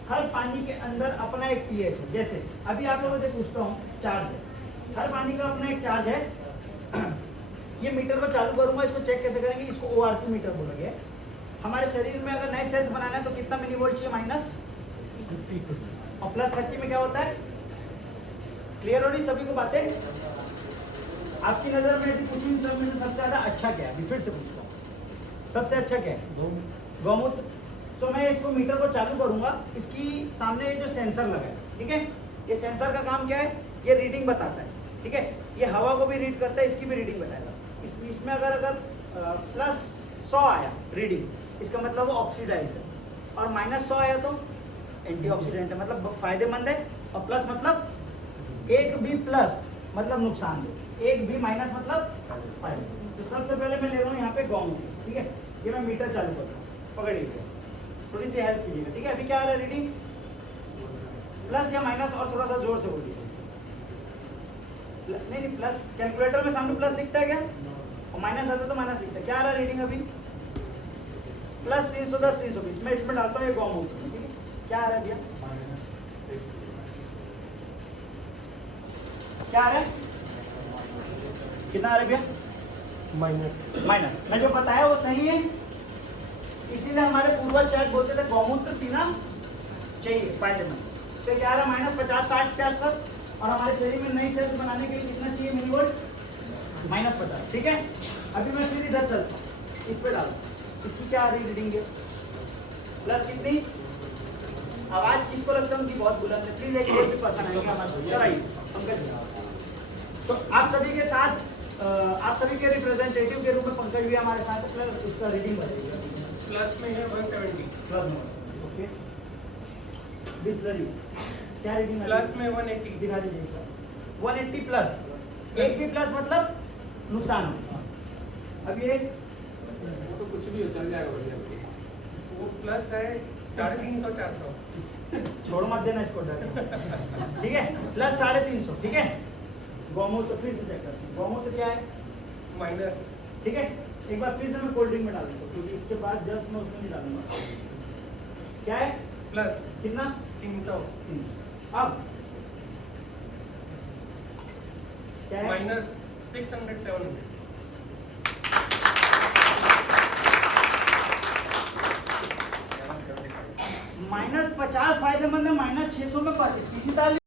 हर पानी के अंदर अपना एक pH है। जैसे अभी आप लोगों से पूछता हूँ, चार्ज है, हर पानी का अपना एक चार्ज है। ये मीटर को चालू करूंगा, इसको चेक कैसे करेंगे? इसको ORP मीटर बोला गया है। हमारे शरीर में अगर नए सेल्स बनाना है तो कितना मिली वोल्ट चाहिए? -50, और +30 में क्या होता है? क्लियर हो रही सभी को बातें? आपकी नजर में यदि कुछ इन सब में से सबसे ज्यादा अच्छा क्या है? फिर से पूछता हूँ, सबसे अच्छा क्या है? गौमूत्र। तो मैं इसको मीटर को चालू करूंगा, इसकी सामने जो सेंसर लगा है, ठीक है, ये सेंसर का काम क्या है? ये रीडिंग बताता है। ठीक है, ये हवा को भी रीड करता है, इसकी भी रीडिंग बताएगा। इसमें अगर +100 आया रीडिंग, इसका मतलब वो ऑक्सीडाइज है, और -100 आया तो एंटीऑक्सीडेंट है, मतलब फायदेमंद है। और प्लस मतलब एक भी प्लस मतलब नुकसानदेह, एक भी माइनस मतलब फायदा। तो सबसे पहले मैं ले रहा हूँ यहाँ पे गौमूत्र। ठीक है, ये मैं मीटर चालू करता हूँ, पकड़िए। थोड़ी सी हेल्प कीजिएगा, ठीक है। अभी क्या आ रहा है रीडिंग, प्लस या माइनस, और थोड़ा सा जोर से बोलिए। नहीं नहीं, प्लस कैलकुलेटर में सामने प्लस दिखता है क्या, और माइनस आता तो माइनस दिखता है। क्या आ रहा है रीडिंग अभी, प्लस 310 320। मैं इसमें डालता हूँ ये गॉम होती है, ठीक है। क्या आ रहा है भैया, क्या आ रहा है, कितना आ रहा है भैया, माइनस। मैं जो बताया वो सही है, इसीलिए हमारे पूर्वज शायद बोलते थे गौमूत्र पीना चाहिए, फायदेमंद। तो क्या आ रहा है, -50-60 के आसपास, और हमारे शरीर में नई सेल्स बनाने के लिए कितना चाहिए मिलीवोल्ट, -50, ठीक है। अभी मैं फिर इधर चलता हूँ, इस पे डालता हूँ, इसकी क्या आ रही रीडिंग है, प्लस कितनी, आवाज किसको लगता है उनकी बहुत बुलंद है, प्लीज एक भी पसंद आएगा हमारे सर, आइए पंकज। तो आप सभी के साथ आप सभी के रिप्रेजेंटेटिव के रूप में पंकज भी हमारे साथ, प्लस इसका रीडिंग बताइएगा। प्लस में है 170, प्लस में, ओके। बिस्लरी क्या रीडिंग है, प्लस में 180, दिखा दीजिए 180 प्लस, एक भी प्लस मतलब नुकसान होगा। अब ये वो तो कुछ भी हो चल जाएगा बढ़िया। वो प्लस है 350 400, छोड़ मत देना इसको डर, ठीक है। प्लस 350, ठीक है। गौमूत्र फिर से चेक करते हैं, गौमूत्र क्या है, माइनस, ठीक है। एक बार फिर से मैं कोल्ड ड्रिंक में डाल दूंगा, क्योंकि इसके बाद जस्ट मैं उसमें नहीं डालूंगा। क्या है, प्लस कितना, 300, अब क्या है, माइनस 600 700, -50 फायदेमंद है, -600 में 35।